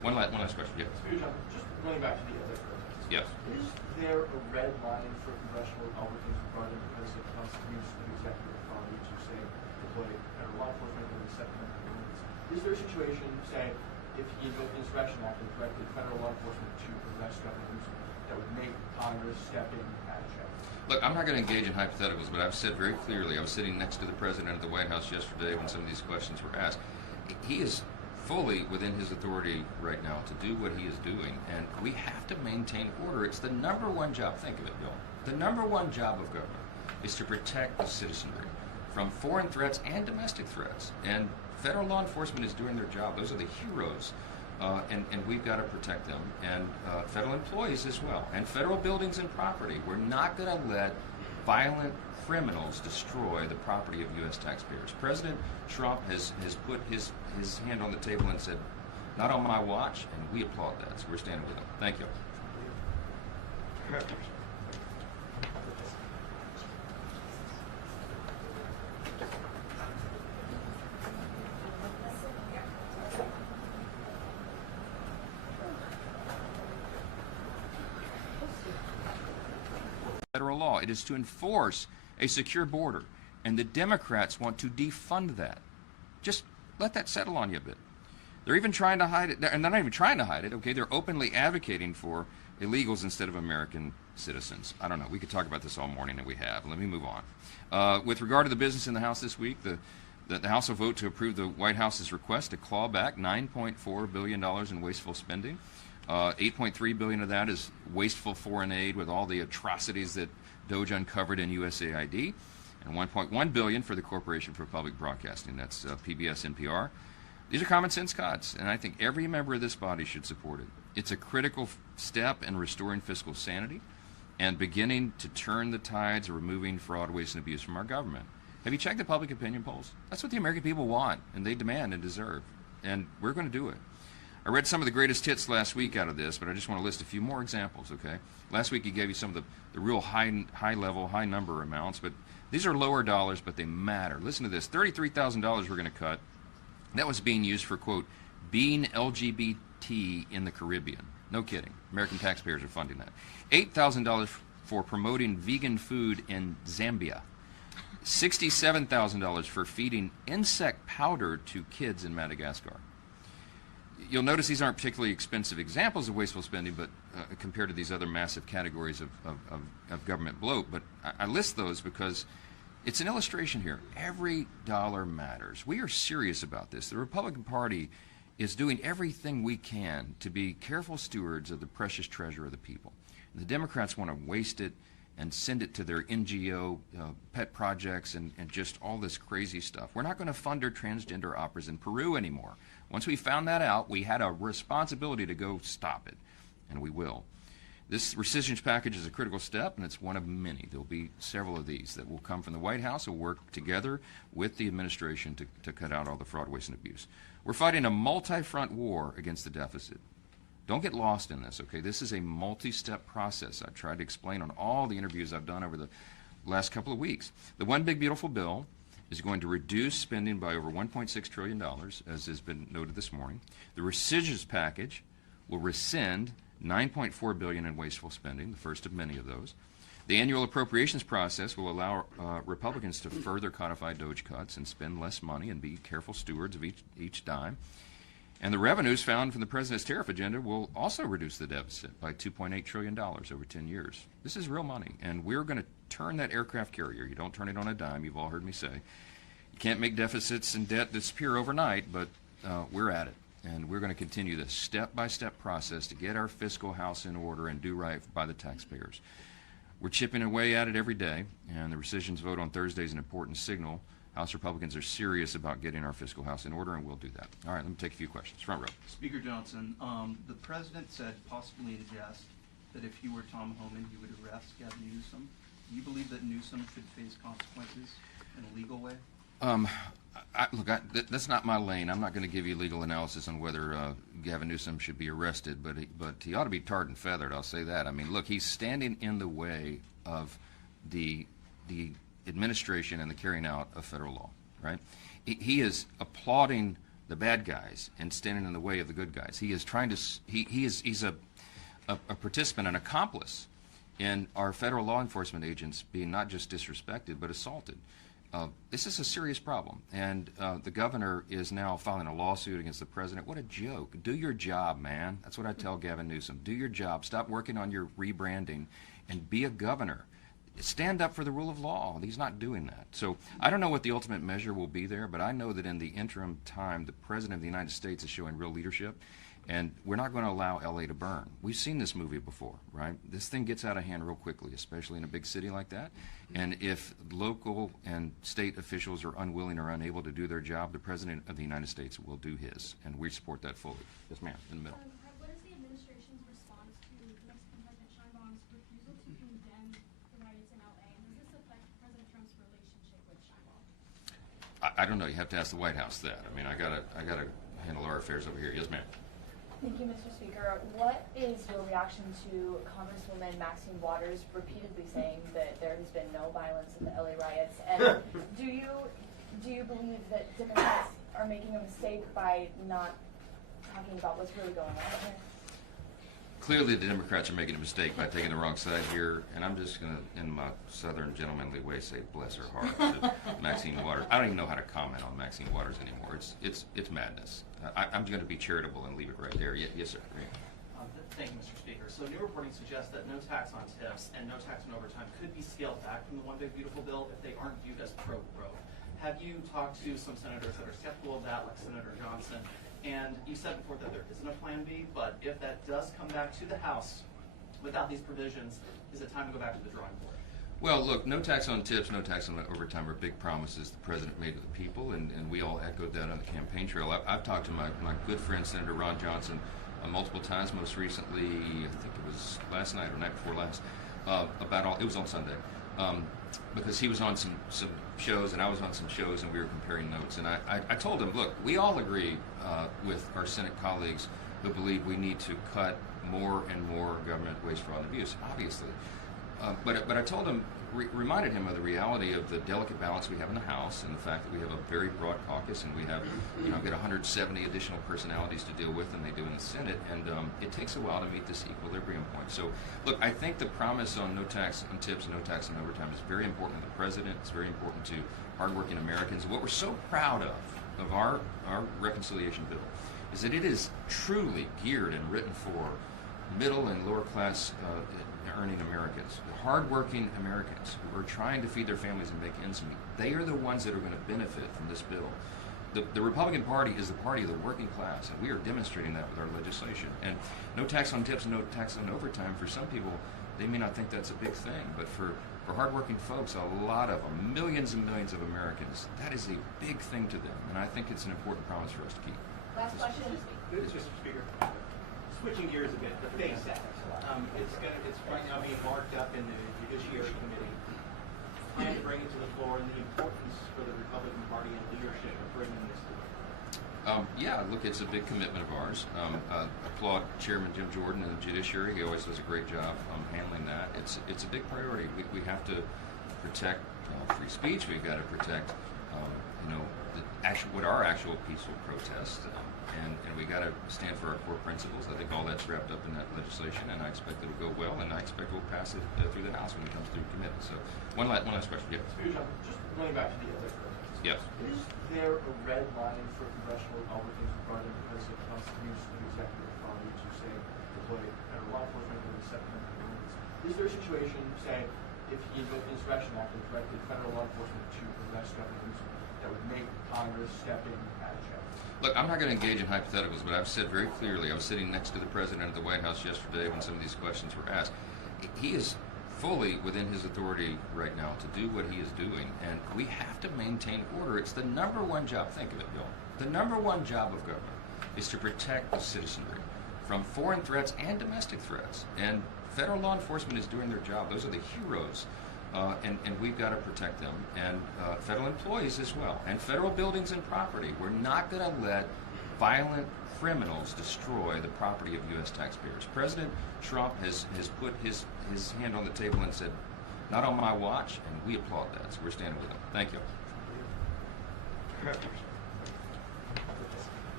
One last question. Yeah. Just going back to the other protests. Yes. Is there a red line for congressional Republicans regarding the president wants to use an executive authority to, say, deploy federal law enforcement in the Second Amendment? Is there a situation, say, if he invoked the Insurrection Act and directed federal law enforcement to arrest Gavin Newsom, that would make Congress step in and check? Look, I'm not going to engage in hypotheticals, but I've said very clearly, I was sitting next to the president at the White House yesterday when some of these questions were asked. He is fully within his authority right now to do what he is doing, and we have to maintain order. It's the number one job, think of it, Bill, the number one job of government is to protect the citizenry from foreign threats and domestic threats, and federal law enforcement is doing their job. Those are the heroes, and we've got to protect them, and federal employees as well, and federal buildings and property. We're not going to let violent criminals destroy the property of U.S. taxpayers. President Trump has put his hand on the table and said, not on my watch, and we applaud that, so we're standing with him. Thank you. Federal law. It is to enforce a secure border, and the Democrats want to defund that. Just let that settle on you a bit. They're even trying to hide it, and they're not even trying to hide it, okay? They're openly advocating for illegals instead of American citizens. I don't know. We could talk about this all morning, and we have. Let me move on. With regard to the business in the House this week, the House will vote to approve the White House's request to claw back $9.4 billion in wasteful spending. $8.3 billion of that is wasteful foreign aid with all the atrocities that DOJ uncovered in USAID, and $1.1 billion for the Corporation for Public Broadcasting. That's PBS, NPR. These are common sense cuts, and I think every member of this body should support it. It's a critical step in restoring fiscal sanity and beginning to turn the tides of removing fraud, waste, and abuse from our government. Have you checked the public opinion polls? That's what the American people want, and they demand and deserve, and we're going to do it. I read some of the greatest hits last week out of this, but I just want to list a few more examples, okay? Last week he gave you some of the real high-level, high-number amounts, but these are lower dollars, but they matter. Listen to this. $33,000 we're going to cut. That was being used for, quote, being LGBT in the Caribbean. No kidding. American taxpayers are funding that. $8,000 for promoting vegan food in Zambia. $67,000 for feeding insect powder to kids in Madagascar. You'll notice these aren't particularly expensive examples of wasteful spending, but compared to these other massive categories of government bloat. But I list those because it's an illustration here. Every dollar matters. We are serious about this. The Republican Party is doing everything we can to be careful stewards of the precious treasure of the people. The Democrats want to waste it and send it to their NGO pet projects and just all this crazy stuff. We're not going to fund our transgender operas in Peru anymore. Once we found that out, we had a responsibility to go stop it, and we will. This rescissions package is a critical step, and it's one of many. There'll be several of these that will come from the White House. We'll work together with the administration to cut out all the fraud, waste, and abuse. We're fighting a multi-front war against the deficit. Don't get lost in this, okay? This is a multi-step process. I've tried to explain on all the interviews I've done over the last couple of weeks. The One Big Beautiful Bill is going to reduce spending by over $1.6 trillion, as has been noted this morning. The rescissions package will rescind $9.4 billion in wasteful spending, the first of many of those. The annual appropriations process will allow Republicans to further codify DOJ cuts and spend less money and be careful stewards of each dime. And the revenues found from the president's tariff agenda will also reduce the deficit by $2.8 trillion over 10 years. This is real money, and we're going to turn that aircraft carrier. You don't turn it on a dime, you've all heard me say. You can't make deficits and debt disappear overnight, but we're at it. And we're going to continue this step-by-step process to get our fiscal house in order and do right by the taxpayers. We're chipping away at it every day, and the rescissions vote on Thursday is an important signal. House Republicans are serious about getting our fiscal house in order, and we'll do that. All right, let me take a few questions. Front row. Speaker Johnson, the president said, possibly in jest, that if he were Tom Homan, he would arrest Gavin Newsom. Do you believe that Newsom should face consequences in a legal way? Look, that's not my lane. I'm not going to give you legal analysis on whether Gavin Newsom should be arrested, but he ought to be tarred and feathered, I'll say that. I mean, look, he's standing in the way of the administration and the carrying out of federal law, right? He is applauding the bad guys and standing in the way of the good guys. He is trying to. He's a participant, an accomplice in our federal law enforcement agents being not just disrespected but assaulted. This is a serious problem, and the governor is now filing a lawsuit against the president. What a joke. Do your job, man. That's what I tell Gavin Newsom. Do your job. Stop working on your rebranding and be a governor. Stand up for the rule of law. He's not doing that. So I don't know what the ultimate measure will be there, but I know that in the interim time, the president of the United States is showing real leadership, and we're not going to allow L.A. to burn. We've seen this movie before, right? This thing gets out of hand real quickly, especially in a big city like that. And if local and state officials are unwilling or unable to do their job, the president of the United States will do his, and we support that fully. Yes, ma'am, in the middle. What is the administration's response to Mexican President Sheinbaum's refusal to condemn the riots in L.A., and does this affect President Trump's relationship with Sheinbaum? I don't know. You have to ask the White House that. I mean, I gotta handle our affairs over here. Yes, ma'am. Thank you, Mr. Speaker. What is your reaction to Congresswoman Maxine Waters repeatedly saying that there has been no violence in the LA riots? And do you believe that Democrats are making a mistake by not talking about what's really going on here? Clearly, the Democrats are making a mistake by taking the wrong side here, and I'm just going to, in my southern gentlemanly way, say bless her heart to Maxine Waters. I don't even know how to comment on Maxine Waters anymore. It's madness. I'm going to be charitable and leave it right there. Yes, sir. Thank you, Mr. Speaker. So new reporting suggests that no tax on tips and no tax on overtime could be scaled back from the One Big Beautiful Bill if they aren't viewed as pro-growth. Have you talked to some senators that are skeptical of that, like Senator Johnson? And you said before that there isn't a plan B, but if that does come back to the House without these provisions, is it time to go back to the drawing board? Well, look, no tax on tips, no tax on overtime are big promises the president made to the people, and we all echoed that on the campaign trail. I've talked to my good friend, Senator Ron Johnson, multiple times, most recently, I think it was last night or night before last, it was on Sunday, because he was on some shows and I was on some shows and we were comparing notes. And I told him, look, we all agree with our Senate colleagues who believe we need to cut more and more government waste, fraud, and abuse, obviously. But I told him, reminded him of the reality of the delicate balance we have in the House and the fact that we have a very broad caucus and we have, get 170 additional personalities to deal with than they do in the Senate, and it takes a while to meet this equilibrium point. So, look, I think the promise on no tax on tips and no tax on overtime is very important to the president. It's very important to hardworking Americans. What we're so proud of our reconciliation bill is that it is truly geared and written for middle and lower class earning Americans, hardworking Americans who are trying to feed their families and make ends meet. They are the ones that are going to benefit from this bill. The Republican Party is the party of the working class, and we are demonstrating that with our legislation. And no tax on tips and no tax on overtime, for some people, they may not think that's a big thing, but for hardworking folks, a lot of them, millions and millions of Americans, that is a big thing to them, and I think it's an important promise for us to keep. Last question. Mr. Speaker, switching gears a bit, the FACE Act. It's right now being marked up in the Judiciary Committee. Plan to bring it to the floor, and the importance for the Republican Party and leadership of bringing this to the floor. Yeah, look, it's a big commitment of ours. Applaud Chairman Jim Jordan and the Judiciary. He always does a great job handling that. It's a big priority. We have to protect free speech. We've got to protect, what are actual peaceful protests. And we got to stand for our core principles. I think all that's wrapped up in that legislation, and I expect it will go well, and I expect we'll pass it through the House when it comes through committee. So, one last question. Yeah. Speaker, just going back to the other protests. Yes. Is there a red line for congressional Republicans regarding because it constitutes an executive authority to, say, deploy federal law enforcement or the Second Amendment rules? Is there a situation, say, if he invoked the Insurrection Act and directed federal law enforcement to arrest Gavin Newsom, that would make Congress step in at a check? Look, I'm not going to engage in hypotheticals, but I've said very clearly, I was sitting next to the president of the White House yesterday when some of these questions were asked. He is fully within his authority right now to do what he is doing, and we have to maintain order. It's the number one job, think of it, Bill. The number one job of government is to protect the citizenry from foreign threats and domestic threats. And federal law enforcement is doing their job. Those are the heroes. And we've got to protect them, and federal employees as well, and federal buildings and property. We're not going to let violent criminals destroy the property of U.S. taxpayers. President Trump has put his hand on the table and said, not on my watch, and we applaud that, so we're standing with him. Thank you.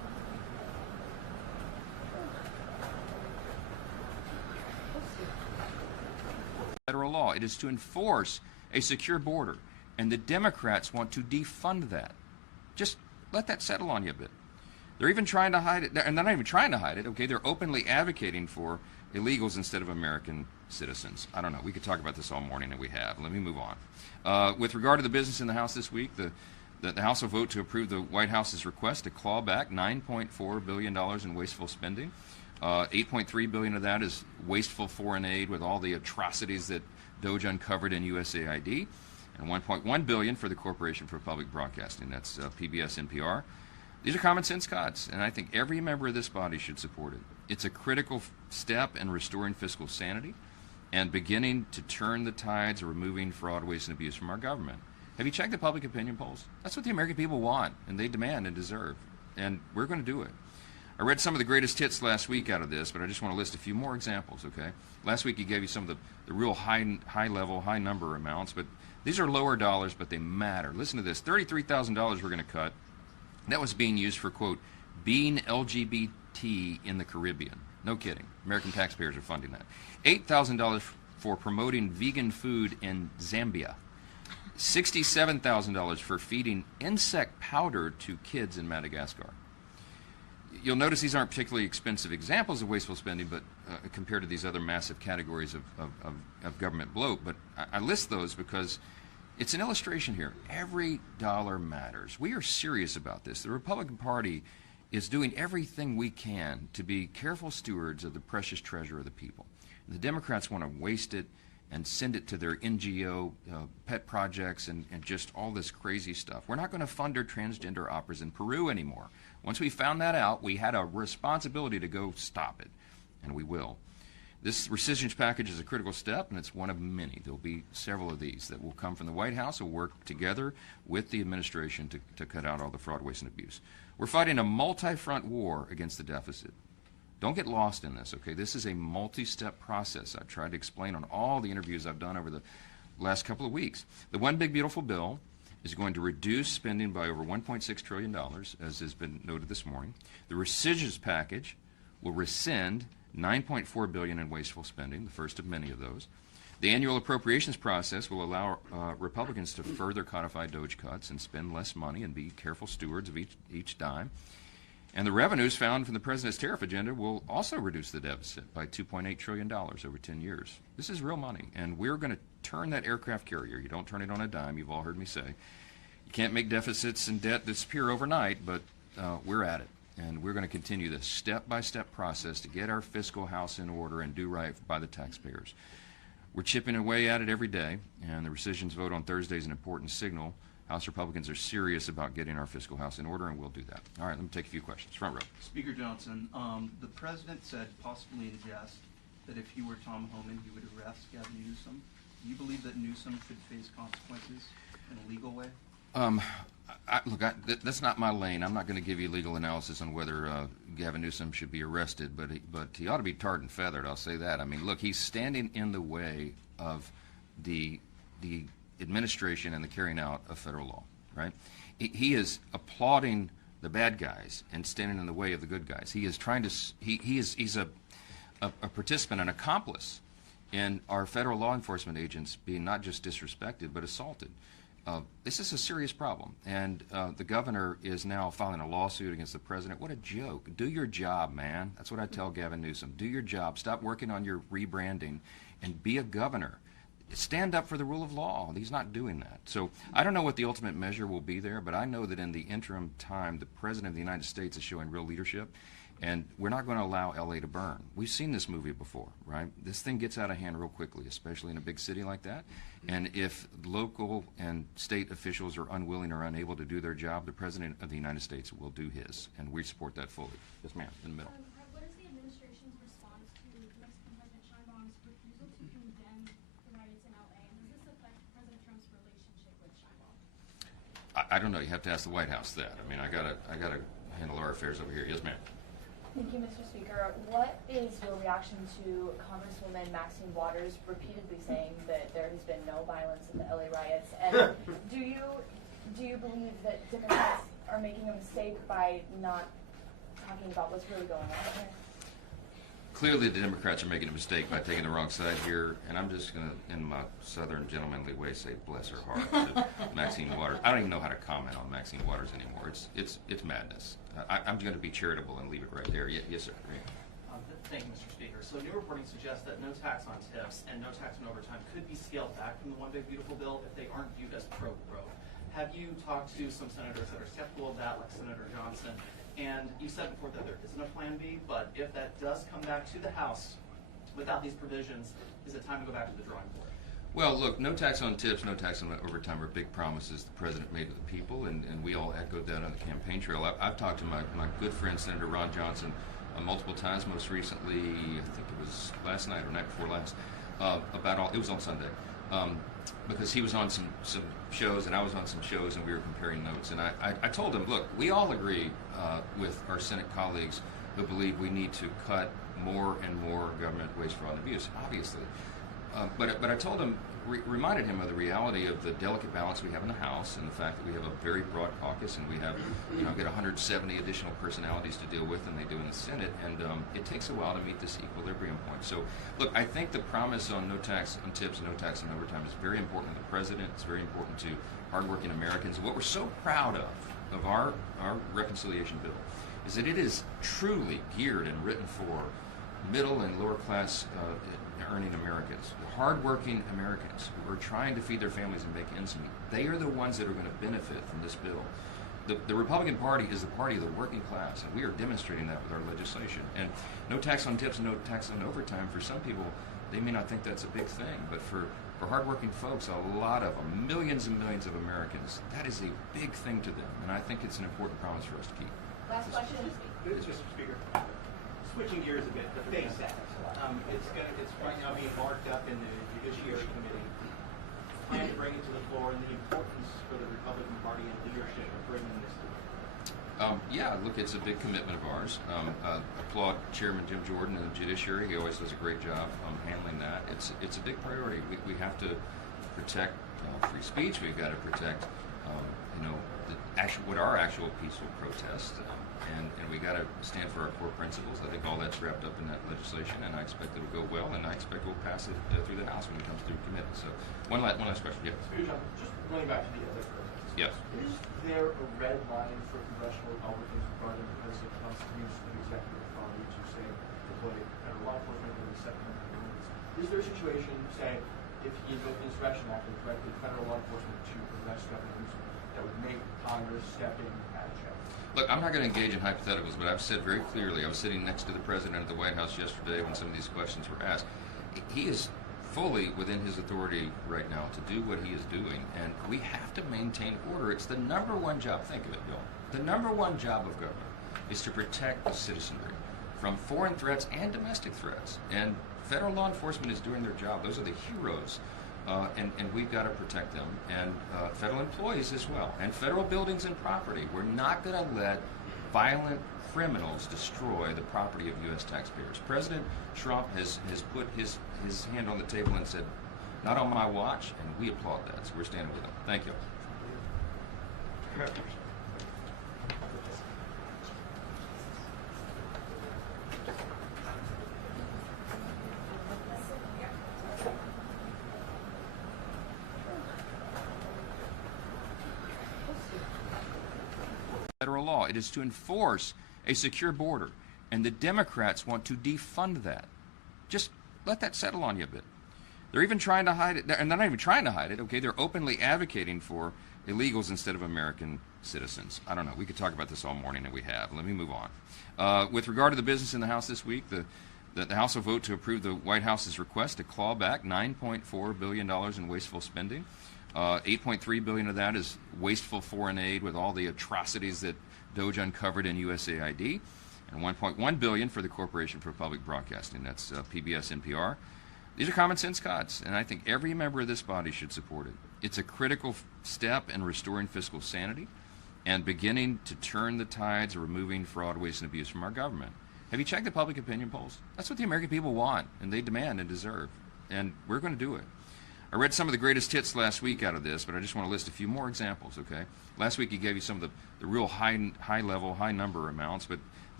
law. It is to enforce a secure border. And the Democrats want to defund that. Just let that settle on you a bit. They're even trying to hide it. And they're not even trying to hide it, okay? They're openly advocating for illegals instead of American citizens. I don't know. We could talk about this all morning, and we have. Let me move on. With regard to the business in the House this week, the House will vote to approve the White House's request to claw back $9.4 billion in wasteful spending. $8.3 billion of that is wasteful foreign aid with all the atrocities that DOJ uncovered in USAID, and $1.1 billion for the Corporation for Public Broadcasting. That's PBS, NPR. These are common sense cuts, and I think every member of this body should support it. It's a critical step in restoring fiscal sanity and beginning to turn the tides of removing fraud, waste, and abuse from our government. Have you checked the public opinion polls? That's what the American people want, and they demand and deserve, and we're going to do it. I read some of the greatest hits last week out of this, but I just want to list a few more examples, okay? Last week he gave you some of the real high-level, high-number amounts, but these are lower dollars, but they matter. Listen to this. $33,000 we're going to cut. That was being used for, quote, being LGBT in the Caribbean. No kidding. American taxpayers are funding that. $8,000 for promoting vegan food in Zambia. $67,000 for feeding insect powder to kids in Madagascar. You'll notice these aren't particularly expensive examples of wasteful spending, but compared to these other massive categories of government bloat. But I list those because it's an illustration here. Every dollar matters. We are serious about this. The Republican Party is doing everything we can to be careful stewards of the precious treasure of the people. And the Democrats want to waste it and send it to their NGO pet projects and just all this crazy stuff. We're not going to fund our transgender operas in Peru anymore. Once we found that out, we had a responsibility to go stop it, and we will. This rescission package is a critical step, and it's one of many. There will be several of these that will come from the White House. We'll work together with the administration to cut out all the fraud, waste, and abuse. We're fighting a multi-front war against the deficit. Don't get lost in this, okay? This is a multi-step process. I've tried to explain on all the interviews I've done over the last couple of weeks. The One Big Beautiful Bill is going to reduce spending by over $1.6 trillion, as has been noted this morning. The rescissions package will rescind $9.4 billion in wasteful spending, the first of many of those. The annual appropriations process will allow Republicans to further codify DOJ cuts and spend less money and be careful stewards of each dime. And the revenues found from the president's tariff agenda will also reduce the deficit by $2.8 trillion over 10 years. This is real money, and we're going to turn that aircraft carrier. You don't turn it on a dime, you've all heard me say. You can't make deficits and debt disappear overnight, but we're at it. And we're going to continue this step-by-step process to get our fiscal house in order and do right by the taxpayers. We're chipping away at it every day, and the rescissions vote on Thursday is an important signal. House Republicans are serious about getting our fiscal house in order, and we'll do that. All right, let me take a few questions. Front row. Speaker Johnson, the president said, possibly in jest, that if he were Tom Homan, he would arrest Gavin Newsom. Do you believe that Newsom should face consequences in a legal way? That's not my lane. I'm not going to give you legal analysis on whether Gavin Newsom should be arrested, but he ought to be tarred and feathered, I'll say that. I mean, look, he's standing in the way of the administration and the carrying out of federal law, right? He is applauding the bad guys and standing in the way of the good guys. He is trying to, he's a participant, an accomplice in our federal law enforcement agents being not just disrespected, but assaulted. This is a serious problem, and the governor is now filing a lawsuit against the president. What a joke. Do your job, man. That's what I tell Gavin Newsom. Do your job. Stop working on your rebranding and be a governor. Stand up for the rule of law. He's not doing that. So I don't know what the ultimate measure will be there, but I know that in the interim time, the president of the United States is showing real leadership, and we're not going to allow L.A. to burn. We've seen this movie before, right? This thing gets out of hand real quickly, especially in a big city like that. And if local and state officials are unwilling or unable to do their job, the president of the United States will do his, and we support that fully. Yes, ma'am, in the middle. What is the administration's response to Mexican President Sheinbaum's refusal to condemn the riots in LA? And does this affect President Trump's relationship with Sheinbaum? I don't know. You have to ask the White House that. I mean, I gotta handle our affairs over here. Yes, ma'am. Thank you, Mr. Speaker. What is your reaction to Congresswoman Maxine Waters repeatedly saying that there has been no violence in the LA riots? And do you believe that Democrats are making a mistake by not talking about what's really going on here? clearly the Democrats are making a mistake by taking the wrong side here, and I'm just going to, in my southern gentlemanly way, say bless her heart to Maxine Waters. I don't even know how to comment on Maxine Waters anymore. It's madness. I'm going to be charitable and leave it right there. Yes, sir. Thank you, Mr. Speaker. So new reporting suggests that no tax on tips and no tax on overtime could be scaled back from the One Big Beautiful Bill if they aren't viewed as pro-growth. Have you talked to some senators that are skeptical of that, like Senator Johnson? And you said before that there isn't a plan B, but if that does come back to the House without these provisions, is it time to go back to the drawing board? Well, look, no tax on tips, no tax on overtime are big promises the president made to the people, and we all echoed that on the campaign trail. I've talked to my good friend, Senator Ron Johnson, multiple times, most recently, I think it was last night or night before last, it was on Sunday, because he was on some shows and I was on some shows and we were comparing notes. And I told him, look, we all agree with our Senate colleagues who believe we need to cut more and more government waste, fraud, and abuse, obviously. But I told him, reminded him of the reality of the delicate balance we have in the House and the fact that we have a very broad caucus and we have, get 170 additional personalities to deal with than they do in the Senate, and it takes a while to meet this equilibrium point. So, look, I think the promise on no tax on tips and no tax on overtime is very important to the president. It's very important to hardworking Americans. What we're so proud of our reconciliation bill is that it is truly geared and written for middle and lower class earning Americans, hardworking Americans who are trying to feed their families and make ends meet. They are the ones that are going to benefit from this bill. The Republican Party is the party of the working class, and we are demonstrating that with our legislation. And no tax on tips and no tax on overtime, for some people, they may not think that's a big thing, but for hardworking folks, a lot of them, millions and millions of Americans, that is a big thing to them, and I think it's an important promise for us to keep. Last question. Mr. Speaker, switching gears a bit, the FACE Act. It's right now being marked up in the Judiciary Committee. Plan to bring it to the floor, and the importance for the Republican Party and leadership of bringing this to the floor. Yeah, look, it's a big commitment of ours. Applaud Chairman Jim Jordan and the Judiciary. He always does a great job handling that. It's a big priority. We have to protect free speech. We've got to protect, what are actual peaceful protests. And we got to stand for our core principles. I think all that's wrapped up in that legislation, and I expect it'll go well, and I expect we'll pass it through the House when it comes through committee. So, one last question. Yeah. Speaker Johnson, just going back to the other protests. Yes. Is there a red line for congressional Republicans regarding because it constitutes an executive authority to say deploy federal law enforcement in the Second Amendment? Is there a situation, say, if he invoked the Insurrection Act and directed federal law enforcement to arrest Gavin Newsom, that would make Congress step in at a check? Look, I'm not going to engage in hypotheticals, but I've said very clearly, I was sitting next to the President at the White House yesterday when some of these questions were asked. He is fully within his authority right now to do what he is doing, and we have to maintain order. It's the number one job, think of it, Bill, the number one job of government is to protect the citizenry from foreign threats and domestic threats, and federal law enforcement is doing their job. Those are the heroes. And we've got to protect them, and federal employees as well, and federal buildings and property. We're not going to let violent criminals destroy the property of U.S. taxpayers. President Trump has put his hand on the table and said, not on my watch, and we applaud that, so we're standing with him. Thank you. Federal law. It is to enforce a secure border, and the Democrats want to defund that. Just let that settle on you a bit. They're even trying to hide it, and they're not even trying to hide it, okay? They're openly advocating for illegals instead of American citizens. I don't know. We could talk about this all morning, and we have. Let me move on. With regard to the business in the House this week, the House will vote to approve the White House's request to claw back $9.4 billion in wasteful spending. $8.3 billion of that is wasteful foreign aid with all the atrocities that DOJ uncovered in USAID, and $1.1 billion for the Corporation for Public Broadcasting. That's PBS, NPR. These are common sense cuts, and I think every member of this body should support it. It's a critical step in restoring fiscal sanity and beginning to turn the tides of removing fraud, waste, and abuse from our government. Have you checked the public opinion polls? That's what the American people want, and they demand and deserve, and we're going to do it. I read some of the greatest hits last week out of this, but I just want to list a few more examples, okay? Last week he gave you some of the real high level, high number amounts, but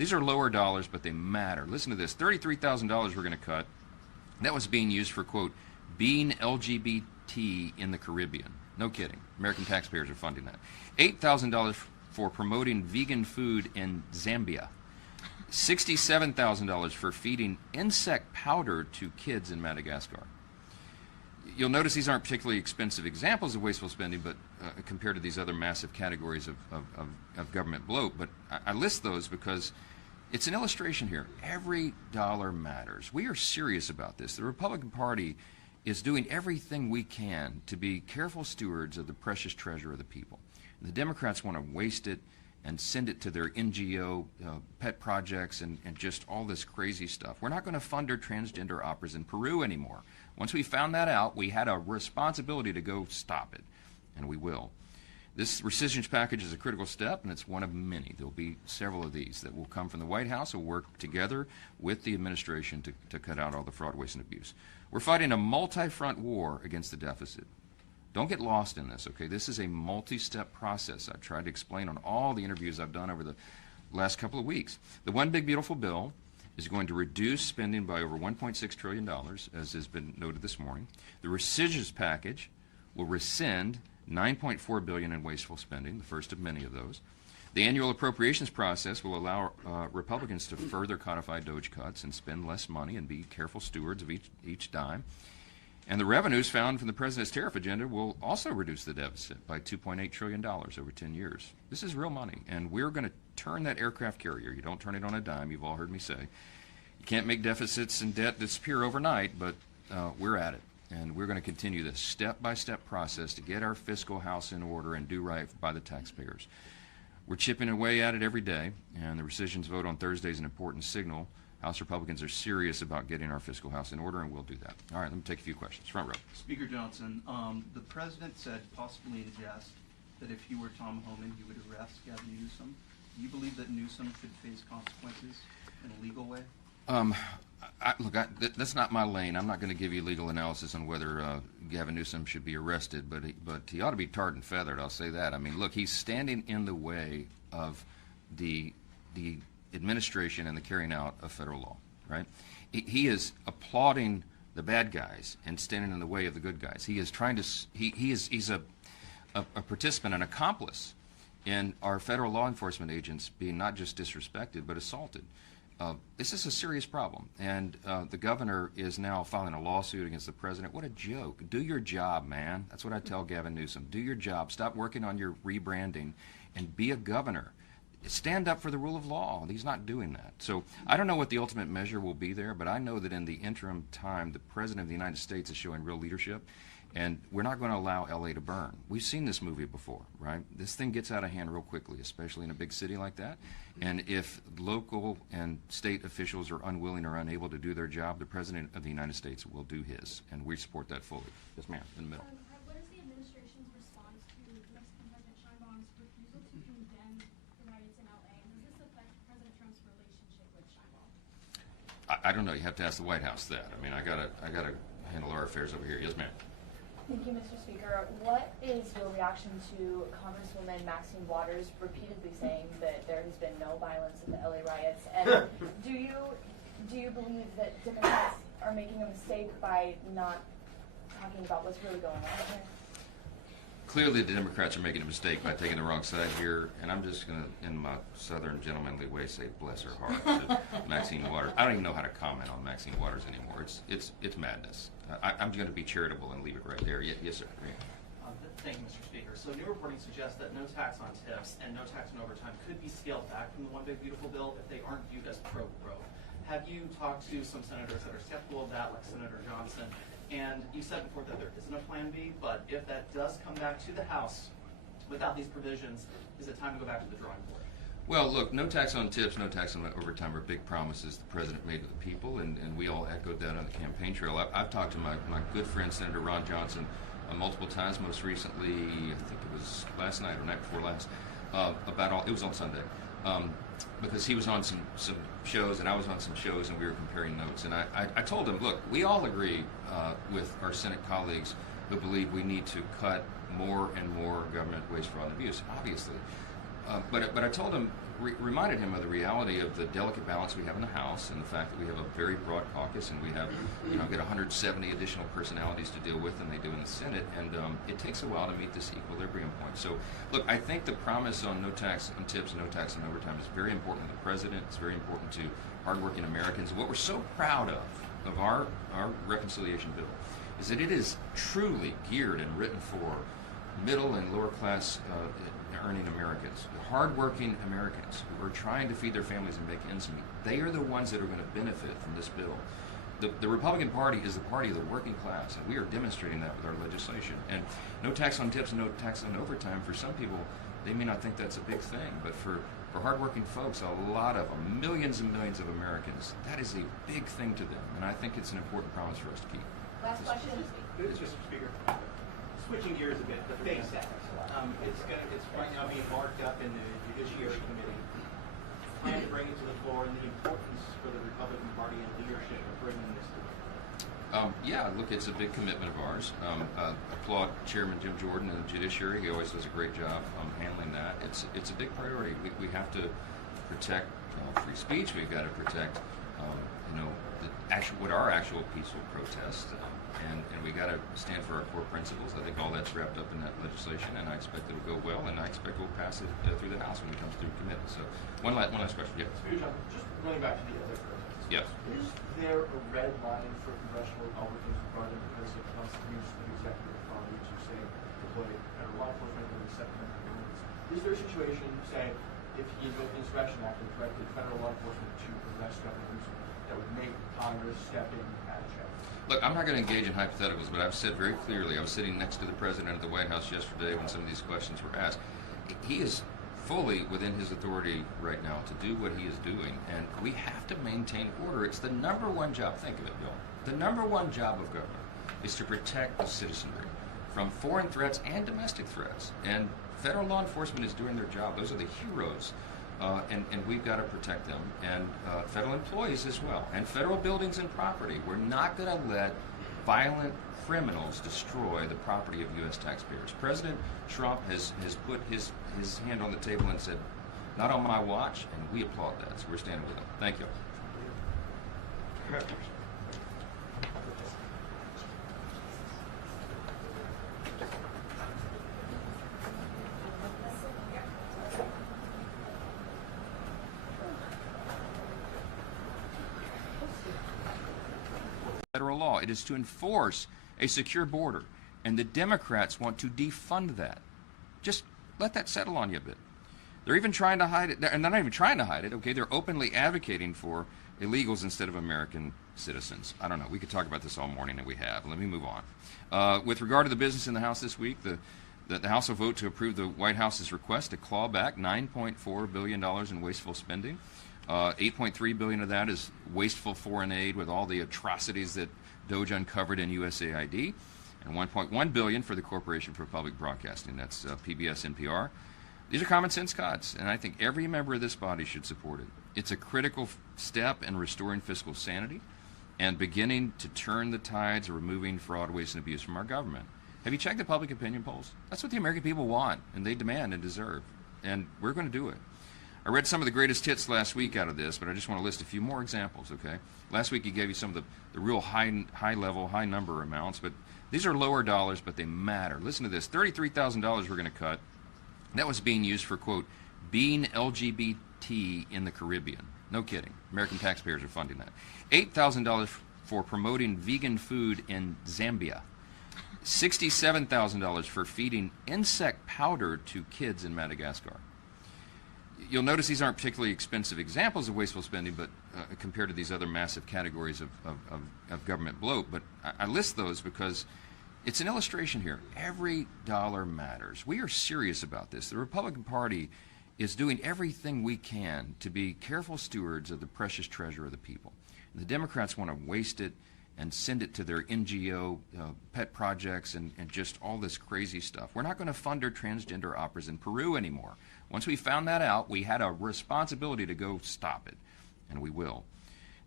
These are lower dollars, but they matter. Listen to this. $33,000 we're going to cut. That was being used for, quote, being LGBT in the Caribbean. No kidding. American taxpayers are funding that. $8,000 for promoting vegan food in Zambia. $67,000 for feeding insect powder to kids in Madagascar. You'll notice these aren't particularly expensive examples of wasteful spending, but compared to these other massive categories of government bloat. But I list those because it's an illustration here. Every dollar matters. We are serious about this. The Republican Party is doing everything we can to be careful stewards of the precious treasure of the people. And the Democrats want to waste it and send it to their NGO pet projects and just all this crazy stuff. We're not going to fund our transgender operas in Peru anymore. Once we found that out, we had a responsibility to go stop it, and we will. This rescission package is a critical step, and it's one of many. There will be several of these that will come from the White House and work together with the administration to cut out all the fraud, waste, and abuse. We're fighting a multi-front war against the deficit. Don't get lost in this, okay? This is a multi-step process. I've tried to explain on all the interviews I've done over the last couple of weeks. The One Big Beautiful Bill is going to reduce spending by over $1.6 trillion, as has been noted this morning. The rescissions package will rescind $9.4 billion in wasteful spending, the first of many of those. The annual appropriations process will allow Republicans to further codify DOGE cuts and spend less money and be careful stewards of each dime. And the revenues found from the president's tariff agenda will also reduce the deficit by $2.8 trillion over 10 years. This is real money, and we're going to turn that aircraft carrier. You don't turn it on a dime, you've all heard me say. You can't make deficits and debt disappear overnight, but we're at it. And we're going to continue this step-by-step process to get our fiscal house in order and do right by the taxpayers. We're chipping away at it every day, and the rescissions vote on Thursday is an important signal. House Republicans are serious about getting our fiscal house in order, and we'll do that. All right, let me take a few questions. Front row. Speaker Johnson, the president said, possibly in jest, that if he were Tom Homan, he would arrest Gavin Newsom. Do you believe that Newsom should face consequences in a legal way? Look, that's not my lane. I'm not going to give you legal analysis on whether Gavin Newsom should be arrested, but he ought to be tarred and feathered, I'll say that. I mean, look, he's standing in the way of the administration and the carrying out of federal law, right? He is applauding the bad guys and standing in the way of the good guys. He is trying to, he's a participant, an accomplice in our federal law enforcement agents being not just disrespected, but assaulted. This is a serious problem, and the governor is now filing a lawsuit against the president. What a joke. Do your job, man. That's what I tell Gavin Newsom. Do your job. Stop working on your rebranding and be a governor. Stand up for the rule of law. He's not doing that. So I don't know what the ultimate measure will be there, but I know that in the interim time, the President of the United States is showing real leadership, and we're not going to allow L.A. to burn. We've seen this movie before, right? This thing gets out of hand real quickly, especially in a big city like that. And if local and state officials are unwilling or unable to do their job, the President of the United States will do his, and we support that fully. Yes, ma'am, in the middle. What is the administration's response to Mexican President Sheinbaum's refusal to condemn the riots in LA? And does this affect President Trump's relationship with Sheinbaum? I don't know. You have to ask the White House that. I mean, I gotta handle our affairs over here. Yes, ma'am. Thank you, Mr. Speaker. What is your reaction to Congresswoman Maxine Waters repeatedly saying that there has been no violence in the LA riots? And do you believe that Democrats are making a mistake by not talking about what's really going on here? Clearly, the Democrats are making a mistake by taking the wrong side here, and I'm just going to, in my southern gentlemanly way, say bless her heart to Maxine Waters. I don't even know how to comment on Maxine Waters anymore. It's madness. I'm going to be charitable and leave it right there. Yes, sir. Thank you, Mr. Speaker. So new reporting suggests that no tax on tips and no tax on overtime could be scaled back from the One Big Beautiful Bill if they aren't viewed as pro-growth. Have you talked to some senators that are skeptical of that, like Senator Johnson? And you said before that there isn't a plan B, but if that does come back to the House without these provisions, is it time to go back to the drawing board? Well, look, no tax on tips, no tax on overtime are big promises the president made to the people, and we all echoed that on the campaign trail. I've talked to my good friend, Senator Ron Johnson, multiple times, most recently, I think it was last night or night before last, it was on Sunday, because he was on some shows and I was on some shows and we were comparing notes. And I told him, look, we all agree with our Senate colleagues who believe we need to cut more and more government waste, fraud, and abuse, obviously. But I told him, reminded him of the reality of the delicate balance we have in the House and the fact that we have a very broad caucus and we have, get 170 additional personalities to deal with than they do in the Senate, and it takes a while to meet this equilibrium point. So, look, I think the promise on no tax on tips and no tax on overtime is very important to the president. It's very important to hardworking Americans. What we're so proud of our reconciliation bill is that it is truly geared and written for middle and lower class earning Americans, hardworking Americans who are trying to feed their families and make ends meet. They are the ones that are going to benefit from this bill. The Republican Party is the party of the working class, and we are demonstrating that with our legislation. And no tax on tips and no tax on overtime, for some people, they may not think that's a big thing, but for hardworking folks, a lot of them, millions and millions of Americans, that is a big thing to them, and I think it's an important promise for us to keep. Last question. Mr. Speaker, switching gears a bit, the FACE Act. It's right now being marked up in the Judiciary Committee. Plan to bring it to the floor, and the importance for the Republican Party and leadership of bringing this to the floor. Yeah, look, it's a big commitment of ours. Applaud Chairman Jim Jordan and the Judiciary. He always does a great job handling that. It's a big priority. We have to protect free speech. We've got to protect, what are actual peaceful protests. And we got to stand for our core principles. I think all that's wrapped up in that legislation, and I expect it will go well, and I expect we'll pass it through the House when it comes through committee. So, one last question. Yeah. Just running back to the other protests. Yes. Is there a red line for congressional Republicans who brought in because of Trump's use of executive authority to, say, deploy federal law enforcement or the Second Amendment? Is there a situation, say, if he invoked the Insurrection Act and directed federal law enforcement to arrest Gavin Newsom, that would make Congress step in and check? Look, I'm not going to engage in hypotheticals, but I've said very clearly, I was sitting next to the President of the White House yesterday when some of these questions were asked. He is fully within his authority right now to do what he is doing, and we have to maintain order. It's the number one job, think of it, Bill, the number one job of government is to protect the citizenry from foreign threats and domestic threats, and federal law enforcement is doing their job. Those are the heroes. And we've got to protect them, and federal employees as well, and federal buildings and property. We're not going to let violent criminals destroy the property of U.S. taxpayers. President Trump has put his hand on the table and said, not on my watch, and we applaud that, so we're standing with him. Thank you. Federal law. It is to enforce a secure border, and the Democrats want to defund that. Just let that settle on you a bit. They're even trying to hide it, and they're not even trying to hide it, okay? They're openly advocating for illegals instead of American citizens. I don't know. We could talk about this all morning, and we have. Let me move on. With regard to the business in the House this week, the House will vote to approve the White House's request to claw back $9.4 billion in wasteful spending. $8.3 billion of that is wasteful foreign aid with all the atrocities that DOJ uncovered in USAID, and $1.1 billion for the Corporation for Public Broadcasting. That's PBS, NPR. These are common sense cuts, and I think every member of this body should support it. It's a critical step in restoring fiscal sanity and beginning to turn the tides of removing fraud, waste, and abuse from our government. Have you checked the public opinion polls? That's what the American people want, and they demand and deserve, and we're going to do it. I read some of the greatest hits last week out of this, but I just want to list a few more examples, okay? Last week he gave you some of the real high-level, high-number amounts, but these are lower dollars, but they matter. Listen to this. $33,000 we're going to cut. That was being used for, quote, being LGBT in the Caribbean. No kidding. American taxpayers are funding that. $8,000 for promoting vegan food in Zambia. $67,000 for feeding insect powder to kids in Madagascar. You'll notice these aren't particularly expensive examples of wasteful spending, but compared to these other massive categories of government bloat. But I list those because it's an illustration here. Every dollar matters. We are serious about this. The Republican Party is doing everything we can to be careful stewards of the precious treasure of the people. And the Democrats want to waste it and send it to their NGO pet projects and just all this crazy stuff. We're not going to fund our transgender operas in Peru anymore. Once we found that out, we had a responsibility to go stop it, and we will.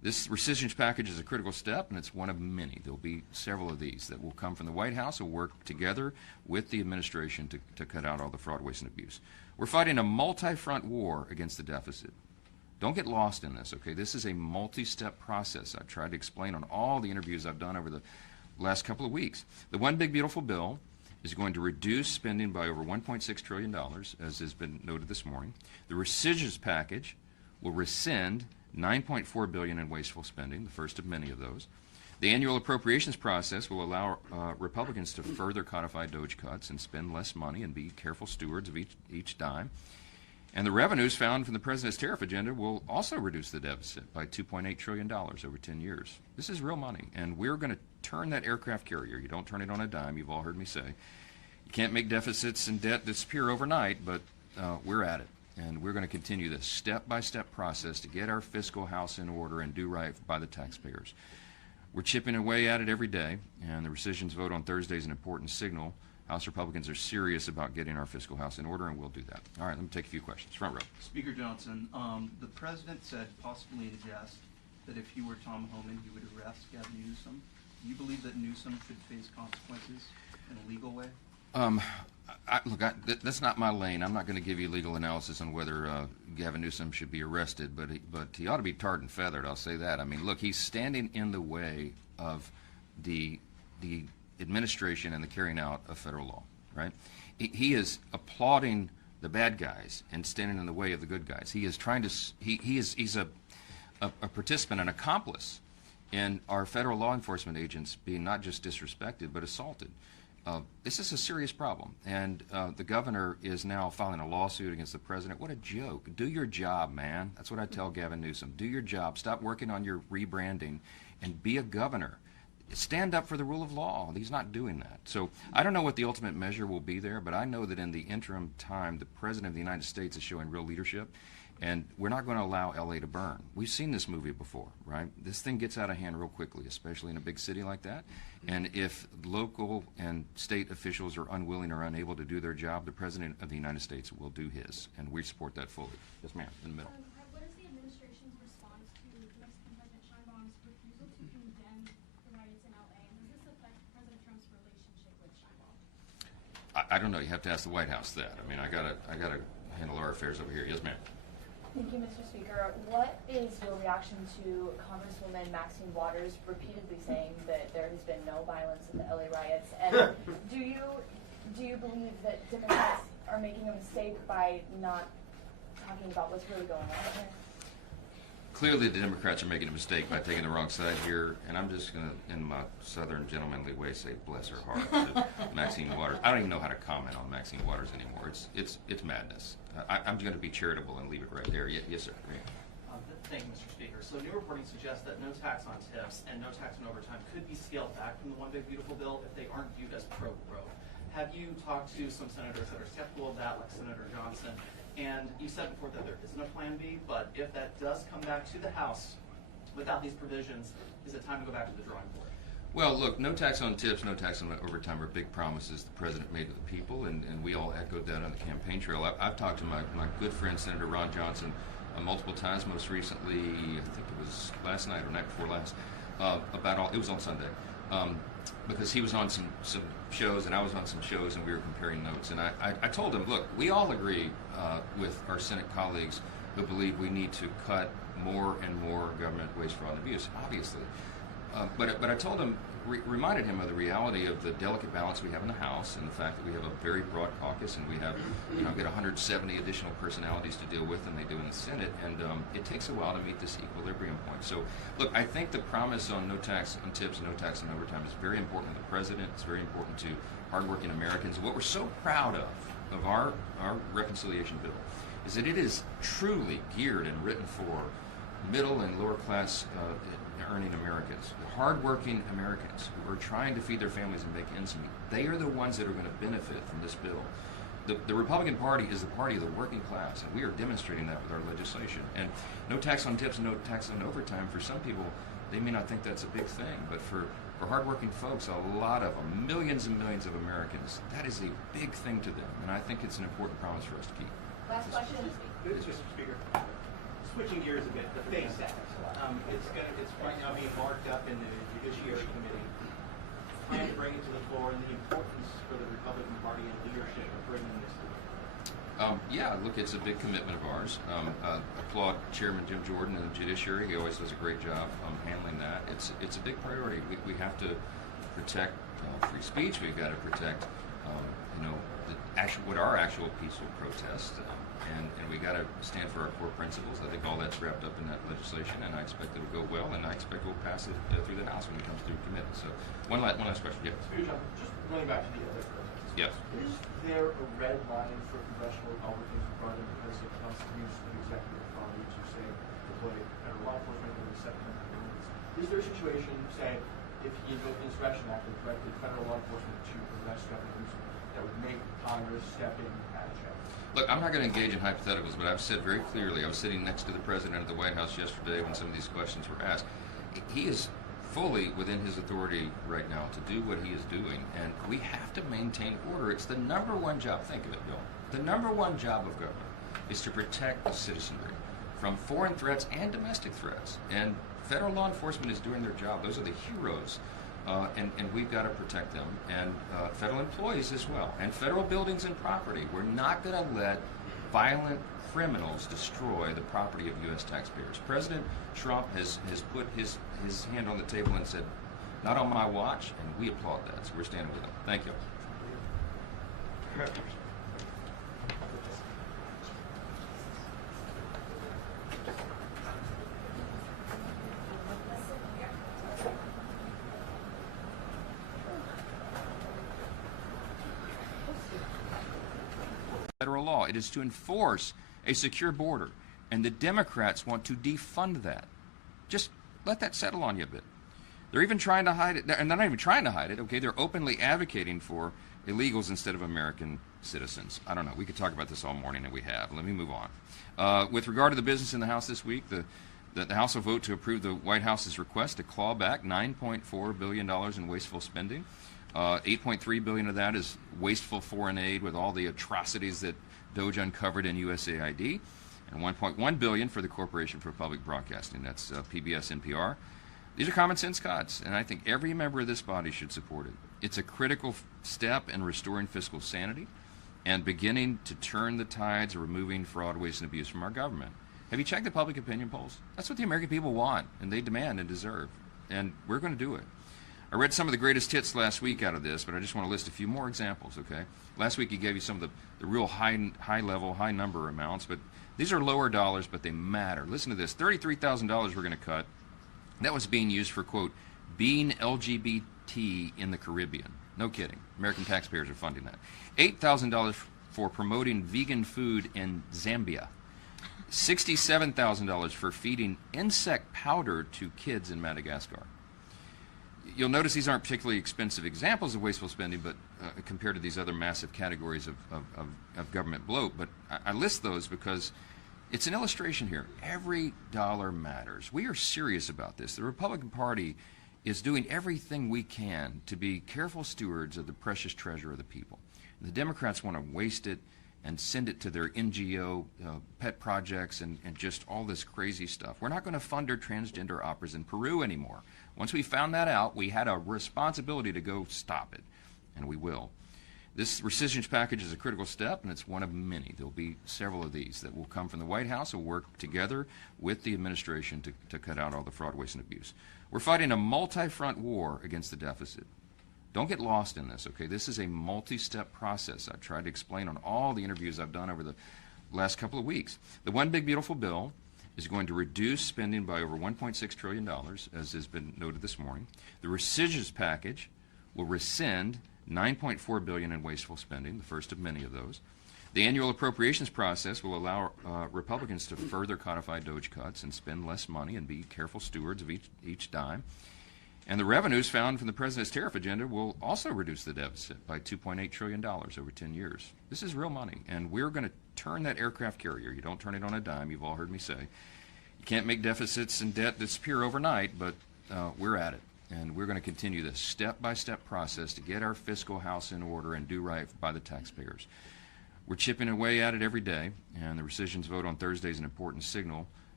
This rescission package is a critical step, and it's one of many. There will be several of these that will come from the White House and work together with the administration to cut out all the fraud, waste, and abuse. We're fighting a multi-front war against the deficit. Don't get lost in this, okay? This is a multi-step process. I've tried to explain on all the interviews I've done over the last couple of weeks. The One Big Beautiful Bill is going to reduce spending by over $1.6 trillion, as has been noted this morning. The rescission package will rescind $9.4 billion in wasteful spending, the first of many of those. The annual appropriations process will allow Republicans to further codify DOGE cuts and spend less money and be careful stewards of each dime. And the revenues found from the president's tariff agenda will also reduce the deficit by $2.8 trillion over 10 years. This is real money, and we're going to turn that aircraft carrier. You don't turn it on a dime, you've all heard me say. You can't make deficits and debt disappear overnight, but we're at it. And we're going to continue this step-by-step process to get our fiscal house in order and do right by the taxpayers. We're chipping away at it every day, and the rescissions vote on Thursday is an important signal. House Republicans are serious about getting our fiscal house in order, and we'll do that. All right, let me take a few questions. Front row. Speaker Johnson, the president said, possibly in jest, that if he were Tom Homan, he would arrest Gavin Newsom. Do you believe that Newsom should face consequences in a legal way? That's not my lane. I'm not going to give you legal analysis on whether Gavin Newsom should be arrested, but he ought to be tarred and feathered, I'll say that. I mean, look, he's standing in the way of the administration and the carrying out of federal law, right? He is applauding the bad guys and standing in the way of the good guys. He is trying to, he's a participant, an accomplice in our federal law enforcement agents being not just disrespected, but assaulted. This is a serious problem, and the governor is now filing a lawsuit against the president. What a joke. Do your job, man. That's what I tell Gavin Newsom. Do your job. Stop working on your rebranding and be a governor. Stand up for the rule of law. He's not doing that. So I don't know what the ultimate measure will be there, but I know that in the interim time, the president of the United States is showing real leadership, and we're not going to allow L.A. to burn. We've seen this movie before, right? This thing gets out of hand real quickly, especially in a big city like that. And if local and state officials are unwilling or unable to do their job, the president of the United States will do his, and we support that fully. Yes, ma'am, in the middle. What is the administration's response to Mexican President Sheinbaum's refusal to condemn the riots in LA? And does this affect President Trump's relationship with Sheinbaum? I don't know. You have to ask the White House that. I mean, I gotta handle our affairs over here. Yes, ma'am. Thank you, Mr. Speaker. What is your reaction to Congresswoman Maxine Waters repeatedly saying that there has been no violence in the LA riots? And do you believe that Democrats are making a mistake by not talking about what's really going on here? Clearly, the Democrats are making a mistake by taking the wrong side here, and I'm just going to, in my southern gentlemanly way, say bless her heart to Maxine Waters. I don't even know how to comment on Maxine Waters anymore. It's madness. I'm going to be charitable and leave it right there. Yes, sir. Thank you, Mr. Speaker. So new reporting suggests that no tax on tips and no tax on overtime could be scaled back from the One Big Beautiful Bill if they aren't viewed as pro-growth. Have you talked to some senators that are skeptical of that, like Senator Johnson? And you said before that there isn't a plan B, but if that does come back to the House without these provisions, is it time to go back to the drawing board? Well, look, no tax on tips, no tax on overtime are big promises the president made to the people, and we all echoed that on the campaign trail. I've talked to my good friend, Senator Ron Johnson, multiple times, most recently, I think it was last night or night before last, about all, it was on Sunday, because he was on some shows and I was on some shows and we were comparing notes. And I told him, look, we all agree with our Senate colleagues who believe we need to cut more and more government waste, fraud, and abuse, obviously. But I told him, reminded him of the reality of the delicate balance we have in the House and the fact that we have a very broad caucus and we have, get 170 additional personalities to deal with than they do in the Senate, and it takes a while to meet this equilibrium point. So, look, I think the promise on no tax on tips, no tax on overtime is very important to the president. It's very important to hardworking Americans. What we're so proud of our reconciliation bill is that it is truly geared and written for middle and lower class earning Americans, hardworking Americans who are trying to feed their families and make ends meet. They are the ones that are going to benefit from this bill. The Republican Party is the party of the working class, and we are demonstrating that with our legislation. And no tax on tips and no tax on overtime, for some people, they may not think that's a big thing, but for hardworking folks, a lot of them, millions and millions of Americans, that is a big thing to them, and I think it's an important promise for us to keep. Last question. Mr. Speaker. switching gears a bit, the FACE Act. It's right now being marked up in the Judiciary Committee. Plan to bring it to the floor, and the importance for the Republican Party and leadership of bringing this to the floor. Yeah, look, it's a big commitment of ours. Applaud Chairman Jim Jordan and the Judiciary. He always does a great job handling that. It's a big priority. We have to protect free speech. We've got to protect, what are actual peaceful protests, and we got to stand for our core principles. I think all that's wrapped up in that legislation, and I expect it'll go well, and I expect we'll pass it through the House when it comes through committee. So, one last question. Yeah. Speaker Johnson, just going back to the other protests. Yes. Is there a red line for congressional Republicans regarding because it constitutes an executive authority to say deploy federal law enforcement or the Second Amendment? Is there a situation, say, if he invoked the Insurrection Act and directed federal law enforcement to arrest Governor Newsom, that would make Congress step in at a check? Look, I'm not going to engage in hypotheticals, but I've said very clearly, I was sitting next to the President at the White House yesterday when some of these questions were asked. He is fully within his authority right now to do what he is doing, and we have to maintain order. It's the number one job, think of it, Bill. The number one job of government is to protect the citizenry from foreign threats and domestic threats, and federal law enforcement is doing their job. Those are the heroes, and we've got to protect them, and federal employees as well, and federal buildings and property. We're not going to let violent criminals destroy the property of U.S. taxpayers. President Trump has put his hand on the table and said, not on my watch, and we applaud that. So we're standing with him. Thank you. Federal law. It is to enforce a secure border, and the Democrats want to defund that. Just let that settle on you a bit. They're even trying to hide it, and they're not even trying to hide it, okay? They're openly advocating for illegals instead of American citizens. I don't know. We could talk about this all morning, and we have. Let me move on. With regard to the business in the House this week, the House will vote to approve the White House's request to claw back $9.4 billion in wasteful spending. $8.3 billion of that is wasteful foreign aid with all the atrocities that DOJ uncovered in USAID, and $1.1 billion for the Corporation for Public Broadcasting. That's PBS, NPR. These are common sense cuts, and I think every member of this body should support it. It's a critical step in restoring fiscal sanity and beginning to turn the tides of removing fraud, waste, and abuse from our government. Have you checked the public opinion polls? That's what the American people want, and they demand and deserve, and we're going to do it. I read some of the greatest hits last week out of this, but I just want to list a few more examples, okay? Last week he gave you some of the real high-level, high-number amounts, but these are lower dollars, but they matter. Listen to this. $33,000 we're going to cut. That was being used for, quote, being LGBT in the Caribbean. No kidding. American taxpayers are funding that. $8,000 for promoting vegan food in Zambia. $67,000 for feeding insect powder to kids in Madagascar. You'll notice these aren't particularly expensive examples of wasteful spending, but compared to these other massive categories of government bloat. But I list those because it's an illustration here. Every dollar matters. We are serious about this. The Republican Party is doing everything we can to be careful stewards of the precious treasure of the people. And the Democrats want to waste it and send it to their NGO pet projects and just all this crazy stuff. We're not going to fund our transgender operas in Peru anymore. Once we found that out, we had a responsibility to go stop it, and we will. This rescission package is a critical step, and it's one of many. There will be several of these that will come from the White House. We'll work together with the administration to cut out all the fraud, waste, and abuse. We're fighting a multi-front war against the deficit. Don't get lost in this, okay? This is a multi-step process. I've tried to explain on all the interviews I've done over the last couple of weeks. The One Big Beautiful Bill is going to reduce spending by over $1.6 trillion, as has been noted this morning. The rescissions package will rescind $9.4 billion in wasteful spending, the first of many of those. The annual appropriations process will allow Republicans to further codify DOJ cuts and spend less money and be careful stewards of each dime. And the revenues found from the president's tariff agenda will also reduce the deficit by $2.8 trillion over 10 years. This is real money, and we're going to turn that aircraft carrier. You don't turn it on a dime, you've all heard me say. You can't make deficits and debt disappear overnight, but we're at it. And we're going to continue this step-by-step process to get our fiscal house in order and do right by the taxpayers. We're chipping away at it every day, and the rescissions vote on Thursday is an important signal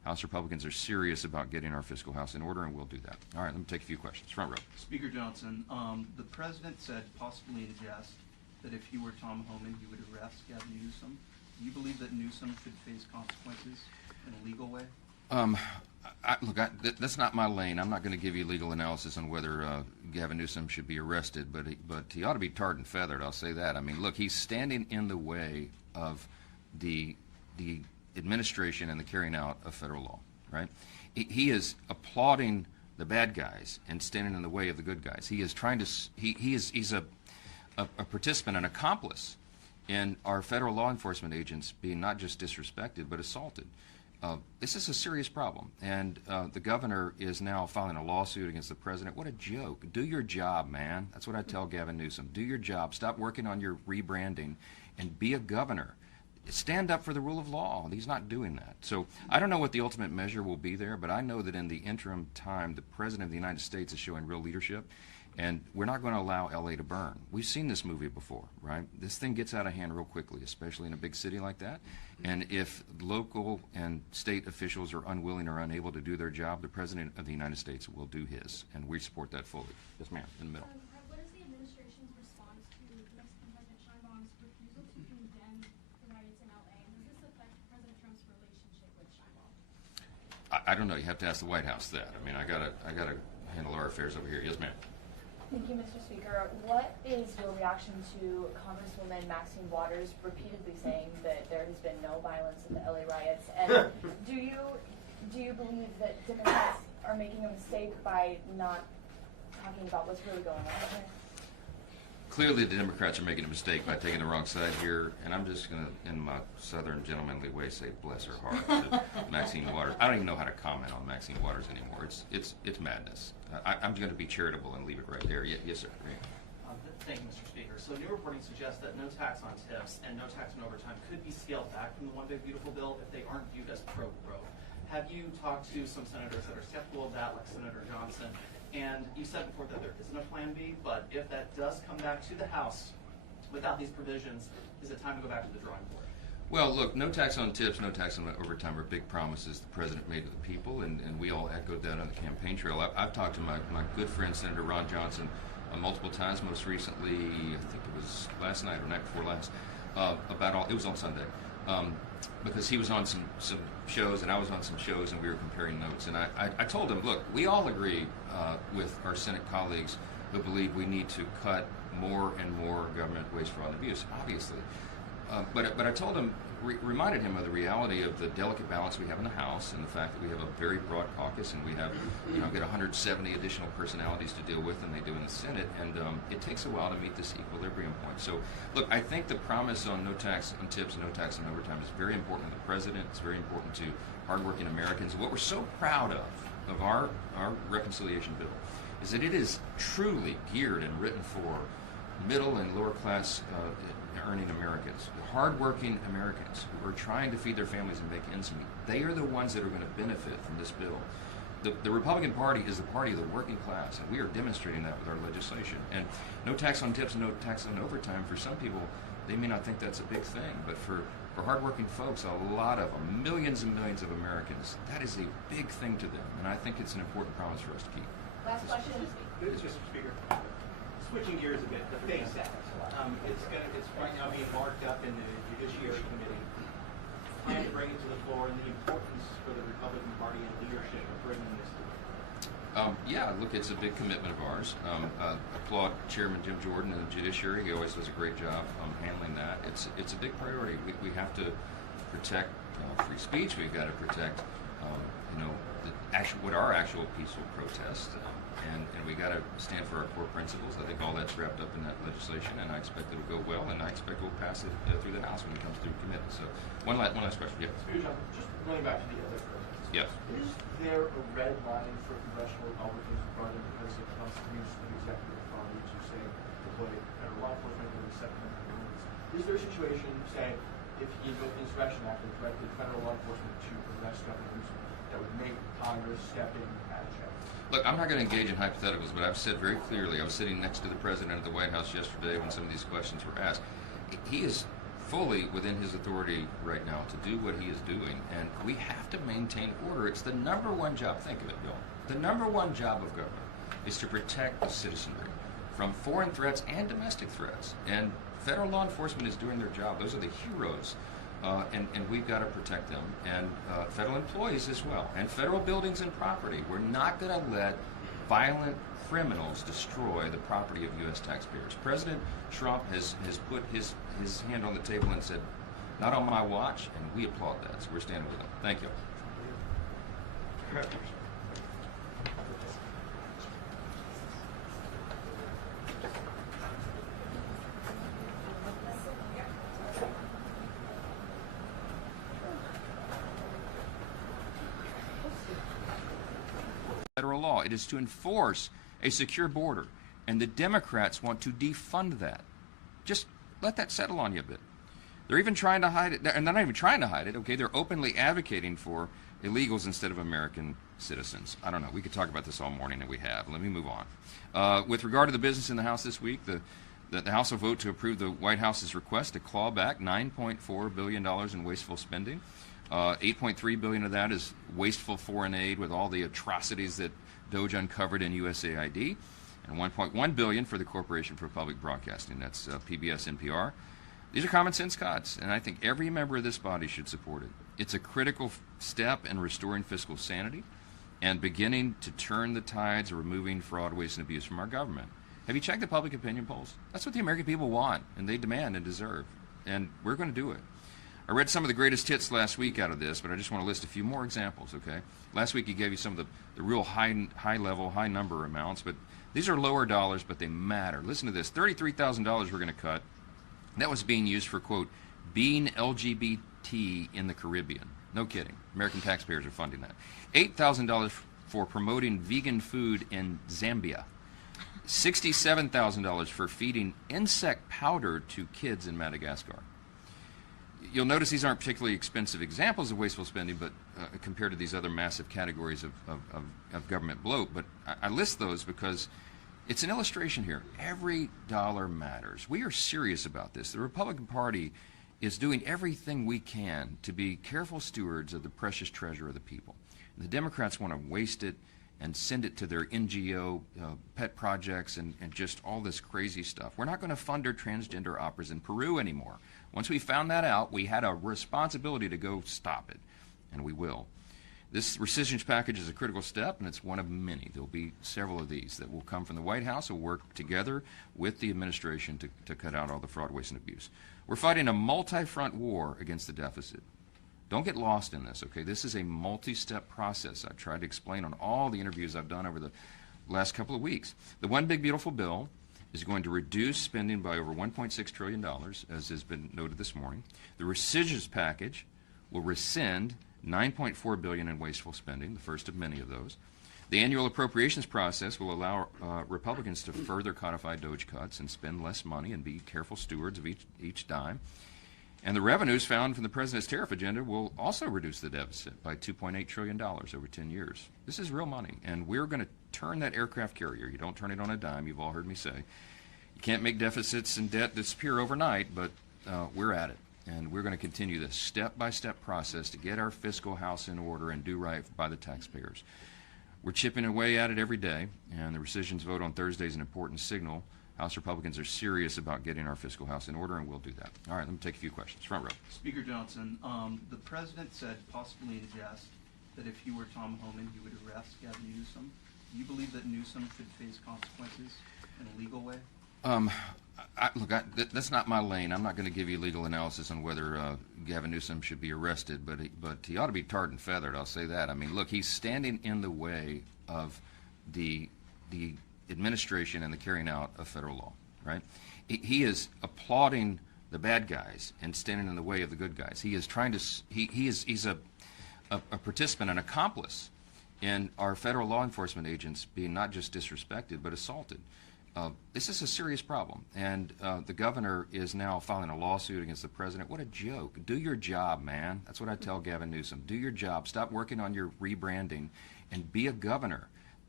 House Republicans are serious about getting our fiscal house in order, and we'll do that. All right, let me take a few questions. Front row. Speaker Johnson, the president said, possibly in jest, that if he were Tom Homan, he would arrest Gavin Newsom. Do you believe that Newsom should face consequences in a legal way? That's not my lane. I'm not going to give you legal analysis on whether Gavin Newsom should be arrested, but he ought to be tarred and feathered. I'll say that. I mean, look, he's standing in the way of the administration and the carrying out of federal law. Right? He is applauding the bad guys and standing in the way of the good guys. He is trying to. He's a participant, an accomplice in our federal law enforcement agents being not just disrespected but assaulted. This is a serious problem, and the governor is now filing a lawsuit against the president. What a joke. Do your job, man. That's what I tell Gavin Newsom. Do your job. Stop working on your rebranding and be a governor. Stand up for the rule of law. He's not doing that. So I don't know what the ultimate measure will be there, but I know that in the interim time, the president of the United States is showing real leadership, and we're not going to allow L.A. to burn. We've seen this movie before, right? This thing gets out of hand real quickly, especially in a big city like that. And if local and state officials are unwilling or unable to do their job, the President of the United States will do his, and we support that fully. Yes, ma'am, in the middle. What is the administration's response to Mexican President Sheinbaum's refusal to condemn the riots in LA? And does this affect President Trump's relationship with Sheinbaum? I don't know. You have to ask the White House that. I mean, I gotta handle our affairs over here. Yes, ma'am. Thank you, Mr. Speaker. What is your reaction to Congresswoman Maxine Waters repeatedly saying that there has been no violence in the LA riots? And do you believe that Democrats are making a mistake by not talking about what's really going on here? Clearly, the Democrats are making a mistake by taking the wrong side here, and I'm just going to, in my southern gentlemanly way, say bless her heart to Maxine Waters. I don't even know how to comment on Maxine Waters anymore. It's madness. I'm going to be charitable and leave it right there. Yes, sir. Thank you, Mr. Speaker. So new reporting suggests that no tax on tips and no tax on overtime could be scaled back from the One Big Beautiful Bill if they aren't viewed as pro-growth. Have you talked to some senators that are skeptical of that, like Senator Johnson? And you said before that there isn't a plan B, but if that does come back to the House without these provisions, is it time to go back to the drawing board? Well, look, no tax on tips, no tax on overtime are big promises the president made to the people, and we all echoed that on the campaign trail. I've talked to my good friend, Senator Ron Johnson, multiple times, most recently, I think it was last night or night before last, it was on Sunday, because he was on some shows and I was on some shows and we were comparing notes. And I told him, look, we all agree with our Senate colleagues who believe we need to cut more and more government waste, fraud, and abuse, obviously. But I told him, reminded him of the reality of the delicate balance we have in the House and the fact that we have a very broad caucus and we have, get 170 additional personalities to deal with than they do in the Senate, and it takes a while to meet this equilibrium point. So, look, I think the promise on no tax on tips and no tax on overtime is very important to the president. It's very important to hardworking Americans. What we're so proud of our reconciliation bill is that it is truly geared and written for middle and lower class earning Americans, hardworking Americans who are trying to feed their families and make ends meet. They are the ones that are going to benefit from this bill. The Republican Party is the party of the working class, and we are demonstrating that with our legislation. And no tax on tips, no tax on overtime, for some people, they may not think that's a big thing, but for hardworking folks, a lot of them, millions and millions of Americans, that is a big thing to them, and I think it's an important promise for us to keep. Last question. Mr. Speaker, switching gears a bit, the FACE Act. It's right now being marked up in the Judiciary Committee. Plan to bring it to the floor, and the importance for the Republican Party and leadership of bringing this to the floor. Yeah, look, it's a big commitment of ours. Applaud Chairman Jim Jordan and the Judiciary. He always does a great job handling that. It's a big priority. We have to protect free speech. We've got to protect, what are actual peaceful protests. And we got to stand for our core principles. I think all that's wrapped up in that legislation, and I expect it'll go well, and I expect we'll pass it through the House when it comes through committee. So, one last question. Yeah. Speaker Johnson, just going back to the other protests. Yes. Is there a red line for congressional Republicans brought in because it constitutes an executive authority to, say, deploy federal law enforcement or the Second Amendment rules? Is there a situation, say, if he invoked the Insurrection Act and directed federal law enforcement to arrest Governor Newsom, that would make Congress step in at a check? Look, I'm not going to engage in hypotheticals, but I've said very clearly, I was sitting next to the President at the White House yesterday when some of these questions were asked. He is fully within his authority right now to do what he is doing, and we have to maintain order. It's the number one job. Think of it, Bill. The number one job of government is to protect the citizenry from foreign threats and domestic threats. And federal law enforcement is doing their job. Those are the heroes, and we've got to protect them. And federal employees as well, and federal buildings and property. We're not going to let violent criminals destroy the property of U.S. taxpayers. President Trump has put his hand on the table and said, not on my watch, and we applaud that. So we're standing with him. Thank you. Federal law. It is to enforce a secure border, and the Democrats want to defund that. Just let that settle on you a bit. They're even trying to hide it, and they're not even trying to hide it, okay? They're openly advocating for illegals instead of American citizens. I don't know. We could talk about this all morning, and we have. Let me move on. With regard to the business in the House this week, the House will vote to approve the White House's request to claw back $9.4 billion in wasteful spending. $8.3 billion of that is wasteful foreign aid with all the atrocities that DOJ uncovered in USAID, and $1.1 billion for the Corporation for Public Broadcasting. That's PBS, NPR. These are common sense cuts, and I think every member of this body should support it. It's a critical step in restoring fiscal sanity and beginning to turn the tides of removing fraud, waste, and abuse from our government. Have you checked the public opinion polls? That's what the American people want, and they demand and deserve, and we're going to do it. I read some of the greatest hits last week out of this, but I just want to list a few more examples, okay? Last week he gave you some of the real high-level, high-number amounts, but these are lower dollars, but they matter. Listen to this. $33,000 we're going to cut. That was being used for, quote, being LGBT in the Caribbean. No kidding. American taxpayers are funding that. $8,000 for promoting vegan food in Zambia. $67,000 for feeding insect powder to kids in Madagascar. You'll notice these aren't particularly expensive examples of wasteful spending, but compared to these other massive categories of government bloat. But I list those because it's an illustration here. Every dollar matters. We are serious about this. The Republican Party is doing everything we can to be careful stewards of the precious treasure of the people. And the Democrats want to waste it and send it to their NGO pet projects and just all this crazy stuff. We're not going to fund our transgender operas in Peru anymore. Once we found that out, we had a responsibility to go stop it, and we will. This rescission package is a critical step, and it's one of many. There will be several of these that will come from the White House. We'll work together with the administration to cut out all the fraud, waste, and abuse. We're fighting a multi-front war against the deficit. Don't get lost in this, okay? This is a multi-step process. I've tried to explain on all the interviews I've done over the last couple of weeks. The One Big Beautiful Bill is going to reduce spending by over $1.6 trillion, as has been noted this morning. The rescissions package will rescind $9.4 billion in wasteful spending, the first of many of those. The annual appropriations process will allow Republicans to further codify DOJ cuts and spend less money and be careful stewards of each dime. And the revenues found from the president's tariff agenda will also reduce the deficit by $2.8 trillion over 10 years. This is real money, and we're going to turn that aircraft carrier. You don't turn it on a dime, you've all heard me say. You can't make deficits and debt disappear overnight, but we're at it. And we're going to continue this step-by-step process to get our fiscal house in order and do right by the taxpayers. We're chipping away at it every day, and the rescissions vote on Thursday is an important signal. House Republicans are serious about getting our fiscal house in order, and we'll do that. All right, let me take a few questions. Front row. Speaker Johnson, the president said, possibly in jest, that if he were Tom Homan, he would arrest Gavin Newsom. Do you believe that Newsom should face consequences in a legal way? Look, that's not my lane. I'm not going to give you legal analysis on whether Gavin Newsom should be arrested, but he ought to be tarred and feathered, I'll say that. I mean, look, he's standing in the way of the administration and the carrying out of federal law, right? He is applauding the bad guys and standing in the way of the good guys. He is trying to, he's a participant, an accomplice in our federal law enforcement agents being not just disrespected, but assaulted. This is a serious problem, and the governor is now filing a lawsuit against the president. What a joke. Do your job, man. That's what I tell Gavin Newsom. Do your job. Stop working on your rebranding and be a governor.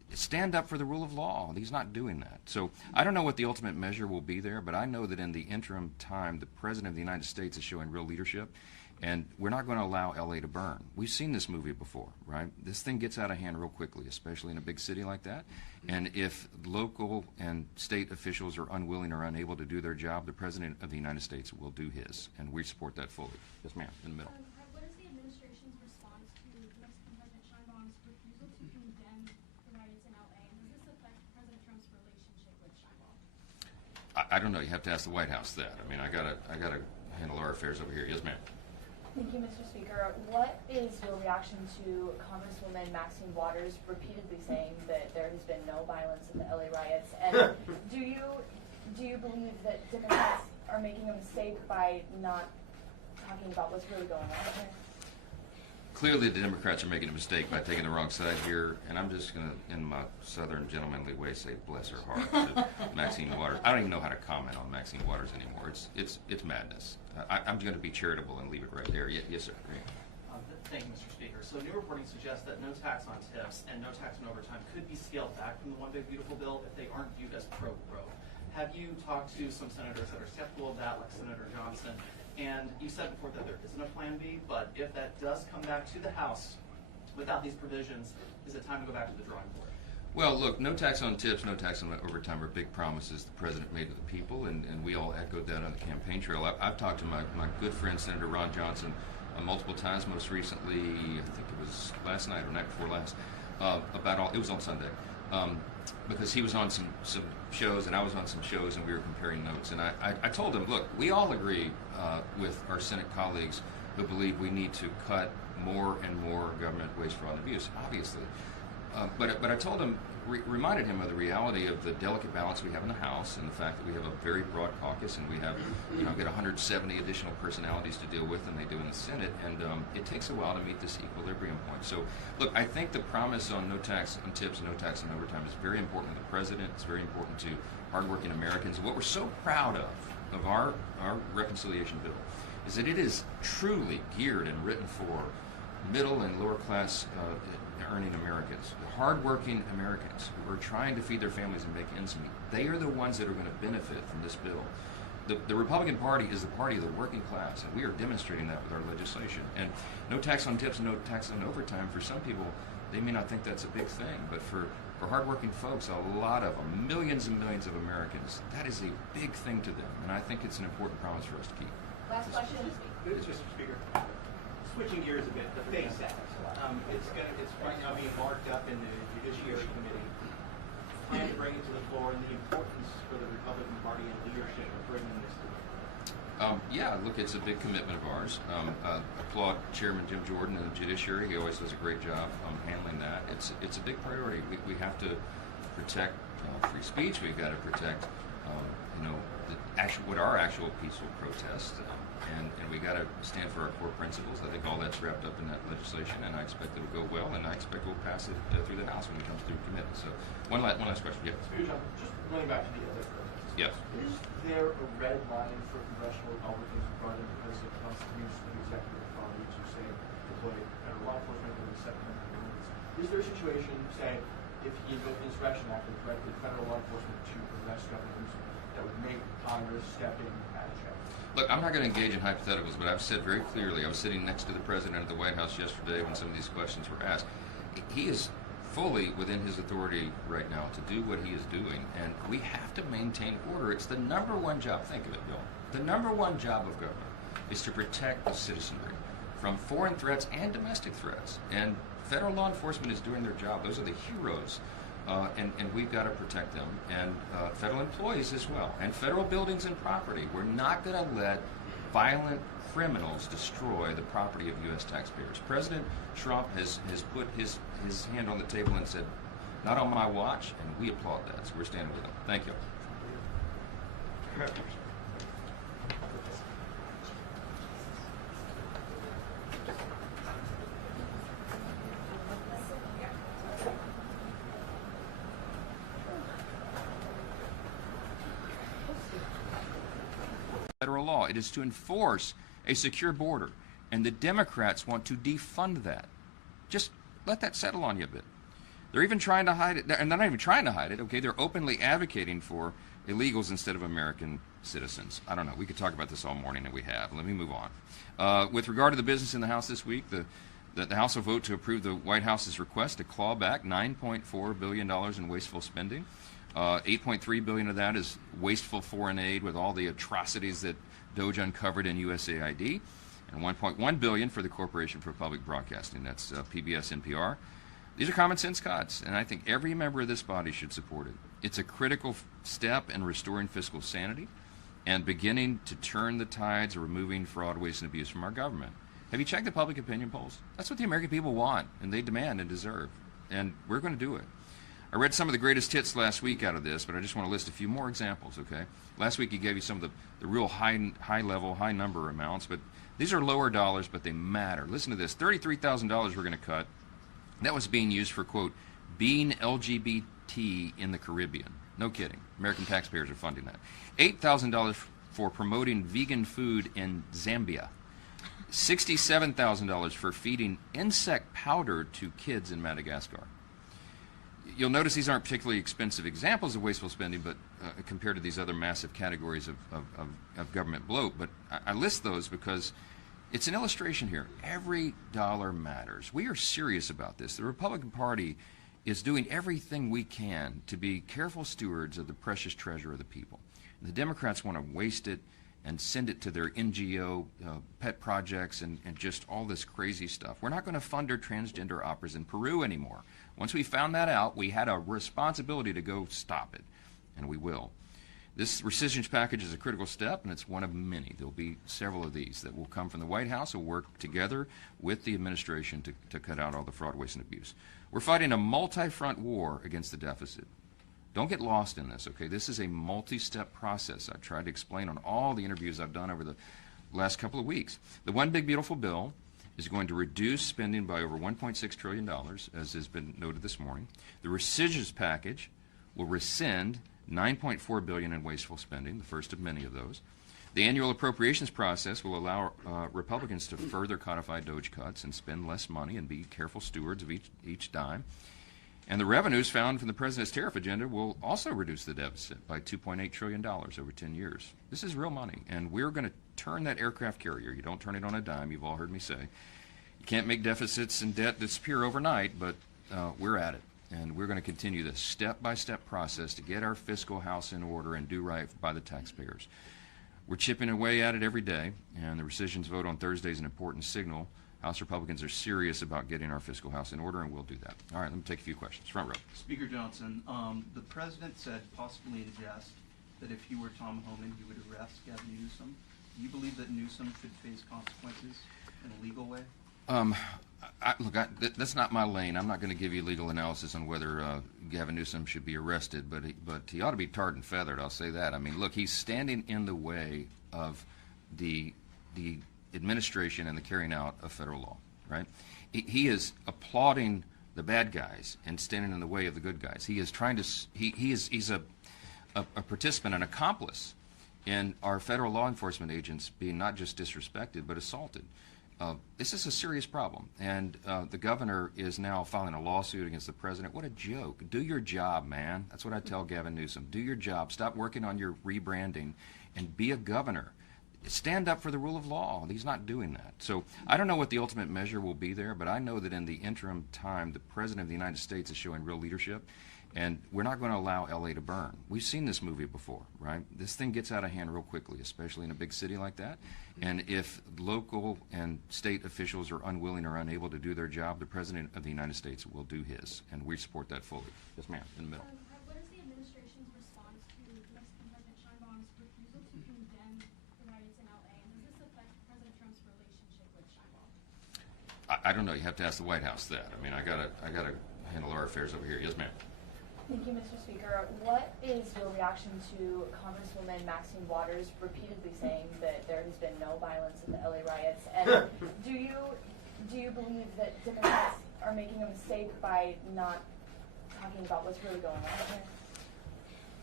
stand up for the rule of law. He's not doing that. So I don't know what the ultimate measure will be there, but I know that in the interim time, the President of the United States is showing real leadership, and we're not going to allow LA to burn. We've seen this movie before, right? This thing gets out of hand real quickly, especially in a big city like that. And if local and state officials are unwilling or unable to do their job, the President of the United States will do his, and we support that fully. Yes, ma'am, in the middle. What is the administration's response to Mexican President Sheinbaum's refusal to condemn the riots in LA? And does this affect President Trump's relationship with Sheinbaum? I don't know. You have to ask the White House that. I mean, I gotta handle our affairs over here. Yes, ma'am. Thank you, Mr. Speaker. What is your reaction to Congresswoman Maxine Waters repeatedly saying that there has been no violence in the LA riots? And do you believe that Democrats are making a mistake by not talking about what's really going on here? Clearly, the Democrats are making a mistake by taking the wrong side here, and I'm just going to, in my southern gentlemanly way, say bless her heart to Maxine Waters. I don't even know how to comment on Maxine Waters anymore. It's madness. I'm going to be charitable and leave it right there. Yes, sir. Thank you, Mr. Speaker. So new reporting suggests that no tax on tips and no tax on overtime could be scaled back from the One Big Beautiful Bill if they aren't viewed as pro-growth. Have you talked to some senators that are skeptical of that, like Senator Johnson? And you said before that there isn't a plan B, but if that does come back to the House without these provisions, is it time to go back to the drawing board? Well, look, no tax on tips, no tax on overtime are big promises the President made to the people, and we all echoed that on the campaign trail. I've talked to my good friend, Senator Ron Johnson, multiple times, most recently, I think it was last night or night before last, it was on Sunday, because he was on some shows and I was on some shows and we were comparing notes. And I told him, look, we all agree with our Senate colleagues who believe we need to cut more and more government waste, fraud, and abuse, obviously. But I told him, reminded him of the reality of the delicate balance we have in the House and the fact that we have a very broad caucus and we have, get 170 additional personalities to deal with than they do in the Senate, and it takes a while to meet this equilibrium point. So, look, I think the promise on no tax on tips and no tax on overtime is very important to the President. It's very important to hardworking Americans. What we're so proud of our reconciliation bill is that it is truly geared and written for middle and lower class earning Americans, hardworking Americans who are trying to feed their families and make ends meet. They are the ones that are going to benefit from this bill. The Republican Party is the party of the working class, and we are demonstrating that with our legislation. And no tax on tips and no tax on overtime, for some people, they may not think that's a big thing, but for hardworking folks, a lot of them, millions and millions of Americans, that is a big thing to them, and I think it's an important promise for us to keep. Last question. Mr. Speaker, switching gears a bit, the FACE Act. It's right now being marked up in the Judiciary Committee. Plan to bring it to the floor, and the importance for the Republican Party and leadership of bringing this to the floor. Yeah, look, it's a big commitment of ours. Applaud Chairman Jim Jordan and the Judiciary. He always does a great job handling that. It's a big priority. We have to protect free speech. We've got to protect, what are actual peaceful protests. And we got to stand for our core principles. I think all that's wrapped up in that legislation, and I expect it will go well, and I expect we'll pass it through the House when it comes through committee. So, one last question. Yeah. Just going back to the other protests. Yes. Is there a red line for congressional Republicans regarding the president constitutes an executive authority to, say, deploy federal law enforcement or the Second Amendment limits? Is there a situation, say, if he invoked the Insurrection Act and directed federal law enforcement to arrest Gavin Newsom, that would make Congress step in and check? Look, I'm not going to engage in hypotheticals, but I've said very clearly, I was sitting next to the President of the White House yesterday when some of these questions were asked. He is fully within his authority right now to do what he is doing, and we have to maintain order. It's the number one job, think of it, Bill, the number one job of government is to protect the citizenry from foreign threats and domestic threats, and federal law enforcement is doing their job. Those are the heroes. And we've got to protect them, and federal employees as well, and federal buildings and property. We're not going to let violent criminals destroy the property of U.S. taxpayers. President Trump has put his hand on the table and said, not on my watch, and we applaud that, so we're standing with him. Thank you. Federal law. It is to enforce a secure border, and the Democrats want to defund that. Just let that settle on you a bit. They're even trying to hide it, and they're not even trying to hide it, okay? They're openly advocating for illegals instead of American citizens. I don't know. We could talk about this all morning, and we have. Let me move on. With regard to the business in the House this week, the House will vote to approve the White House's request to claw back $9.4 billion in wasteful spending. $8.3 billion of that is wasteful foreign aid with all the atrocities that DOJ uncovered in USAID, and $1.1 billion for the Corporation for Public Broadcasting. That's PBS, NPR. These are common sense cuts, and I think every member of this body should support it. It's a critical step in restoring fiscal sanity and beginning to turn the tides of removing fraud, waste, and abuse from our government. Have you checked the public opinion polls? That's what the American people want, and they demand and deserve, and we're going to do it. I read some of the greatest hits last week out of this, but I just want to list a few more examples, okay? Last week he gave you some of the real high-level, high-number amounts, but these are lower dollars, but they matter. Listen to this. $33,000 we're going to cut. That was being used for, quote, being LGBT in the Caribbean. No kidding. American taxpayers are funding that. $8,000 for promoting vegan food in Zambia. $67,000 for feeding insect powder to kids in Madagascar. You'll notice these aren't particularly expensive examples of wasteful spending, but compared to these other massive categories of government bloat. But I list those because it's an illustration here. Every dollar matters. We are serious about this. The Republican Party is doing everything we can to be careful stewards of the precious treasure of the people. The Democrats want to waste it and send it to their NGO pet projects and just all this crazy stuff. We're not going to fund our transgender operas in Peru anymore. Once we found that out, we had a responsibility to go stop it, and we will. This rescission package is a critical step, and it's one of many. There'll be several of these that will come from the White House. We'll work together with the administration to cut out all the fraud, waste, and abuse. We're fighting a multi-front war against the deficit. Don't get lost in this, okay? This is a multi-step process. I've tried to explain on all the interviews I've done over the last couple of weeks. The One Big Beautiful Bill is going to reduce spending by over $1.6 trillion, as has been noted this morning. The rescission package will rescind $9.4 billion in wasteful spending, the first of many of those. The annual appropriations process will allow Republicans to further codify DOJ cuts and spend less money and be careful stewards of each dime. And the revenues found from the president's tariff agenda will also reduce the deficit by $2.8 trillion over 10 years. This is real money, and we're going to turn that aircraft carrier. You don't turn it on a dime, you've all heard me say. You can't make deficits and debt disappear overnight, but we're at it. And we're going to continue this step-by-step process to get our fiscal house in order and do right by the taxpayers. We're chipping away at it every day, and the rescissions vote on Thursday is an important signal. House Republicans are serious about getting our fiscal house in order, and we'll do that. All right, let me take a few questions. Front row. Speaker Johnson, the president said, possibly in jest, that if he were Tom Homan, he would arrest Gavin Newsom. Do you believe that Newsom should face consequences in a legal way? That's not my lane. I'm not going to give you legal analysis on whether Gavin Newsom should be arrested, but he ought to be tarred and feathered, I'll say that. I mean, look, he's standing in the way of the administration and the carrying out of federal law, right? He is applauding the bad guys and standing in the way of the good guys. He is trying to, he's a participant, an accomplice in our federal law enforcement agents being not just disrespected, but assaulted. This is a serious problem, and the governor is now filing a lawsuit against the president. What a joke. Do your job, man. That's what I tell Gavin Newsom. Do your job. Stop working on your rebranding and be a governor. Stand up for the rule of law. He's not doing that. So I don't know what the ultimate measure will be there, but I know that in the interim time, the President of the United States is showing real leadership, and we're not going to allow L.A. to burn. We've seen this movie before, right? This thing gets out of hand real quickly, especially in a big city like that. And if local and state officials are unwilling or unable to do their job, the President of the United States will do his, and we support that fully. Yes, ma'am, in the middle. What is the administration's response to Mexican President Sheinbaum's refusal to condemn the riots in LA, and does this affect President Trump's relationship with Sheinbaum? I don't know. You have to ask the White House that. I mean, I gotta handle our affairs over here. Yes, ma'am. Thank you, Mr. Speaker. What is your reaction to Congresswoman Maxine Waters repeatedly saying that there has been no violence in the LA riots? And do you believe that Democrats are making a mistake by not talking about what's really going on here?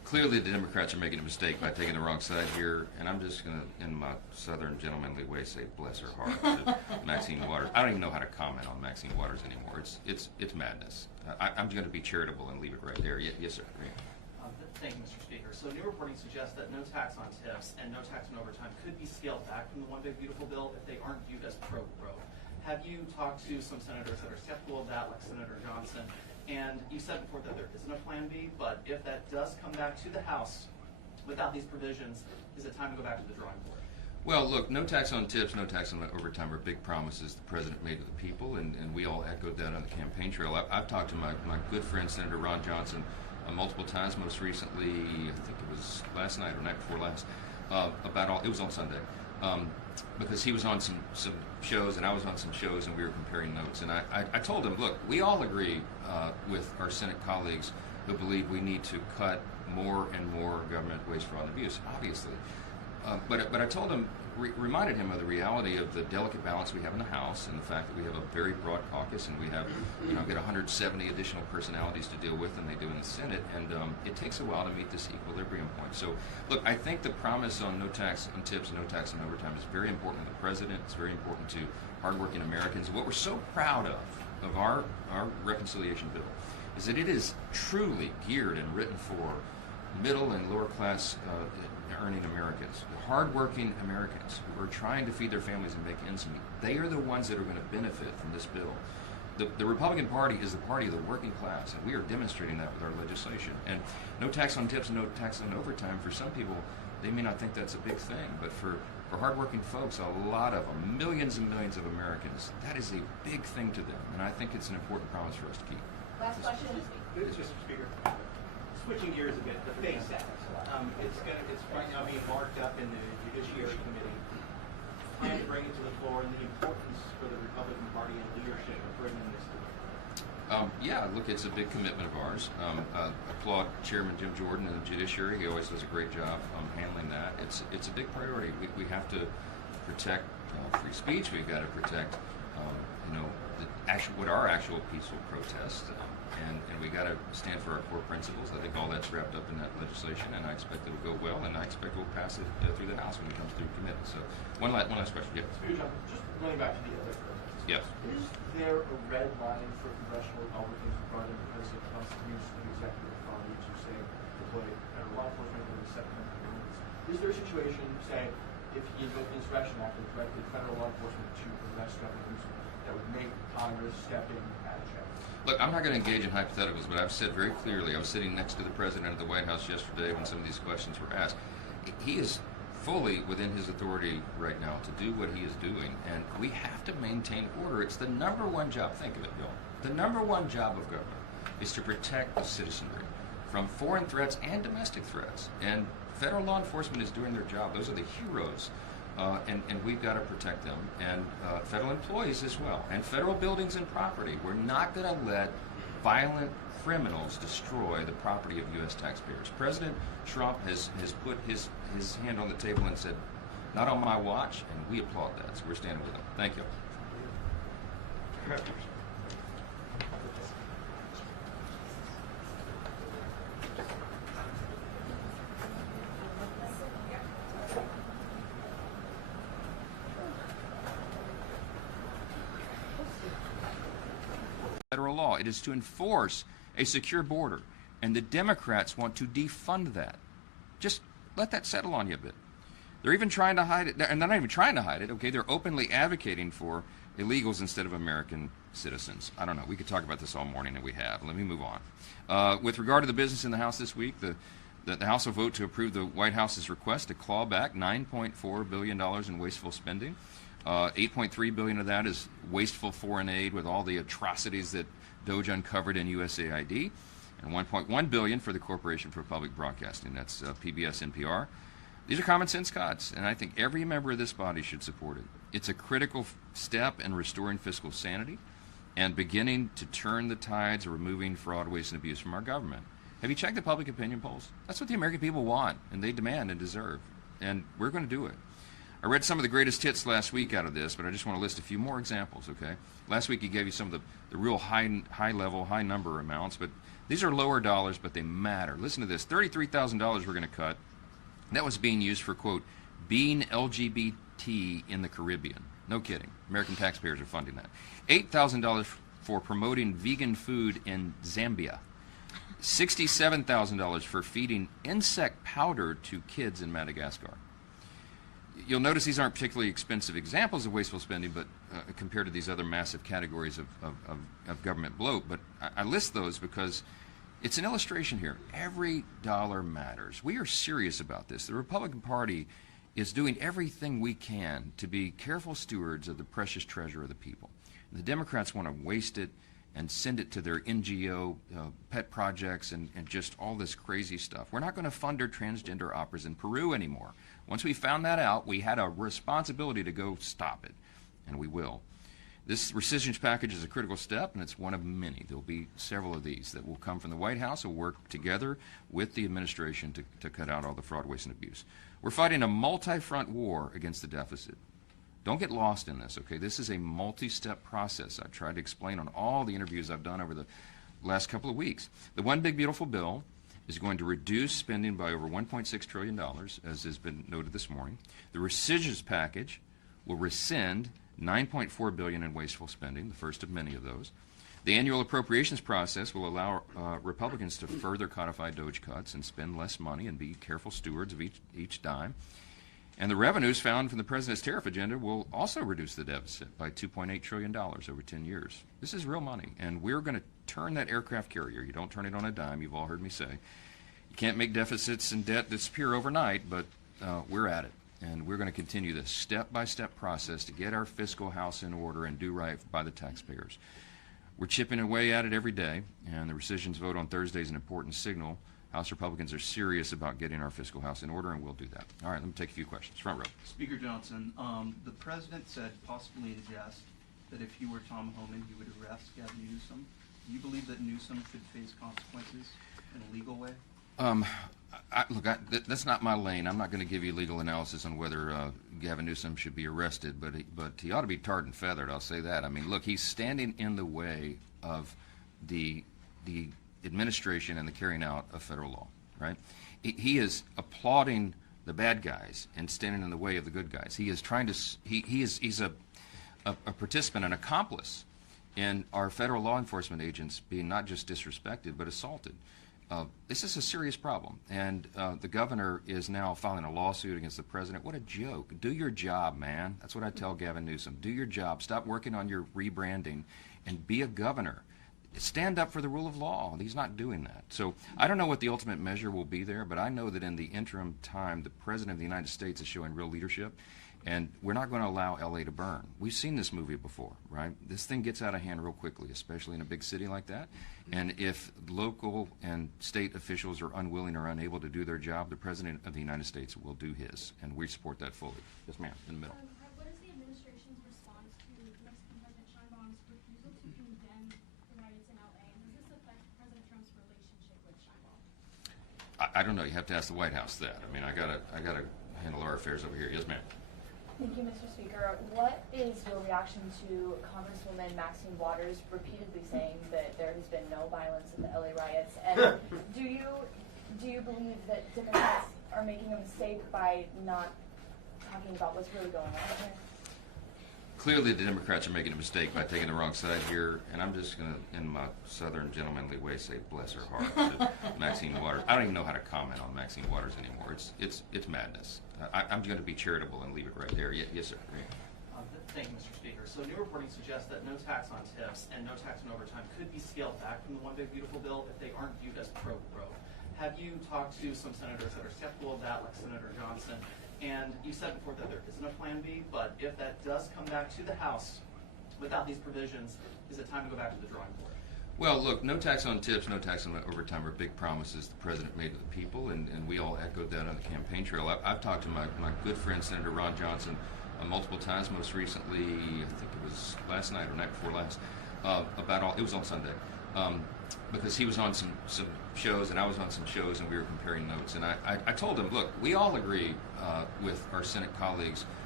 clearly the Democrats are making a mistake by taking the wrong side here, and I'm just going to, in my southern gentlemanly way, say bless her heart to Maxine Waters. I don't even know how to comment on Maxine Waters anymore. It's madness. I'm going to be charitable and leave it right there. Yes, sir. Thank you, Mr. Speaker. So new reporting suggests that no tax on tips and no tax on overtime could be scaled back from the One Big Beautiful Bill if they aren't viewed as pro-growth. Have you talked to some senators that are skeptical of that, like Senator Johnson? And you said before that there isn't a plan B, but if that does come back to the House without these provisions, is it time to go back to the drawing board? Well, look, no tax on tips, no tax on overtime are big promises the president made to the people, and we all echoed that on the campaign trail. I've talked to my good friend, Senator Ron Johnson, multiple times, most recently, I think it was last night or night before last, it was on Sunday, because he was on some shows and I was on some shows and we were comparing notes. And I told him, look, we all agree with our Senate colleagues who believe we need to cut more and more government waste, fraud, and abuse, obviously. But I told him, reminded him of the reality of the delicate balance we have in the House and the fact that we have a very broad caucus and we have, get 170 additional personalities to deal with than they do in the Senate, and it takes a while to meet this equilibrium point. So, look, I think the promise on no tax on tips, no tax on overtime is very important to the president. It's very important to hardworking Americans. What we're so proud of our reconciliation bill is that it is truly geared and written for middle and lower class earning Americans, hardworking Americans who are trying to feed their families and make ends meet. They are the ones that are going to benefit from this bill. The Republican Party is the party of the working class, and we are demonstrating that with our legislation. And no tax on tips and no tax on overtime, for some people, they may not think that's a big thing, but for hardworking folks, a lot of them, millions and millions of Americans, that is a big thing to them, and I think it's an important promise for us to keep. Last question. Mr. Speaker, switching gears a bit, the FACE Act. It's right now being marked up in the Judiciary Committee. Plan to bring it to the floor, and the importance for the Republican Party and leadership of bringing this to the floor. Yeah, look, it's a big commitment of ours. Applaud Chairman Jim Jordan and the Judiciary. He always does a great job handling that. It's a big priority. We have to protect free speech. We've got to protect, what are actual peaceful protests. And we got to stand for our core principles. I think all that's wrapped up in that legislation, and I expect it will go well, and I expect we'll pass it through the House when it comes through committee. So, one last question. Yeah. Speaker Johnson, just running back to the other protests. Yes. Is there a red line for congressional Republicans regarding because it constitutes an executive authority to say deploy federal law enforcement or the Second Amendment rules? Is there a situation, say, if he invoked the Insurrection Act and directed federal law enforcement to arrest Gavin Newsom, that would make Congress step in at a check? Look, I'm not going to engage in hypotheticals, but I've said very clearly, I was sitting next to the president at the White House yesterday when some of these questions were asked. He is fully within his authority right now to do what he is doing, and we have to maintain order. It's the number one job, think of it, Bill. The number one job of government is to protect the citizenry from foreign threats and domestic threats. And federal law enforcement is doing their job. Those are the heroes. And we've got to protect them, and federal employees as well, and federal buildings and property. We're not going to let violent criminals destroy the property of U.S. taxpayers. President Trump has put his hand on the table and said, not on my watch, and we applaud that, so we're standing with him. Thank you. Federal law. It is to enforce a secure border, and the Democrats want to defund that. Just let that settle on you a bit. They're even trying to hide it, and they're not even trying to hide it, okay? They're openly advocating for illegals instead of American citizens. I don't know. We could talk about this all morning, and we have. Let me move on. With regard to the business in the House this week, the House will vote to approve the White House's request to claw back $9.4 billion in wasteful spending. $8.3 billion of that is wasteful foreign aid with all the atrocities that DOJ uncovered in USAID, and $1.1 billion for the Corporation for Public Broadcasting. That's PBS, NPR. These are common sense cuts, and I think every member of this body should support it. It's a critical step in restoring fiscal sanity and beginning to turn the tides of removing fraud, waste, and abuse from our government. Have you checked the public opinion polls? That's what the American people want, and they demand and deserve, and we're going to do it. I read some of the greatest hits last week out of this, but I just want to list a few more examples, okay? Last week he gave you some of the real high level, high number amounts, but these are lower dollars, but they matter. Listen to this, $33,000 we're going to cut. That was being used for, quote, being LGBT in the Caribbean. No kidding. American taxpayers are funding that. $8,000 for promoting vegan food in Zambia. $67,000 for feeding insect powder to kids in Madagascar. You'll notice these aren't particularly expensive examples of wasteful spending, but compared to these other massive categories of government bloat. But I list those because it's an illustration here. Every dollar matters. We are serious about this. The Republican Party is doing everything we can to be careful stewards of the precious treasure of the people. The Democrats want to waste it and send it to their NGO pet projects and just all this crazy stuff. We're not going to fund our transgender operas in Peru anymore. Once we found that out, we had a responsibility to go stop it, and we will. This rescission package is a critical step, and it's one of many. There will be several of these that will come from the White House. We'll work together with the administration to cut out all the fraud, waste, and abuse. We're fighting a multi-front war against the deficit. Don't get lost in this, okay? This is a multi-step process. I've tried to explain on all the interviews I've done over the last couple of weeks. The One Big Beautiful Bill is going to reduce spending by over $1.6 trillion, as has been noted this morning. The rescissions package will rescind $9.4 billion in wasteful spending, the first of many of those. The annual appropriations process will allow Republicans to further codify DOGE cuts and spend less money and be careful stewards of each dime. And the revenues found from the president's tariff agenda will also reduce the deficit by $2.8 trillion over 10 years. This is real money, and we're going to turn that aircraft carrier. You don't turn it on a dime, you've all heard me say. You can't make deficits and debt disappear overnight, but we're at it. And we're going to continue this step-by-step process to get our fiscal house in order and do right by the taxpayers. We're chipping away at it every day, and the rescissions vote on Thursday is an important signal. House Republicans are serious about getting our fiscal house in order, and we'll do that. All right, let me take a few questions. Front row. Speaker Johnson, the president said, possibly in jest, that if he were Tom Homan, he would arrest Gavin Newsom. Do you believe that Newsom should face consequences in a legal way? That's not my lane. I'm not going to give you legal analysis on whether Gavin Newsom should be arrested, but he ought to be tarred and feathered, I'll say that. I mean, look, he's standing in the way of the administration and the carrying out of federal law, right? He is applauding the bad guys and standing in the way of the good guys. He is trying to, he's a participant, an accomplice in our federal law enforcement agents being not just disrespected, but assaulted. This is a serious problem, and the governor is now filing a lawsuit against the president. What a joke. Do your job, man. That's what I tell Gavin Newsom. Do your job. Stop working on your rebranding and be a governor. Stand up for the rule of law. He's not doing that. So I don't know what the ultimate measure will be there, but I know that in the interim time, the President of the United States is showing real leadership, and we're not going to allow L.A. to burn. We've seen this movie before, right? This thing gets out of hand real quickly, especially in a big city like that. And if local and state officials are unwilling or unable to do their job, the President of the United States will do his, and we support that fully. Yes, ma'am, in the middle. What is the administration's response to Mexican President Sheinbaum's refusal to condemn the riots in LA? And does this affect President Trump's relationship with Sheinbaum? I don't know. You have to ask the White House that. I mean, I gotta handle our affairs over here. Yes, ma'am. Thank you, Mr. Speaker. What is your reaction to Congresswoman Maxine Waters repeatedly saying that there has been no violence in the LA riots? And do you believe that Democrats are making a mistake by not talking about what's really going on here? Clearly, the Democrats are making a mistake by taking the wrong side here, and I'm just going to, in my southern gentlemanly way, say bless her heart to Maxine Waters. I don't even know how to comment on Maxine Waters anymore. It's madness. I'm going to be charitable and leave it right there. Yes, sir. Thank you, Mr. Speaker. So new reporting suggests that no tax on tips and no tax on overtime could be scaled back from the One Big Beautiful Bill if they aren't viewed as pro-growth. Have you talked to some senators that are skeptical of that, like Senator Johnson? And you said before that there isn't a plan B, but if that does come back to the House without these provisions, is it time to go back to the drawing board? Well, look, no tax on tips, no tax on overtime are big promises the president made to the people, and we all echoed that on the campaign trail. I've talked to my good friend, Senator Ron Johnson, multiple times, most recently, I think it was last night or night before last, it was on Sunday, because he was on some shows and I was on some shows and we were comparing notes. And I told him, look, we all agree with our Senate colleagues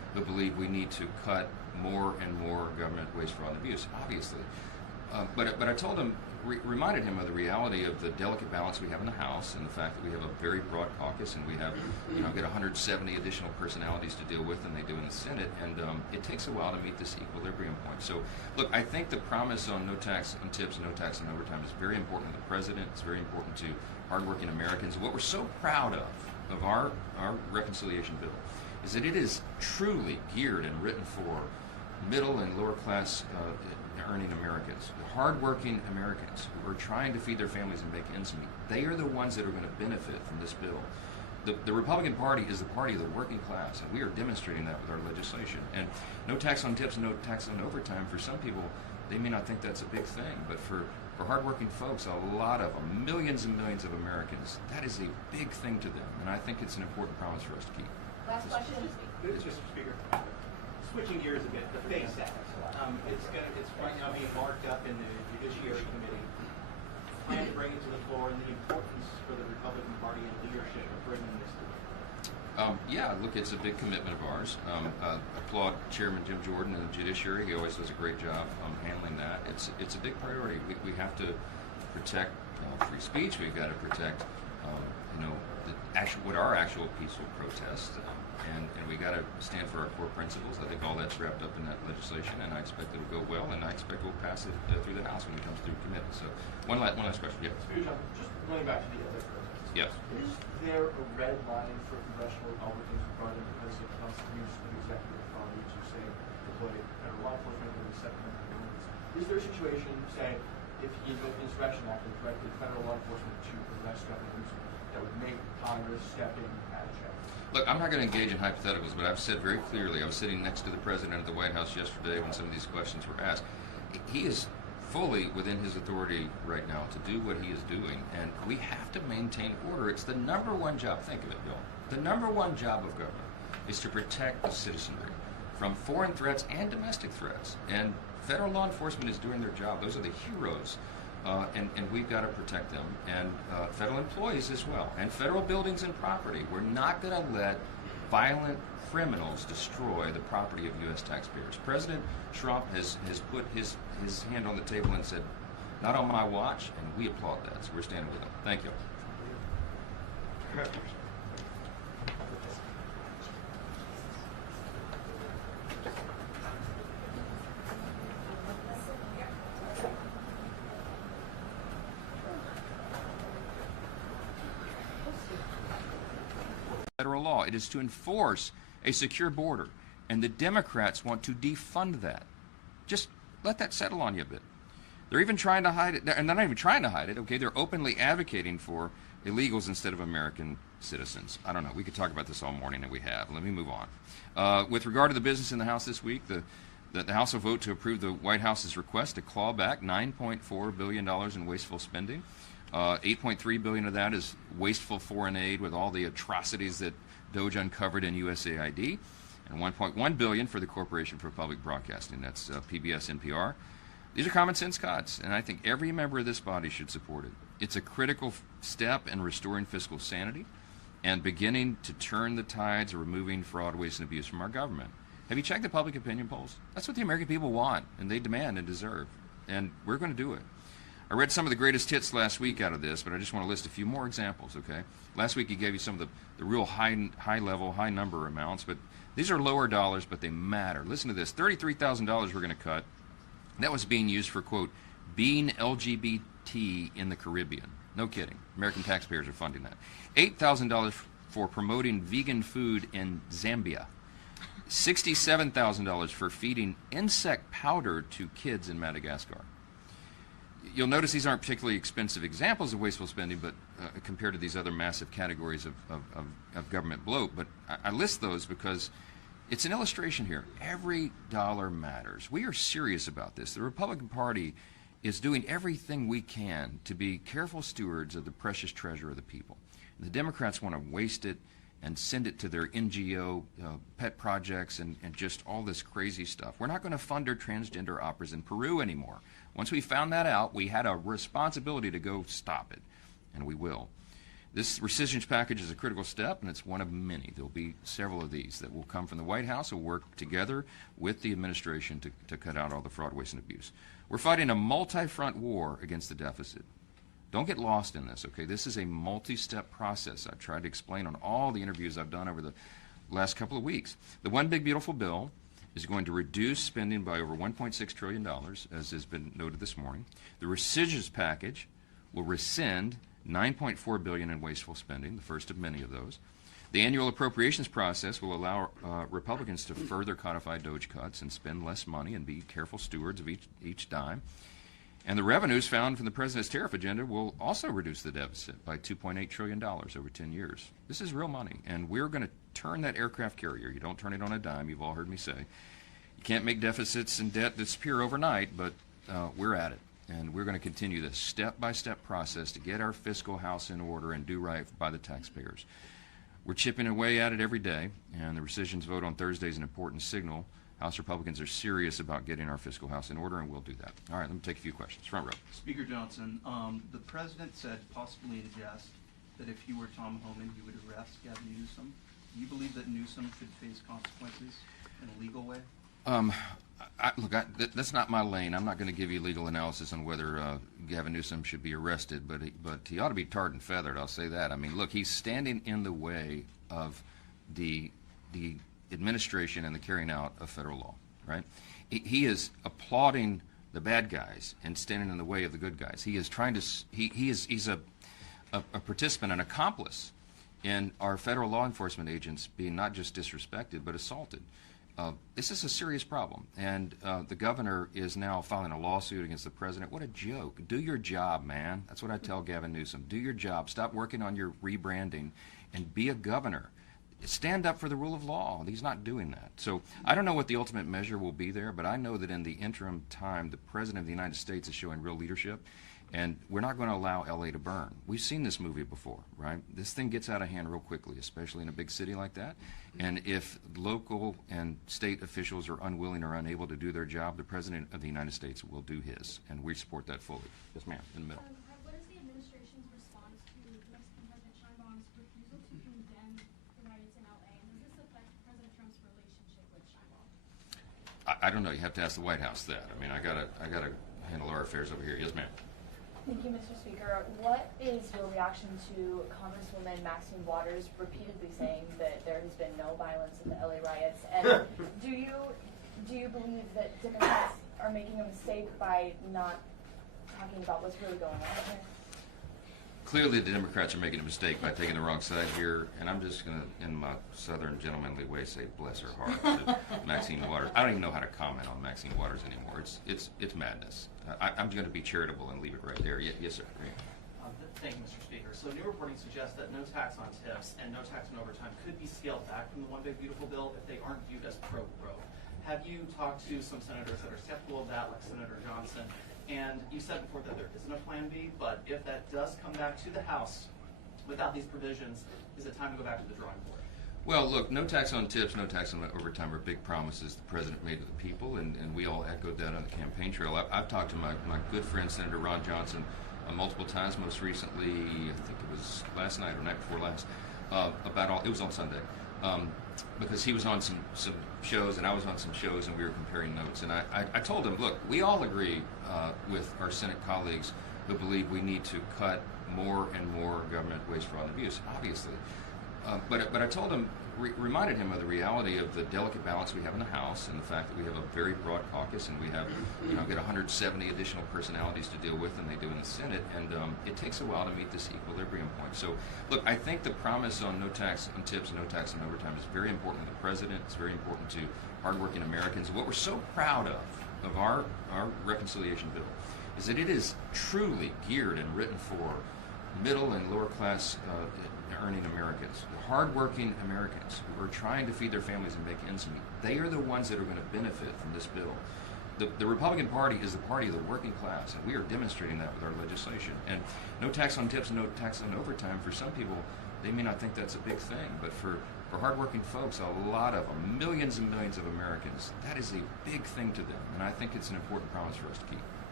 who believe we need to cut more and more government waste, fraud, and abuse, obviously. But I told him, reminded him of the reality of the delicate balance we have in the House and the fact that we have a very broad caucus and we have, get 170 additional personalities to deal with than they do in the Senate, and it takes a while to meet this equilibrium point. So, look, I think the promise on no tax on tips and no tax on overtime is very important to the president. It's very important to hardworking Americans. What we're so proud of our reconciliation bill is that it is truly geared and written for middle and lower class earning Americans, hardworking Americans who are trying to feed their families and make ends meet. They are the ones that are going to benefit from this bill. The Republican Party is the party of the working class, and we are demonstrating that with our legislation. And no tax on tips, no tax on overtime, for some people, they may not think that's a big thing, but for hardworking folks, a lot of them, millions and millions of Americans, that is a big thing to them, and I think it's an important promise for us to keep. Last question. Mr. Speaker, switching gears a bit, the FACE Act. It's right now being marked up in the Judiciary Committee. Plan to bring it to the floor, and the importance for the Republican Party and leadership of bringing this to the floor. Yeah, look, it's a big commitment of ours. Applaud Chairman Jim Jordan and the Judiciary. He always does a great job handling that. It's a big priority. We have to protect free speech. We've got to protect, what are actual peaceful protests. And we got to stand for our core principles. I think all that's wrapped up in that legislation, and I expect it'll go well, and I expect we'll pass it through the House when it comes through committee. So, one last question. Yeah. Speaker John, just going back to the other protests. Yes. Is there a red line for congressional Republicans regarding the president Trump's use of executive authority to, say, deploy federal law enforcement or the Second Amendment rules? Is there a situation, say, if he invoked the Insurrection Act and directed federal law enforcement to arrest Gavin Newsom, that would make Congress step in at a check? Look, I'm not going to engage in hypotheticals, but I've said very clearly, I was sitting next to the president at the White House yesterday when some of these questions were asked. He is fully within his authority right now to do what he is doing, and we have to maintain order. It's the number one job, think of it, Bill, the number one job of government is to protect the citizenry from foreign threats and domestic threats, and federal law enforcement is doing their job. Those are the heroes. And we've got to protect them, and federal employees as well, and federal buildings and property. We're not going to let violent criminals destroy the property of U.S. taxpayers. President Trump has put his hand on the table and said, not on my watch, and we applaud that, so we're standing with him. Thank you. Federal law. It is to enforce a secure border, and the Democrats want to defund that. Just let that settle on you a bit. They're even trying to hide it, and they're not even trying to hide it, okay? They're openly advocating for illegals instead of American citizens. I don't know. We could talk about this all morning, and we have. Let me move on. With regard to the business in the House this week, the House will vote to approve the White House's request to claw back $9.4 billion in wasteful spending. $8.3 billion of that is wasteful foreign aid with all the atrocities that DOJ uncovered in USAID, and $1.1 billion for the Corporation for Public Broadcasting. That's PBS, NPR. These are common sense cuts, and I think every member of this body should support it. It's a critical step in restoring fiscal sanity and beginning to turn the tides of removing fraud, waste, and abuse from our government. Have you checked the public opinion polls? That's what the American people want, and they demand and deserve, and we're going to do it. I read some of the greatest hits last week out of this, but I just want to list a few more examples, okay? Last week he gave you some of the real high-level, high-number amounts, but these are lower dollars, but they matter. Listen to this. $33,000 we're going to cut. That was being used for, quote, being LGBT in the Caribbean. No kidding. American taxpayers are funding that. $8,000 for promoting vegan food in Zambia. $67,000 for feeding insect powder to kids in Madagascar. You'll notice these aren't particularly expensive examples of wasteful spending, but compared to these other massive categories of government bloat. But I list those because it's an illustration here. Every dollar matters. We are serious about this. The Republican Party is doing everything we can to be careful stewards of the precious treasure of the people. And the Democrats want to waste it and send it to their NGO pet projects and just all this crazy stuff. We're not going to fund our transgender operas in Peru anymore. Once we found that out, we had a responsibility to go stop it, and we will. This rescission package is a critical step, and it's one of many. There will be several of these that will come from the White House and work together with the administration to cut out all the fraud, waste, and abuse. We're fighting a multi-front war against the deficit. Don't get lost in this, okay? This is a multi-step process. I've tried to explain on all the interviews I've done over the last couple of weeks. The One Big Beautiful Bill is going to reduce spending by over $1.6 trillion, as has been noted this morning. The rescissions package will rescind $9.4 billion in wasteful spending, the first of many of those. The annual appropriations process will allow Republicans to further codify DOGE cuts and spend less money and be careful stewards of each dime. And the revenues found from the president's tariff agenda will also reduce the deficit by $2.8 trillion over 10 years. This is real money, and we're going to turn that aircraft carrier. You don't turn it on a dime, you've all heard me say. You can't make deficits and debt disappear overnight, but we're at it. And we're going to continue this step-by-step process to get our fiscal house in order and do right by the taxpayers. We're chipping away at it every day, and the rescissions vote on Thursday is an important signal. House Republicans are serious about getting our fiscal house in order, and we'll do that. All right, let me take a few questions. Front row. Speaker Johnson, the president said, possibly in jest, that if he were Tom Homan, he would arrest Gavin Newsom. Do you believe that Newsom should face consequences in a legal way? That's not my lane. I'm not going to give you legal analysis on whether Gavin Newsom should be arrested, but he ought to be tarred and feathered, I'll say that. I mean, look, he's standing in the way of the administration and the carrying out of federal law, right? He is applauding the bad guys and standing in the way of the good guys. He is trying to, he's a participant, an accomplice in our federal law enforcement agents being not just disrespected, but assaulted. This is a serious problem, and the governor is now filing a lawsuit against the president. What a joke. Do your job, man. That's what I tell Gavin Newsom. Do your job. Stop working on your rebranding and be a governor. Stand up for the rule of law. He's not doing that. So I don't know what the ultimate measure will be there, but I know that in the interim time, the President of the United States is showing real leadership, and we're not going to allow L.A. to burn. We've seen this movie before, right? This thing gets out of hand real quickly, especially in a big city like that. And if local and state officials are unwilling or unable to do their job, the President of the United States will do his, and we support that fully. Yes, ma'am, in the middle. What is the administration's response to Mexican President Sheinbaum's refusal to condemn the riots in LA? And does this affect President Trump's relationship with Sheinbaum? I don't know. You have to ask the White House that. I mean, I gotta handle our affairs over here. Yes, ma'am. Thank you, Mr. Speaker. What is your reaction to Congresswoman Maxine Waters repeatedly saying that there has been no violence in the LA riots? And do you believe that Democrats are making a mistake by not talking about what's really going on here? Clearly, the Democrats are making a mistake by taking the wrong side here, and I'm just going to, in my southern gentlemanly way, say bless her heart to Maxine Waters. I don't even know how to comment on Maxine Waters anymore. It's madness. I'm going to be charitable and leave it right there. Yes, sir. Thank you, Mr. Speaker. So new reporting suggests that no tax on tips and no tax on overtime could be scaled back from the One Big Beautiful Bill if they aren't viewed as pro-growth. Have you talked to some senators that are skeptical of that, like Senator Johnson? And you said before that there isn't a plan B, but if that does come back to the House without these provisions, is it time to go back to the drawing board? Well, look, no tax on tips, no tax on overtime are big promises the president made to the people, and we all echoed that on the campaign trail. I've talked to my good friend, Senator Ron Johnson, multiple times, most recently, I think it was last night or night before last, it was on Sunday, because he was on some shows and I was on some shows and we were comparing notes. And I told him, look, we all agree with our Senate colleagues who believe we need to cut more and more government waste, fraud, and abuse, obviously. But I told him, reminded him of the reality of the delicate balance we have in the House and the fact that we have a very broad caucus and we have, get 170 additional personalities to deal with than they do in the Senate, and it takes a while to meet this equilibrium point. So, look, I think the promise on no tax on tips and no tax on overtime is very important to the president. It's very important to hardworking Americans. What we're so proud of our reconciliation bill is that it is truly geared and written for middle and lower class earning Americans, hardworking Americans who are trying to feed their families and make ends meet. They are the ones that are going to benefit from this bill. The Republican Party is the party of the working class, and we are demonstrating that with our legislation. And no tax on tips and no tax on overtime, for some people, they may not think that's a big thing, but for hardworking folks, a lot of them, millions and millions of Americans, that is a big thing to them, and I think it's an important promise for us to keep.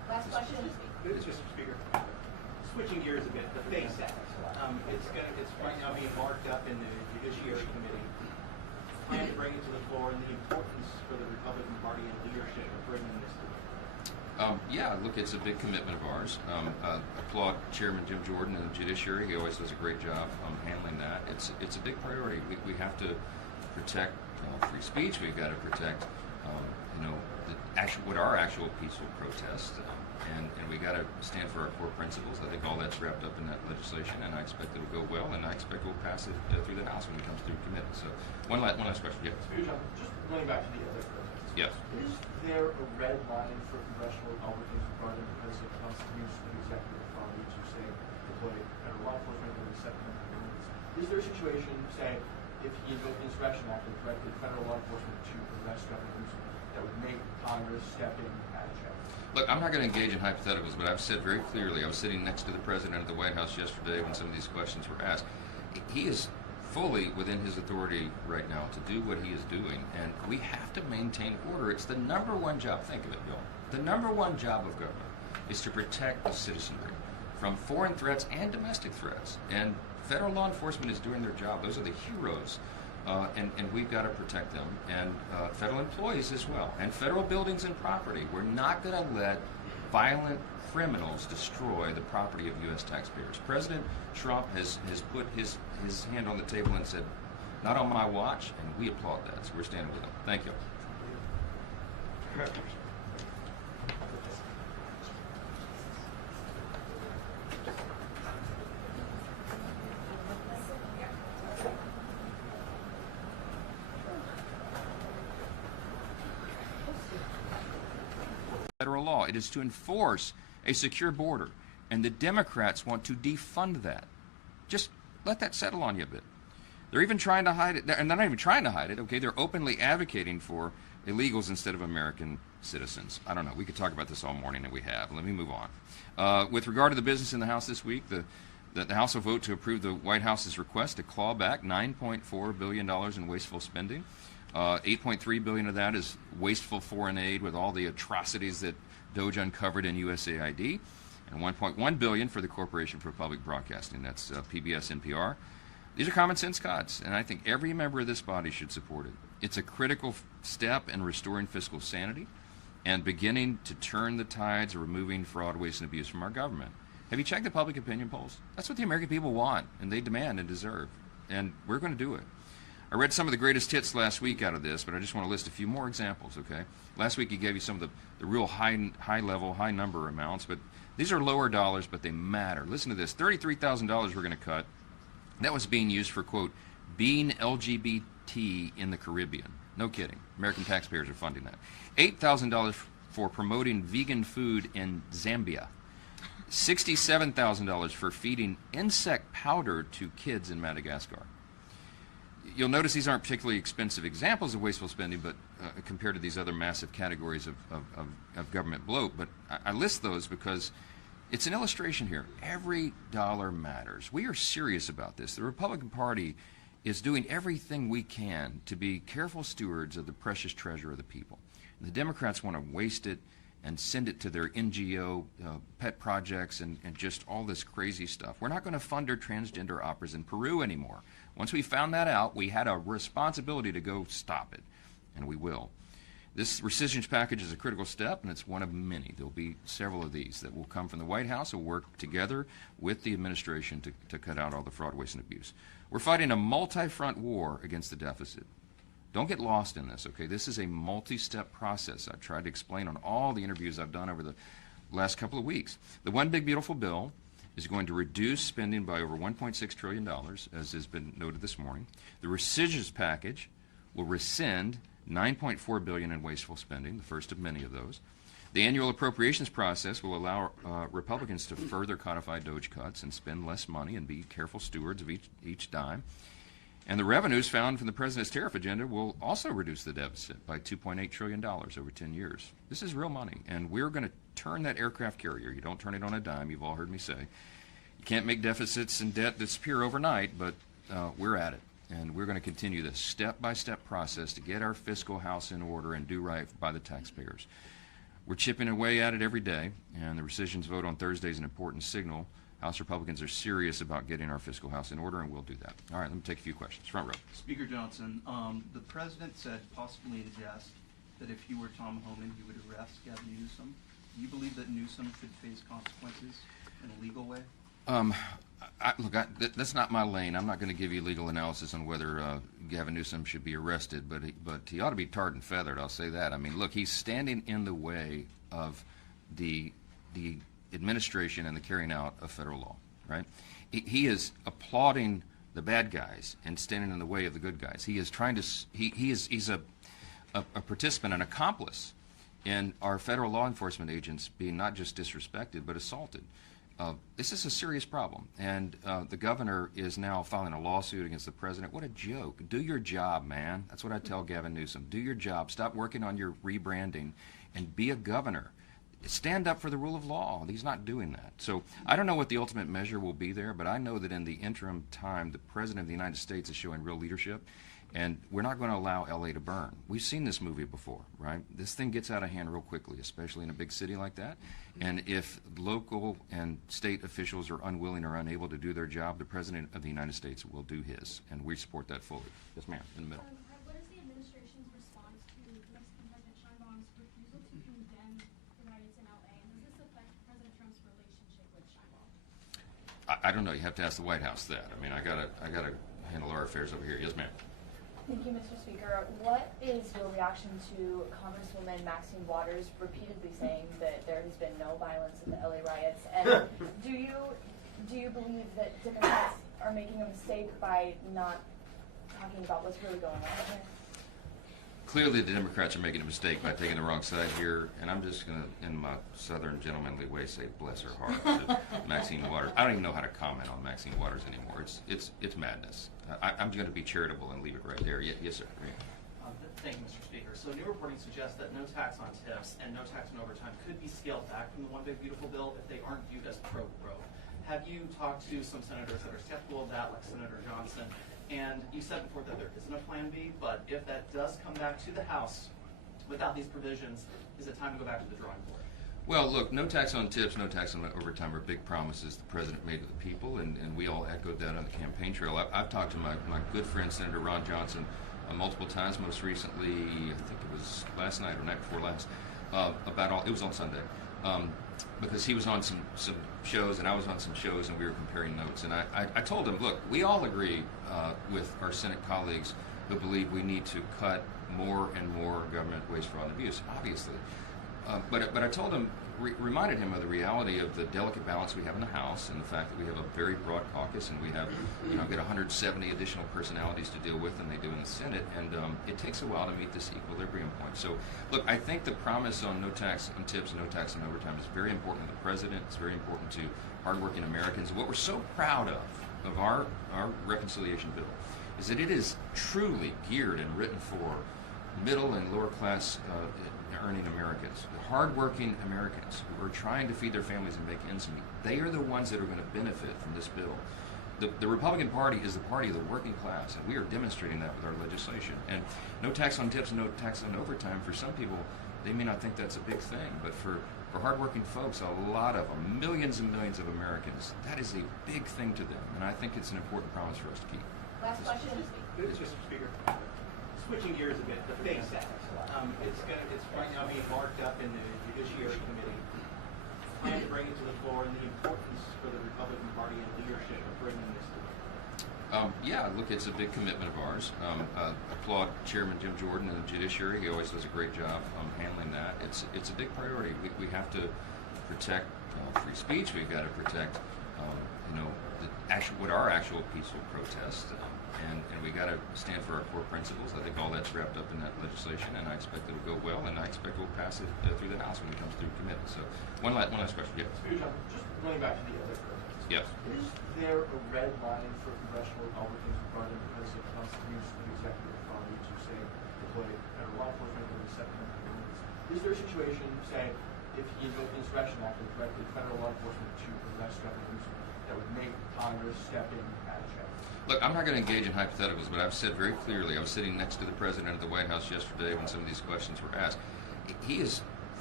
Last question. Mr. Speaker, switching gears a bit, the FACE Act, it's right now being marked up in the Judiciary Committee. Plan to bring it to the floor, and the importance for the Republican Party and leadership of bringing this to the floor. Yeah, look, it's a big commitment of ours. Applaud Chairman Jim Jordan and the Judiciary. He always does a great job handling that. It's a big priority. We have to protect free speech. We've got to protect, what are actual peaceful protests, and we got to stand for our core principles. I think all that's wrapped up in that legislation, and I expect it will go well, and I expect we'll pass it through the House when it comes through committee. So, one last question. Yeah. Speaker John, just going back to the other protests. Yes. Is there a red line for congressional Republicans regarding because it constitutes an executive authority to say deploy federal law enforcement or the Second Amendment? Is there a situation, say, if he invoked the Insurrection Act and directed federal law enforcement to arrest Gavin Newsom, that would make Congress step in and check? Look, I'm not going to engage in hypotheticals, but I've said very clearly, I was sitting next to the President of the White House yesterday when some of these questions were asked. He is fully within his authority right now to do what he is doing, and we have to maintain order. It's the number one job, think of it, Bill, the number one job of government is to protect the citizenry from foreign threats and domestic threats, and federal law enforcement is doing their job. Those are the heroes, and we've got to protect them, and federal employees as well, and federal buildings and property. We're not going to let violent criminals destroy the property of U.S. taxpayers. President Trump has put his hand on the table and said, not on my watch, and we applaud that, so we're standing with him. Thank you. Federal law. It is to enforce a secure border, and the Democrats want to defund that. Just let that settle on you a bit. They're even trying to hide it, and they're not even trying to hide it, okay? They're openly advocating for illegals instead of American citizens. I don't know. We could talk about this all morning, and we have. Let me move on. With regard to the business in the House this week, the House will vote to approve the White House's request to claw back $9.4 billion in wasteful spending. $8.3 billion of that is wasteful foreign aid with all the atrocities that DOJ uncovered in USAID, and $1.1 billion for the Corporation for Public Broadcasting. That's PBS, NPR. These are common sense cuts, and I think every member of this body should support it. It's a critical step in restoring fiscal sanity and beginning to turn the tides of removing fraud, waste, and abuse from our government. Have you checked the public opinion polls? That's what the American people want, and they demand and deserve, and we're going to do it. I read some of the greatest hits last week out of this, but I just want to list a few more examples, okay? Last week he gave you some of the real high-level, high-number amounts, but these are lower dollars, but they matter. Listen to this. $33,000 we're going to cut. That was being used for, quote, being LGBT in the Caribbean. No kidding. American taxpayers are funding that. $8,000 for promoting vegan food in Zambia. $67,000 for feeding insect powder to kids in Madagascar. You'll notice these aren't particularly expensive examples of wasteful spending, but compared to these other massive categories of government bloat. But I list those because it's an illustration here. Every dollar matters. We are serious about this. The Republican Party is doing everything we can to be careful stewards of the precious treasure of the people. And the Democrats want to waste it and send it to their NGO pet projects and just all this crazy stuff. We're not going to fund our transgender operas in Peru anymore. Once we found that out, we had a responsibility to go stop it, and we will. This rescission package is a critical step, and it's one of many. There'll be several of these that will come from the White House. We'll work together with the administration to cut out all the fraud, waste, and abuse. We're fighting a multi-front war against the deficit. Don't get lost in this, okay? This is a multi-step process. I've tried to explain on all the interviews I've done over the last couple of weeks. The One Big Beautiful Bill is going to reduce spending by over $1.6 trillion, as has been noted this morning. The rescission package will rescind $9.4 billion in wasteful spending, the first of many of those. The annual appropriations process will allow Republicans to further codify DOJ cuts and spend less money and be careful stewards of each dime. And the revenues found from the president's tariff agenda will also reduce the deficit by $2.8 trillion over 10 years. This is real money, and we're going to turn that aircraft carrier. You don't turn it on a dime, you've all heard me say. You can't make deficits and debt disappear overnight, but we're at it. And we're going to continue this step-by-step process to get our fiscal house in order and do right by the taxpayers. We're chipping away at it every day, and the rescissions vote on Thursday is an important signal. House Republicans are serious about getting our fiscal house in order, and we'll do that. All right, let me take a few questions. Front row. Speaker Johnson, the president said, possibly in jest, that if he were Tom Homan, he would arrest Gavin Newsom. Do you believe that Newsom should face consequences in a legal way? That's not my lane. I'm not going to give you legal analysis on whether Gavin Newsom should be arrested, but he ought to be tarred and feathered. I'll say that. I mean, look, he's standing in the way of the administration and the carrying out of federal law, right? He is applauding the bad guys and standing in the way of the good guys. He is trying to. He's a participant, an accomplice in our federal law enforcement agents being not just disrespected but assaulted. This is a serious problem, and the governor is now filing a lawsuit against the president. What a joke. Do your job, man. That's what I tell Gavin Newsom. Do your job. Stop working on your rebranding and be a governor. Stand up for the rule of law. He's not doing that. So I don't know what the ultimate measure will be there, but I know that in the interim time, the president of the United States is showing real leadership, and we're not going to allow L.A. to burn. We've seen this movie before, right? This thing gets out of hand real quickly, especially in a big city like that. And if local and state officials are unwilling or unable to do their job, the president of the United States will do his, and we support that fully. Yes, ma'am, in the middle. What is the administration's response to Mexican President Sheinbaum's refusal to condemn the riots in LA? And does this affect President Trump's relationship with Sheinbaum? I don't know. You have to ask the White House that. I mean, I gotta handle our affairs over here. Yes, ma'am. Thank you, Mr. Speaker. What is your reaction to Congresswoman Maxine Waters repeatedly saying that there has been no violence in the LA riots? And do you believe that Democrats are making a mistake by not talking about what's really going on here? Clearly, the Democrats are making a mistake by taking the wrong side here, and I'm just going to, in my southern gentlemanly way, say bless her heart to Maxine Waters. I don't even know how to comment on Maxine Waters anymore. It's madness. I'm going to be charitable and leave it right there. Yes, sir. Thank you, Mr. Speaker. So new reporting suggests that no tax on tips and no tax on overtime could be scaled back from the One Big Beautiful Bill if they aren't viewed as pro-growth. Have you talked to some senators that are skeptical of that, like Senator Johnson? And you said before that there isn't a plan B, but if that does come back to the House without these provisions, is it time to go back to the drawing board? Well, look, no tax on tips, no tax on overtime are big promises the president made to the people, and we all echoed that on the campaign trail. I've talked to my good friend, Senator Ron Johnson, multiple times, most recently, I think it was last night or night before last, it was on Sunday, because he was on some shows and I was on some shows and we were comparing notes. And I told him, look, we all agree with our Senate colleagues who believe we need to cut more and more government waste, fraud, and abuse, obviously. But I told him, reminded him of the reality of the delicate balance we have in the House and the fact that we have a very broad caucus and we have, get 170 additional personalities to deal with than they do in the Senate, and it takes a while to meet this equilibrium point. So, look, I think the promise on no tax on tips and no tax on overtime is very important to the president. It's very important to hardworking Americans. What we're so proud of our reconciliation bill is that it is truly geared and written for middle and lower class earning Americans, hardworking Americans who are trying to feed their families and make ends meet. They are the ones that are going to benefit from this bill. The Republican Party is the party of the working class, and we are demonstrating that with our legislation. And no tax on tips and no tax on overtime, for some people, they may not think that's a big thing, but for hardworking folks, a lot of them, millions and millions of Americans, that is a big thing to them, and I think it's an important promise for us to keep. Last question. Mr. Speaker, switching gears a bit, the FACE Act. It's right now being marked up in the Judiciary Committee. Plan to bring it to the floor, and the importance for the Republican Party and leadership of bringing this to the floor. Yeah, look, it's a big commitment of ours. Applaud Chairman Jim Jordan and the Judiciary. He always does a great job handling that. It's a big priority. We have to protect free speech. We've got to protect, what are actual peaceful protests. And we got to stand for our core principles. I think all that's wrapped up in that legislation, and I expect it will go well, and I expect we'll pass it through the House when it comes through committee. So, one last question. Yes. Speaker Johnson, just going back to the other protests. Yes. Is there a red line for congressional Republicans regarding because it constitutes an executive authority to say deploy federal law enforcement or the Second Amendment rules? Is there a situation, say, if he invoked the Insurrection Act and directed federal law enforcement to arrest Gavin Newsom, that would make Congress step in at a check? Look, I'm not going to engage in hypotheticals, but I've said very clearly, I was sitting next to the president of the White House yesterday when some of these questions were asked. He is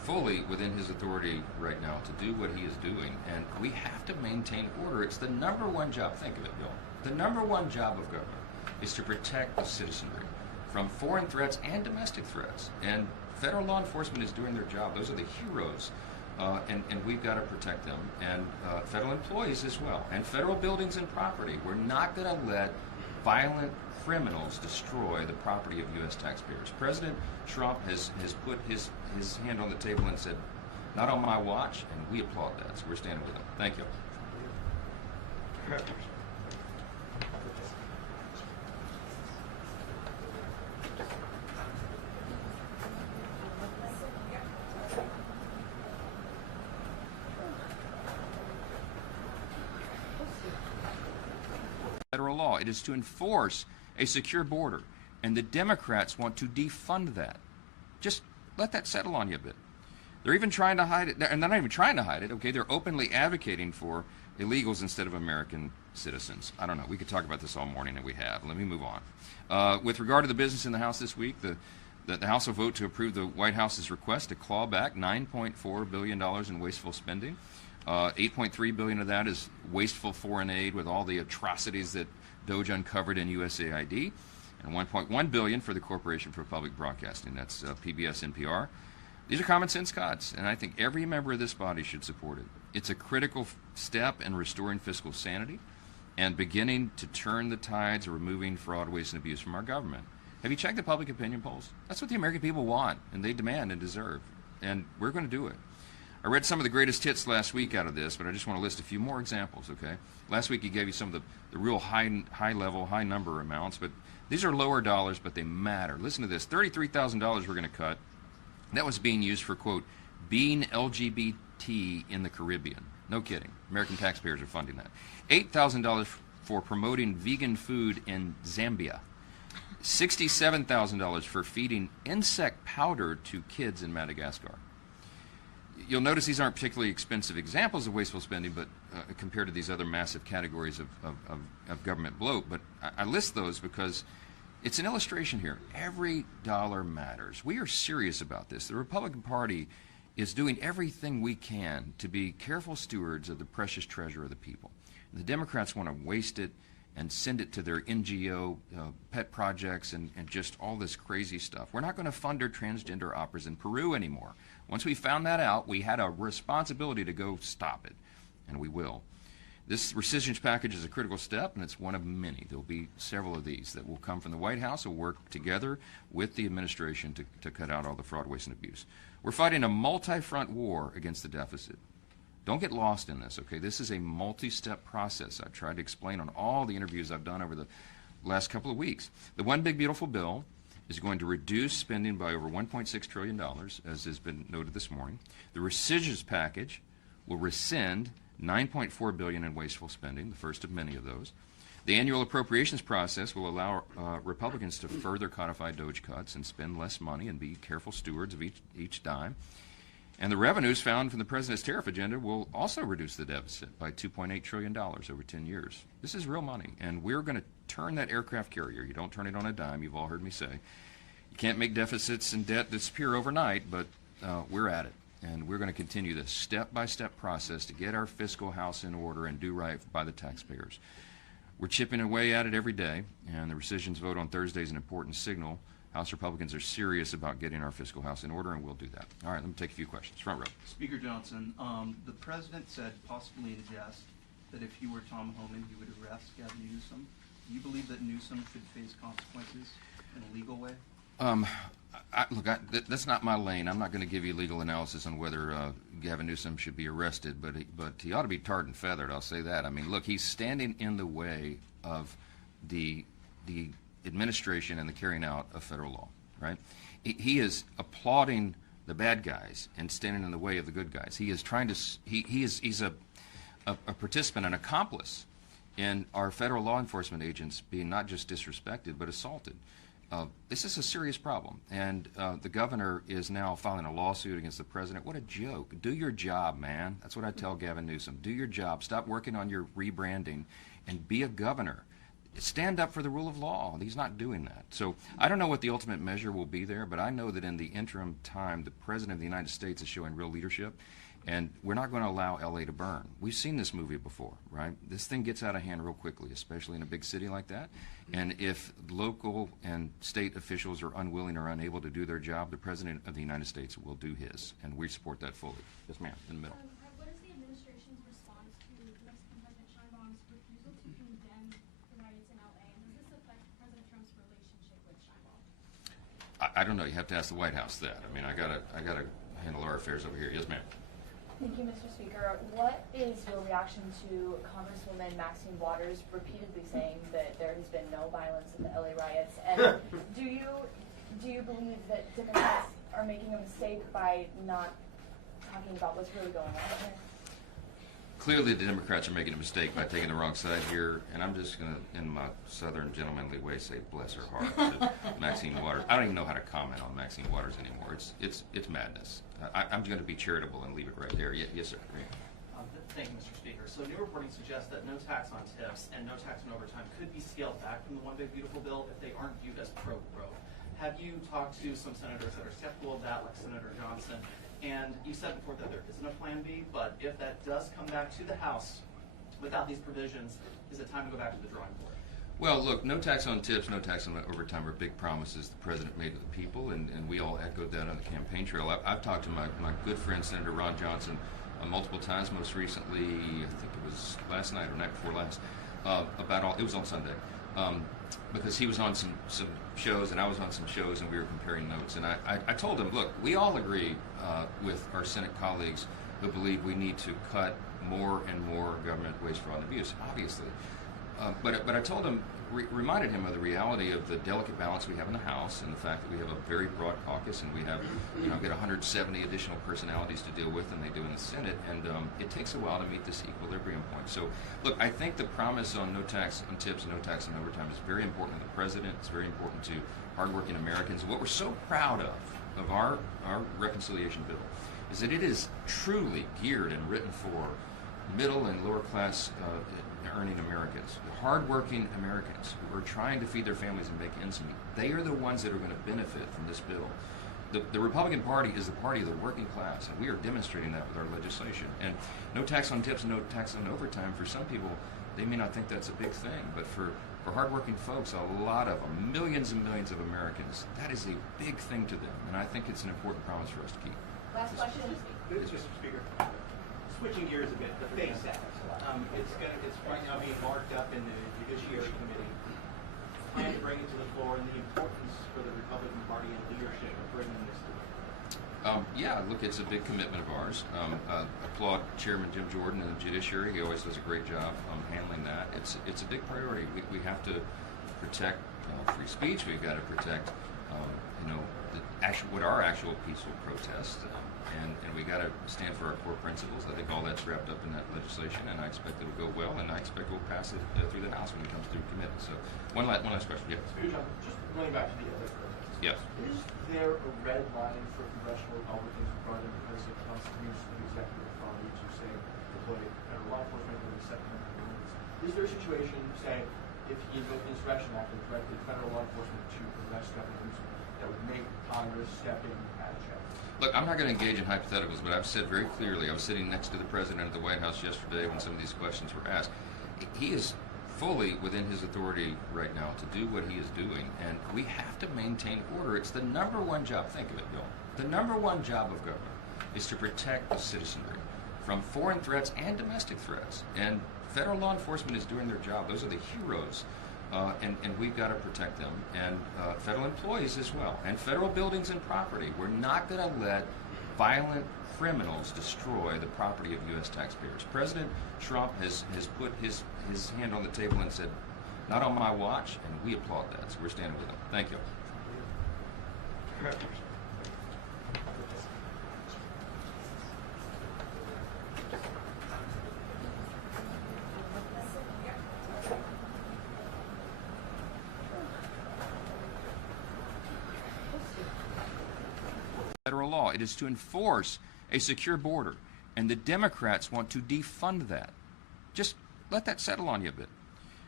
fully within his authority right now to do what he is doing, and we have to maintain order. It's the number one job. Think of it, Bill. The number one job of government is to protect the citizenry from foreign threats and domestic threats. And federal law enforcement is doing their job. Those are the heroes, and we've got to protect them. And federal employees as well, and federal buildings and property. We're not going to let violent criminals destroy the property of U.S. taxpayers. President Trump has put his hand on the table and said, not on my watch, and we applaud that. So we're standing with him. Thank you. Federal law. It is to enforce a secure border, and the Democrats want to defund that. Just let that settle on you a bit. They're even trying to hide it, and they're not even trying to hide it, okay? They're openly advocating for illegals instead of American citizens. I don't know. We could talk about this all morning, and we have. Let me move on. With regard to the business in the House this week, the House will vote to approve the White House's request to claw back $9.4 billion in wasteful spending. $8.3 billion of that is wasteful foreign aid with all the atrocities that DOJ uncovered in USAID, and $1.1 billion for the Corporation for Public Broadcasting. That's PBS, NPR. These are common sense cuts, and I think every member of this body should support it. It's a critical step in restoring fiscal sanity and beginning to turn the tides of removing fraud, waste, and abuse from our government. Have you checked the public opinion polls? That's what the American people want, and they demand and deserve, and we're going to do it. I read some of the greatest hits last week out of this, but I just want to list a few more examples, okay? Last week he gave you some of the real high-level, high-number amounts, but these are lower dollars, but they matter. Listen to this. $33,000 we're going to cut. That was being used for, quote, being LGBT in the Caribbean. No kidding. American taxpayers are funding that. $8,000 for promoting vegan food in Zambia. $67,000 for feeding insect powder to kids in Madagascar. You'll notice these aren't particularly expensive examples of wasteful spending, but compared to these other massive categories of government bloat. But I list those because it's an illustration here. Every dollar matters. We are serious about this. The Republican Party is doing everything we can to be careful stewards of the precious treasure of the people. And the Democrats want to waste it and send it to their NGO pet projects and just all this crazy stuff. We're not going to fund our transgender operas in Peru anymore. Once we found that out, we had a responsibility to go stop it, and we will. This rescission package is a critical step, and it's one of many. There will be several of these that will come from the White House. We'll work together with the administration to cut out all the fraud, waste, and abuse. We're fighting a multi-front war against the deficit. Don't get lost in this, okay? This is a multi-step process. I've tried to explain on all the interviews I've done over the last couple of weeks. The One Big Beautiful Bill is going to reduce spending by over $1.6 trillion, as has been noted this morning. The rescissions package will rescind $9.4 billion in wasteful spending, the first of many of those. The annual appropriations process will allow Republicans to further codify DOJ cuts and spend less money and be careful stewards of each dime. And the revenues found from the president's tariff agenda will also reduce the deficit by $2.8 trillion over 10 years. This is real money, and we're going to turn that aircraft carrier. You don't turn it on a dime, you've all heard me say. You can't make deficits and debt disappear overnight, but we're at it. And we're going to continue this step-by-step process to get our fiscal house in order and do right by the taxpayers. We're chipping away at it every day, and the rescissions vote on Thursday is an important signal. House Republicans are serious about getting our fiscal house in order, and we'll do that. All right, let me take a few questions. Front row. Speaker Johnson, the president said, possibly in jest, that if he were Tom Homan, he would arrest Gavin Newsom. Do you believe that Newsom should face consequences in a legal way? That's not my lane. I'm not going to give you legal analysis on whether Gavin Newsom should be arrested, but he ought to be tarred and feathered, I'll say that. I mean, look, he's standing in the way of the administration and the carrying out of federal law, right? He is applauding the bad guys and standing in the way of the good guys. He is trying to, he's a participant, an accomplice in our federal law enforcement agents being not just disrespected, but assaulted. This is a serious problem, and the governor is now filing a lawsuit against the president. What a joke. Do your job, man. That's what I tell Gavin Newsom. Do your job. Stop working on your rebranding and be a governor. stand up for the rule of law. He's not doing that. So I don't know what the ultimate measure will be there, but I know that in the interim time, the President of the United States is showing real leadership, and we're not going to allow LA to burn. We've seen this movie before, right? This thing gets out of hand real quickly, especially in a big city like that. And if local and state officials are unwilling or unable to do their job, the President of the United States will do his, and we support that fully. Yes, ma'am, in the middle. What is the administration's response to Mexican President Sheinbaum's refusal to condemn the riots in LA? And does this affect President Trump's relationship with Sheinbaum? I don't know. You have to ask the White House that. I mean, I gotta handle our affairs over here. Yes, ma'am. Thank you, Mr. Speaker. What is your reaction to Congresswoman Maxine Waters repeatedly saying that there has been no violence in the LA riots? And do you believe that Democrats are making a mistake by not talking about what's really going on here? Clearly, the Democrats are making a mistake by taking the wrong side here, and I'm just going to, in my southern gentlemanly way, say bless her heart to Maxine Waters. I don't even know how to comment on Maxine Waters anymore. It's madness. I'm going to be charitable and leave it right there. Yes, sir. Thank you, Mr. Speaker. So new reporting suggests that no tax on tips and no tax on overtime could be scaled back from the One Big Beautiful Bill if they aren't viewed as pro-growth. Have you talked to some senators that are skeptical of that, like Senator Johnson? And you said before that there isn't a plan B, but if that does come back to the House without these provisions, is it time to go back to the drawing board? Well, look, no tax on tips, no tax on overtime are big promises the President made to the people, and we all echoed that on the campaign trail. I've talked to my good friend, Senator Ron Johnson, multiple times, most recently, I think it was last night or night before last, it was on Sunday, because he was on some shows and I was on some shows and we were comparing notes. And I told him, look, we all agree with our Senate colleagues who believe we need to cut more and more government waste, fraud, and abuse, obviously. But I told him, reminded him of the reality of the delicate balance we have in the House and the fact that we have a very broad caucus and we have, get 170 additional personalities to deal with than they do in the Senate, and it takes a while to meet this equilibrium point. So, look, I think the promise on no tax on tips and no tax on overtime is very important to the President. It's very important to hardworking Americans. What we're so proud of our reconciliation bill is that it is truly geared and written for middle and lower class earning Americans, hardworking Americans who are trying to feed their families and make ends meet. They are the ones that are going to benefit from this bill. The Republican Party is the party of the working class, and we are demonstrating that with our legislation. And no tax on tips, no tax on overtime, for some people, they may not think that's a big thing, but for hardworking folks, a lot of them, millions and millions of Americans, that is a big thing to them, and I think it's an important promise for us to keep. Last question. Mr. Speaker, switching gears a bit, the FACE Act. It's right now being marked up in the Judiciary Committee. Plan to bring it to the floor, and the importance for the Republican Party and leadership of bringing this to the floor. Yeah, look, it's a big commitment of ours. Applaud Chairman Jim Jordan and the Judiciary. He always does a great job handling that. It's a big priority. We have to protect free speech. We've got to protect, what are actual peaceful protests. And we got to stand for our core principles. I think all that's wrapped up in that legislation, and I expect it'll go well, and I expect we'll pass it through the House when it comes through committee. So, one last question. Yeah. Speaker Johnson, just going back to the other protests. Yes. Is there a red line for congressional Republicans who brought in because it constitutes an executive authority to, say, deploy federal law enforcement or the Second Amendment rules? Is there a situation, say, if he invoked the Insurrection Act and directed federal law enforcement to arrest Gavin Newsom, that would make Congress step in at a check? Look, I'm not going to engage in hypotheticals, but I've said very clearly, I was sitting next to the President at the White House yesterday when some of these questions were asked. He is fully within his authority right now to do what he is doing, and we have to maintain order. It's the number one job, think of it, Bill, the number one job of government is to protect the citizenry from foreign threats and domestic threats, and federal law enforcement is doing their job. Those are the heroes. And we've got to protect them, and federal employees as well, and federal buildings and property. We're not going to let violent criminals destroy the property of U.S. taxpayers. President Trump has put his hand on the table and said, not on my watch, and we applaud that, so we're standing with him. Thank you. Federal law. It is to enforce a secure border, and the Democrats want to defund that. Just let that settle on you a bit.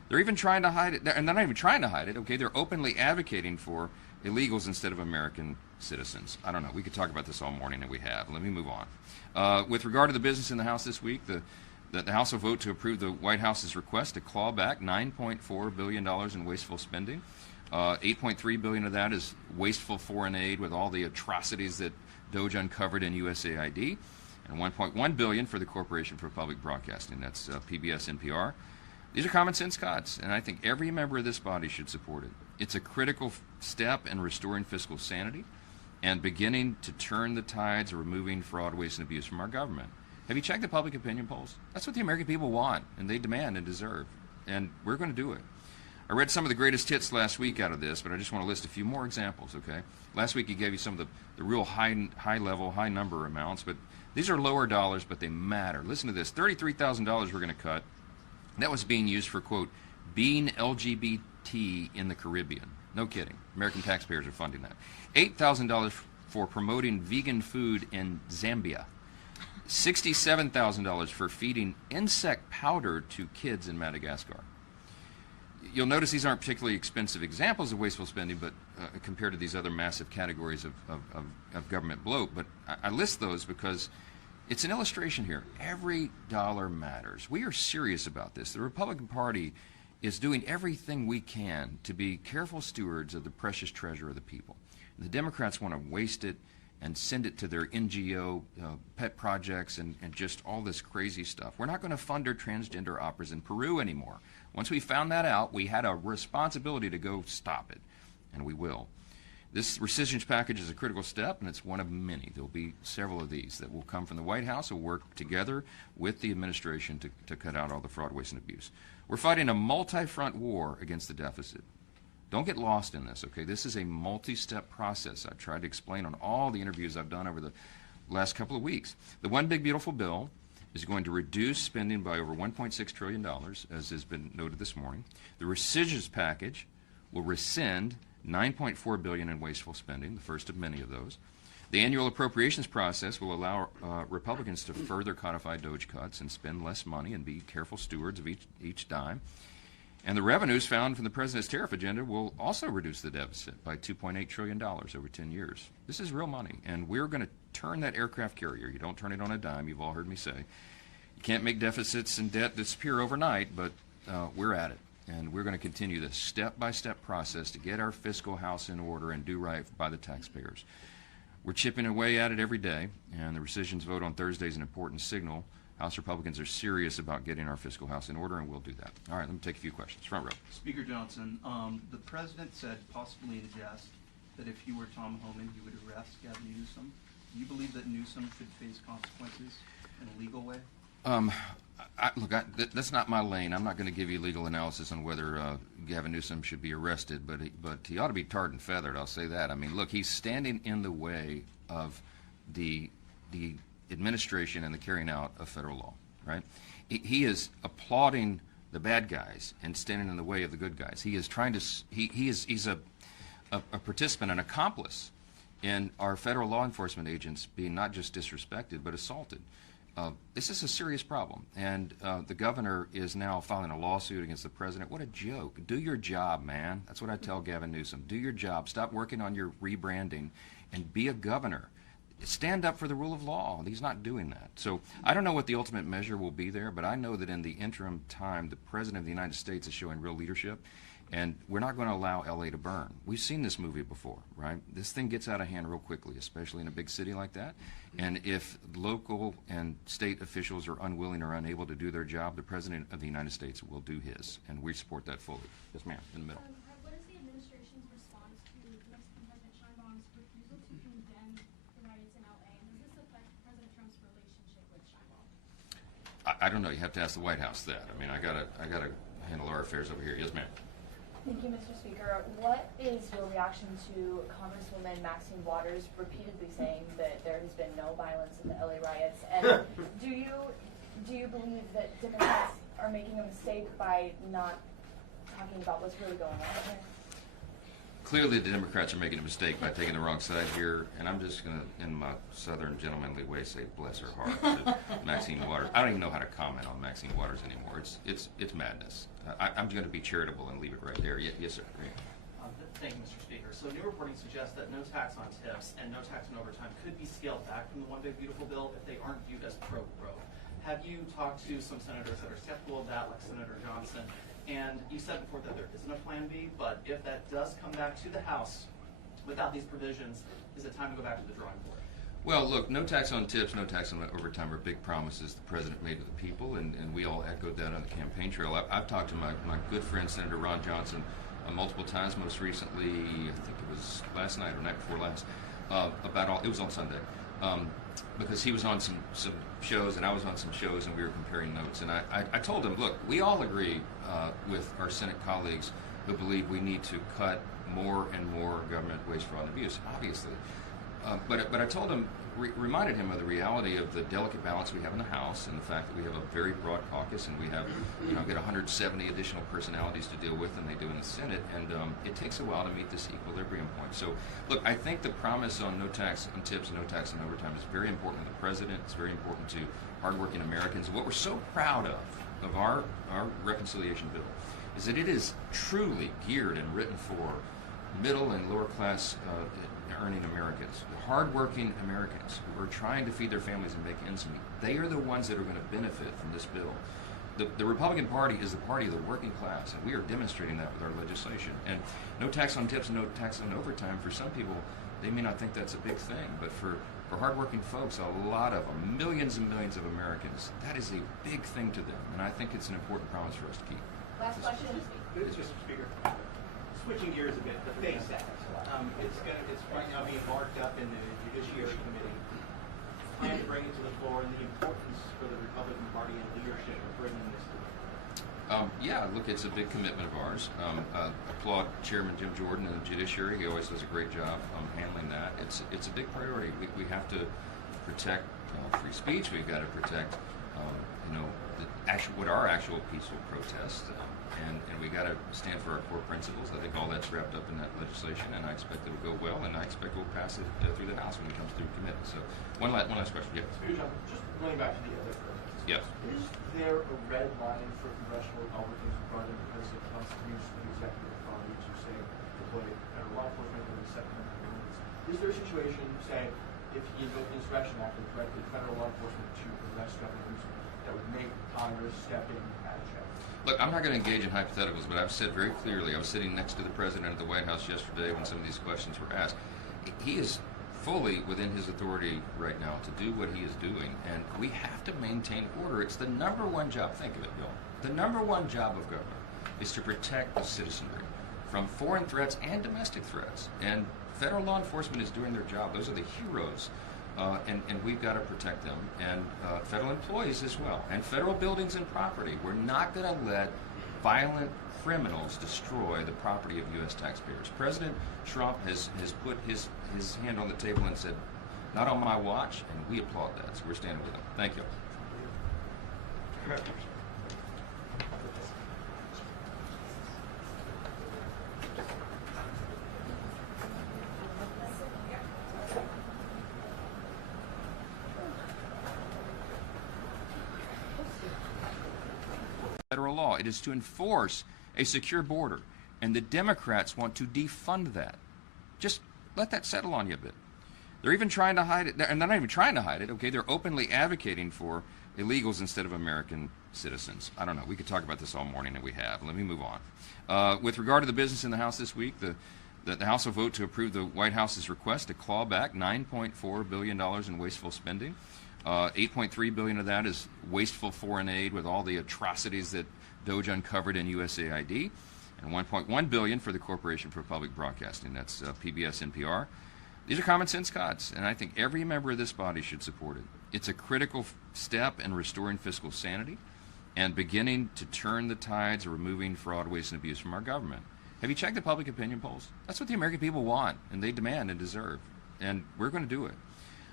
They're even trying to hide it, and they're not even trying to hide it, okay? They're openly advocating for illegals instead of American citizens. I don't know. We could talk about this all morning, and we have. Let me move on. With regard to the business in the House this week, the House will vote to approve the White House's request to claw back $9.4 billion in wasteful spending. $8.3 billion of that is wasteful foreign aid with all the atrocities that DOJ uncovered in USAID, and $1.1 billion for the Corporation for Public Broadcasting. That's PBS, NPR. These are common sense cuts, and I think every member of this body should support it. It's a critical step in restoring fiscal sanity and beginning to turn the tides of removing fraud, waste, and abuse from our government. Have you checked the public opinion polls? That's what the American people want, and they demand and deserve, and we're going to do it. I read some of the greatest hits last week out of this, but I just want to list a few more examples, okay? Last week he gave you some of the real high-level, high-number amounts, but these are lower dollars, but they matter. Listen to this. $33,000 we're going to cut. That was being used for, quote, being LGBT in the Caribbean. No kidding. American taxpayers are funding that. $8,000 for promoting vegan food in Zambia. $67,000 for feeding insect powder to kids in Madagascar. You'll notice these aren't particularly expensive examples of wasteful spending, but compared to these other massive categories of government bloat. But I list those because it's an illustration here. Every dollar matters. We are serious about this. The Republican Party is doing everything we can to be careful stewards of the precious treasure of the people. The Democrats want to waste it and send it to their NGO pet projects and just all this crazy stuff. We're not going to fund our transgender operas in Peru anymore. Once we found that out, we had a responsibility to go stop it, and we will. This rescission package is a critical step, and it's one of many. There will be several of these that will come from the White House and work together with the administration to cut out all the fraud, waste, and abuse. We're fighting a multi-front war against the deficit. Don't get lost in this, okay? This is a multi-step process. I've tried to explain on all the interviews I've done over the last couple of weeks. The One Big Beautiful Bill is going to reduce spending by over $1.6 trillion, as has been noted this morning. The rescissions package will rescind $9.4 billion in wasteful spending, the first of many of those. The annual appropriations process will allow Republicans to further codify DOJ cuts and spend less money and be careful stewards of each dime. And the revenues found from the president's tariff agenda will also reduce the deficit by $2.8 trillion over 10 years. This is real money, and we're going to turn that aircraft carrier. You don't turn it on a dime, you've all heard me say. You can't make deficits and debt disappear overnight, but we're at it. And we're going to continue this step-by-step process to get our fiscal house in order and do right by the taxpayers. We're chipping away at it every day, and the rescissions vote on Thursday is an important signal. House Republicans are serious about getting our fiscal house in order, and we'll do that. All right, let me take a few questions. Front row. Speaker Johnson, the president said, possibly in jest, that if he were Tom Homan, he would arrest Gavin Newsom. Do you believe that Newsom should face consequences in a legal way? Look, that's not my lane. I'm not going to give you legal analysis on whether Gavin Newsom should be arrested, but he ought to be tarred and feathered, I'll say that. I mean, look, he's standing in the way of the administration and the carrying out of federal law, right? He is applauding the bad guys and standing in the way of the good guys. He is trying to, he's a participant, an accomplice in our federal law enforcement agents being not just disrespected, but assaulted. This is a serious problem, and the governor is now filing a lawsuit against the president. What a joke. Do your job, man. That's what I tell Gavin Newsom. Do your job. Stop working on your rebranding and be a governor. Stand up for the rule of law. He's not doing that. So I don't know what the ultimate measure will be there, but I know that in the interim time, the President of the United States is showing real leadership, and we're not going to allow L.A. to burn. We've seen this movie before, right? This thing gets out of hand real quickly, especially in a big city like that. And if local and state officials are unwilling or unable to do their job, the President of the United States will do his, and we support that fully. Yes, ma'am, in the middle. What is the administration's response to Mexican President Sheinbaum's refusal to condemn the riots in LA? And does this affect President Trump's relationship with Sheinbaum? I don't know. You have to ask the White House that. I mean, I gotta handle our affairs over here. Yes, ma'am. Thank you, Mr. Speaker. What is your reaction to Congresswoman Maxine Waters repeatedly saying that there has been no violence in the LA riots? And do you believe that Democrats are making a mistake by not talking about what's really going on here? clearly the Democrats are making a mistake by taking the wrong side here, and I'm just going to, in my southern gentlemanly way, say bless her heart to Maxine Waters. I don't even know how to comment on Maxine Waters anymore. It's madness. I'm going to be charitable and leave it right there. Yes, sir. Thank you, Mr. Speaker. So new reporting suggests that no tax on tips and no tax on overtime could be scaled back from the One Big Beautiful Bill if they aren't viewed as pro-growth. Have you talked to some senators that are skeptical of that, like Senator Johnson? And you said before that there isn't a plan B, but if that does come back to the House without these provisions, is it time to go back to the drawing board? Well, look, no tax on tips, no tax on overtime are big promises the president made to the people, and we all echoed that on the campaign trail. I've talked to my good friend, Senator Ron Johnson, multiple times, most recently, I think it was last night or night before last, it was on Sunday, because he was on some shows and I was on some shows and we were comparing notes. And I told him, look, we all agree with our Senate colleagues who believe we need to cut more and more government waste, fraud, and abuse, obviously. But I told him, reminded him of the reality of the delicate balance we have in the House and the fact that we have a very broad caucus and we have, get 170 additional personalities to deal with than they do in the Senate, and it takes a while to meet this equilibrium point. So, look, I think the promise on no tax on tips and no tax on overtime is very important to the president. It's very important to hardworking Americans. What we're so proud of our reconciliation bill is that it is truly geared and written for middle and lower class earning Americans, hardworking Americans who are trying to feed their families and make ends meet. They are the ones that are going to benefit from this bill. The Republican Party is the party of the working class, and we are demonstrating that with our legislation. And no tax on tips, no tax on overtime, for some people, they may not think that's a big thing, but for hardworking folks, a lot of them, millions and millions of Americans, that is a big thing to them, and I think it's an important promise for us to keep. Last question. Mr. Speaker, switching gears a bit, the FACE Act. It's right now being marked up in the Judiciary Committee. Plan to bring it to the floor, and the importance for the Republican Party and leadership of bringing this to the floor. Yeah, look, it's a big commitment of ours. Applaud Chairman Jim Jordan and the Judiciary. He always does a great job handling that. It's a big priority. We have to protect free speech. We've got to protect, what are actual peaceful protests. And we got to stand for our core principles. I think all that's wrapped up in that legislation, and I expect it will go well, and I expect we'll pass it through the House when it comes through committee. So, one last question. Yeah. Just going back to the other protests. Yes. Is there a red line for congressional Republicans regarding because it constitutes an executive authority to say deploy federal law enforcement in the Second Amendment? Is there a situation, say, if he invoked the Insurrection Act and directed federal law enforcement to arrest Gavin Newsom, that would make Congress step in and check? Look, I'm not going to engage in hypotheticals, but I've said very clearly, I was sitting next to the President at the White House yesterday when some of these questions were asked. He is fully within his authority right now to do what he is doing, and we have to maintain order. It's the number one job, think of it, Bill, the number one job of government is to protect the citizenry from foreign threats and domestic threats, and federal law enforcement is doing their job. Those are the heroes. And we've got to protect them, and federal employees as well, and federal buildings and property. We're not going to let violent criminals destroy the property of U.S. taxpayers. President Trump has put his hand on the table and said, not on my watch, and we applaud that, so we're standing with him. Thank you. Federal law. It is to enforce a secure border, and the Democrats want to defund that. Just let that settle on you a bit. They're even trying to hide it, and they're not even trying to hide it, okay? They're openly advocating for illegals instead of American citizens. I don't know. We could talk about this all morning, and we have. Let me move on. With regard to the business in the House this week, the House will vote to approve the White House's request to claw back $9.4 billion in wasteful spending. $8.3 billion of that is wasteful foreign aid with all the atrocities that DOJ uncovered in USAID, and $1.1 billion for the Corporation for Public Broadcasting. That's PBS, NPR. These are common sense cuts, and I think every member of this body should support it. It's a critical step in restoring fiscal sanity and beginning to turn the tides of removing fraud, waste, and abuse from our government. Have you checked the public opinion polls? That's what the American people want, and they demand and deserve, and we're going to do it.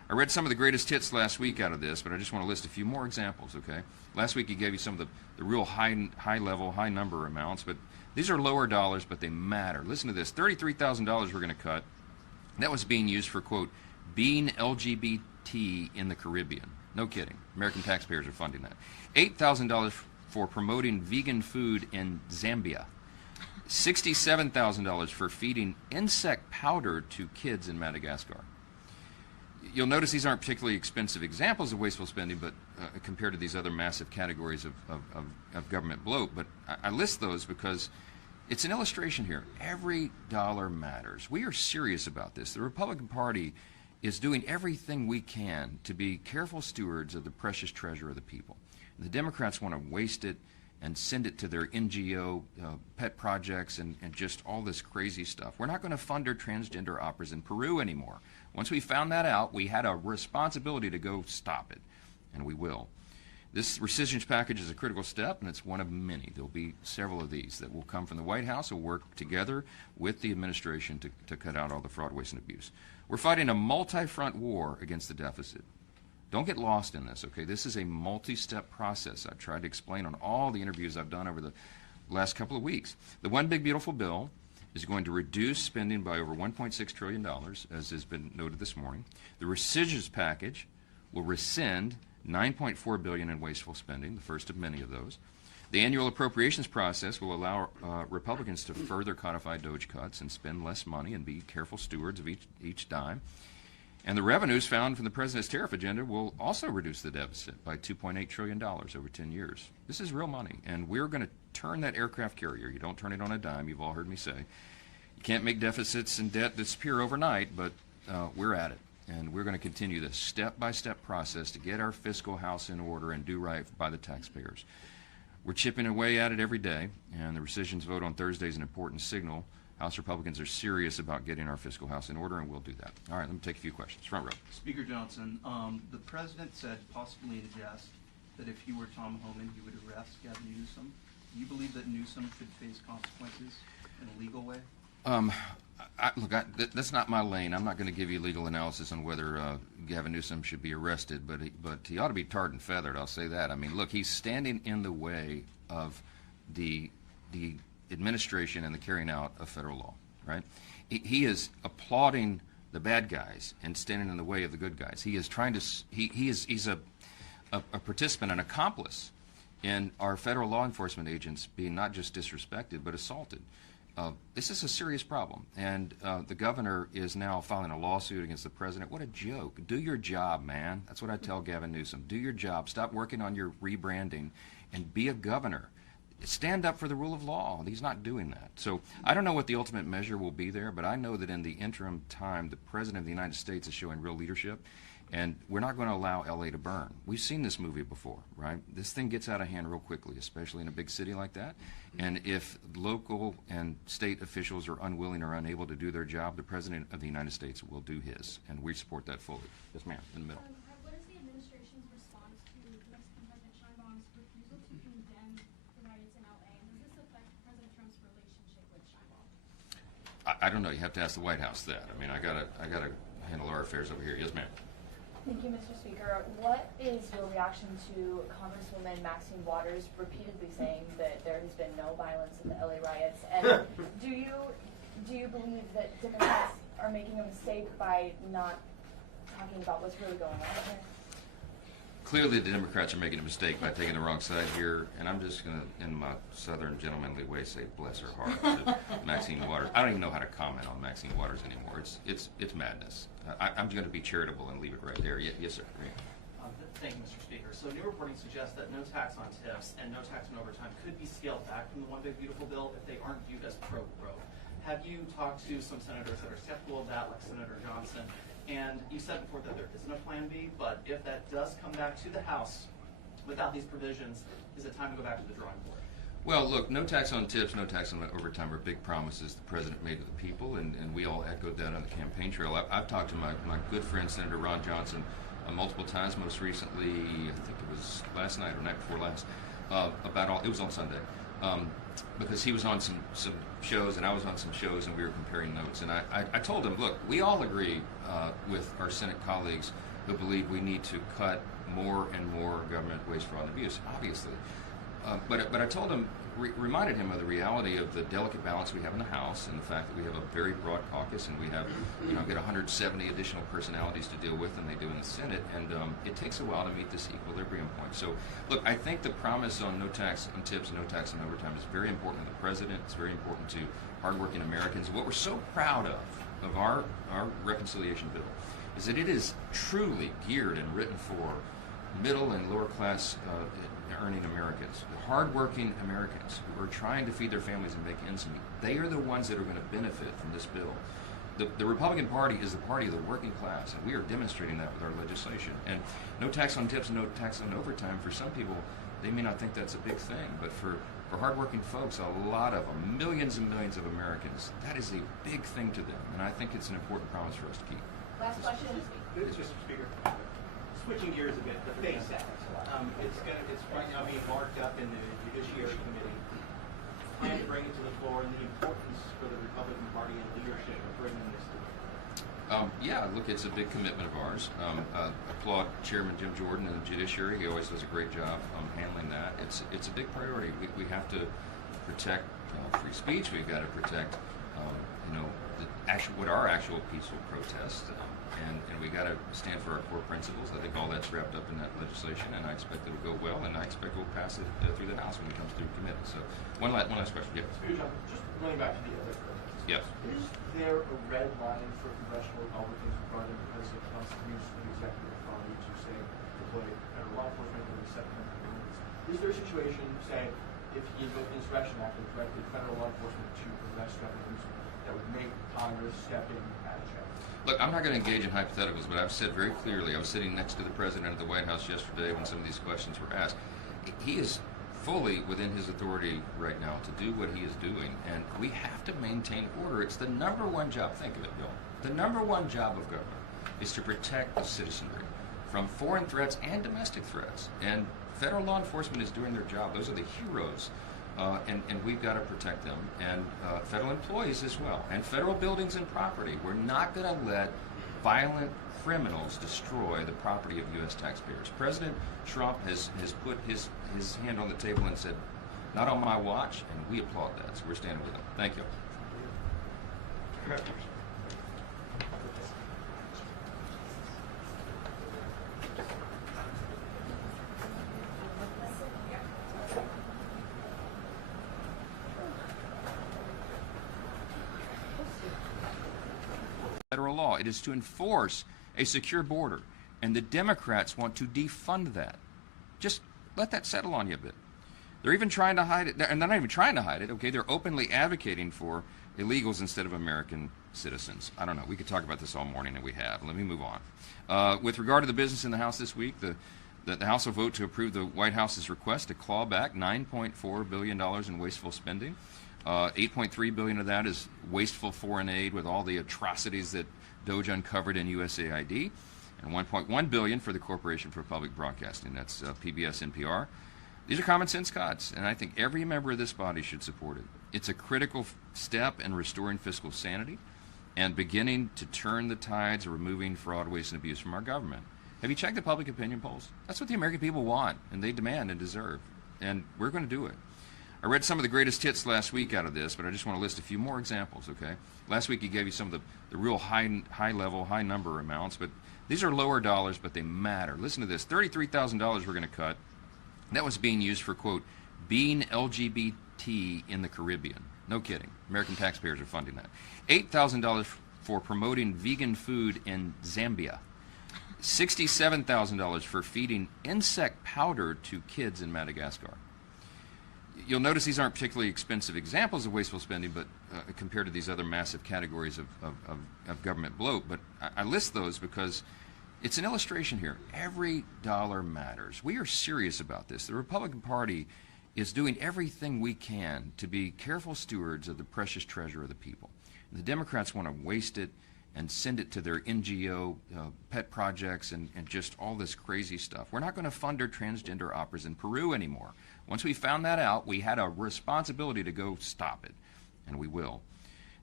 I read some of the greatest hits last week out of this, but I just want to list a few more examples, okay? Last week he gave you some of the real high level, high number amounts, but these are lower dollars, but they matter. Listen to this, $33,000 we're going to cut. That was being used for, quote, being LGBT in the Caribbean. No kidding. American taxpayers are funding that. $8,000 for promoting vegan food in Zambia. $67,000 for feeding insect powder to kids in Madagascar. You'll notice these aren't particularly expensive examples of wasteful spending, but compared to these other massive categories of government bloat. But I list those because it's an illustration here. Every dollar matters. We are serious about this. The Republican Party is doing everything we can to be careful stewards of the precious treasure of the people. The Democrats want to waste it and send it to their NGO pet projects and just all this crazy stuff. We're not going to fund our transgender operas in Peru anymore. Once we found that out, we had a responsibility to go stop it, and we will. This rescissions package is a critical step, and it's one of many. There'll be several of these that will come from the White House. We'll work together with the administration to cut out all the fraud, waste, and abuse. We're fighting a multi-front war against the deficit. Don't get lost in this, okay? This is a multi-step process. I've tried to explain on all the interviews I've done over the last couple of weeks. The One Big Beautiful Bill is going to reduce spending by over $1.6 trillion, as has been noted this morning. The rescissions package will rescind $9.4 billion in wasteful spending, the first of many of those. The annual appropriations process will allow Republicans to further codify DOGE cuts and spend less money and be careful stewards of each dime. And the revenues found from the president's tariff agenda will also reduce the deficit by $2.8 trillion over 10 years. This is real money, and we're going to turn that aircraft carrier. You don't turn it on a dime, you've all heard me say. You can't make deficits and debt disappear overnight, but we're at it. And we're going to continue this step-by-step process to get our fiscal house in order and do right by the taxpayers. We're chipping away at it every day, and the rescissions vote on Thursday is an important signal. House Republicans are serious about getting our fiscal house in order, and we'll do that. All right, let me take a few questions. Front row. Speaker Johnson, the president said, possibly in jest, that if he were Tom Homan, he would arrest Gavin Newsom. Do you believe that Newsom should face consequences in a legal way? That's not my lane. I'm not going to give you legal analysis on whether Gavin Newsom should be arrested, but he ought to be tarred and feathered, I'll say that. I mean, look, he's standing in the way of the administration and the carrying out of federal law, right? He is applauding the bad guys and standing in the way of the good guys. He is trying to, he's a participant, an accomplice in our federal law enforcement agents being not just disrespected, but assaulted. This is a serious problem, and the governor is now filing a lawsuit against the president. What a joke. Do your job, man. That's what I tell Gavin Newsom. Do your job. Stop working on your rebranding and be a governor. Stand up for the rule of law. He's not doing that. So I don't know what the ultimate measure will be there, but I know that in the interim time, the President of the United States is showing real leadership, and we're not going to allow L.A. to burn. We've seen this movie before, right? This thing gets out of hand real quickly, especially in a big city like that. And if local and state officials are unwilling or unable to do their job, the President of the United States will do his, and we support that fully. Yes, ma'am, in the middle. What is the administration's response to Mexican President Sheinbaum's refusal to condemn the riots in LA, and does this affect President Trump's relationship with Sheinbaum? I don't know. You have to ask the White House that. I mean, I gotta handle our affairs over here. Yes, ma'am. Thank you, Mr. Speaker. What is your reaction to Congresswoman Maxine Waters repeatedly saying that there has been no violence in the LA riots? And do you believe that Democrats are making a mistake by not talking about what's really going on here? Clearly, the Democrats are making a mistake by taking the wrong side here, and I'm just going to, in my southern gentlemanly way, say bless her heart to Maxine Waters. I don't even know how to comment on Maxine Waters anymore. It's madness. I'm going to be charitable and leave it right there. Yes, sir. Thank you, Mr. Speaker. So new reporting suggests that no tax on tips and no tax on overtime could be scaled back from the One Big Beautiful Bill if they aren't viewed as pro-growth. Have you talked to some senators that are skeptical of that, like Senator Johnson? And you said before that there isn't a plan B, but if that does come back to the House without these provisions, is it time to go back to the drawing board? Well, look, no tax on tips, no tax on overtime are big promises the president made to the people, and we all echoed that on the campaign trail. I've talked to my good friend, Senator Ron Johnson, multiple times, most recently, I think it was last night or night before last, about all, it was on Sunday, because he was on some shows and I was on some shows and we were comparing notes. And I told him, look, we all agree with our Senate colleagues who believe we need to cut more and more government waste, fraud, and abuse, obviously. But I told him, reminded him of the reality of the delicate balance we have in the House and the fact that we have a very broad caucus and we have, get 170 additional personalities to deal with than they do in the Senate, and it takes a while to meet this equilibrium point. So, look, I think the promise on no tax on tips, no tax on overtime is very important to the president. It's very important to hardworking Americans. What we're so proud of our reconciliation bill is that it is truly geared and written for middle and lower class earning Americans, hardworking Americans who are trying to feed their families and make ends meet. They are the ones that are going to benefit from this bill. The Republican Party is the party of the working class, and we are demonstrating that with our legislation. And no tax on tips and no tax on overtime, for some people, they may not think that's a big thing, but for hardworking folks, a lot of them, millions and millions of Americans, that is a big thing to them, and I think it's an important promise for us to keep. Last question. Mr. Speaker, switching gears a bit, the FACE Act. It's right now being marked up in the Judiciary Committee. Plan to bring it to the floor, and the importance for the Republican Party and leadership of bringing this to the floor. Yeah, look, it's a big commitment of ours. Applaud Chairman Jim Jordan and the Judiciary. He always does a great job handling that. It's a big priority. We have to protect free speech. We've got to protect, what are actual peaceful protests. And we got to stand for our core principles. I think all that's wrapped up in that legislation, and I expect it will go well, and I expect we'll pass it through the House when it comes through committee. So, one last question. Yeah. Speaker Johnson, just running back to the other protests. Yes. Is there a red line for congressional Republicans regarding because it constitutes an executive authority to, say, deploy federal law enforcement or the Second Amendment? Is there a situation, say, if he invoked the Insurrection Act and directed federal law enforcement to arrest Gavin Newsom, that would make Congress step in at a check? Look, I'm not going to engage in hypotheticals, but I've said very clearly, I was sitting next to the president at the White House yesterday when some of these questions were asked. He is fully within his authority right now to do what he is doing, and we have to maintain order. It's the number one job, think of it, Bill, the number one job of government is to protect the citizenry from foreign threats and domestic threats, and federal law enforcement is doing their job. Those are the heroes. And we've got to protect them, and federal employees as well, and federal buildings and property. We're not going to let violent criminals destroy the property of U.S. taxpayers. President Trump has put his hand on the table and said, not on my watch, and we applaud that, so we're standing with him. Thank you. Federal law. It is to enforce a secure border, and the Democrats want to defund that. Just let that settle on you a bit. They're even trying to hide it, and they're not even trying to hide it, okay? They're openly advocating for illegals instead of American citizens. I don't know. We could talk about this all morning, and we have. Let me move on. With regard to the business in the House this week, the House will vote to approve the White House's request to claw back $9.4 billion in wasteful spending. $8.3 billion of that is wasteful foreign aid with all the atrocities that DOJ uncovered in USAID, and $1.1 billion for the Corporation for Public Broadcasting. That's PBS, NPR. These are common sense cuts, and I think every member of this body should support it. It's a critical step in restoring fiscal sanity and beginning to turn the tides of removing fraud, waste, and abuse from our government. Have you checked the public opinion polls? That's what the American people want, and they demand and deserve, and we're going to do it. I read some of the greatest hits last week out of this, but I just want to list a few more examples, okay? Last week he gave you some of the real high-level, high-number amounts, but these are lower dollars, but they matter. Listen to this. $33,000 we're going to cut. That was being used for, quote, being LGBT in the Caribbean. No kidding. American taxpayers are funding that. $8,000 for promoting vegan food in Zambia. $67,000 for feeding insect powder to kids in Madagascar. You'll notice these aren't particularly expensive examples of wasteful spending, but compared to these other massive categories of government bloat. But I list those because it's an illustration here. Every dollar matters. We are serious about this. The Republican Party is doing everything we can to be careful stewards of the precious treasure of the people. The Democrats want to waste it and send it to their NGO pet projects and just all this crazy stuff. We're not going to fund our transgender operas in Peru anymore. Once we found that out, we had a responsibility to go stop it, and we will.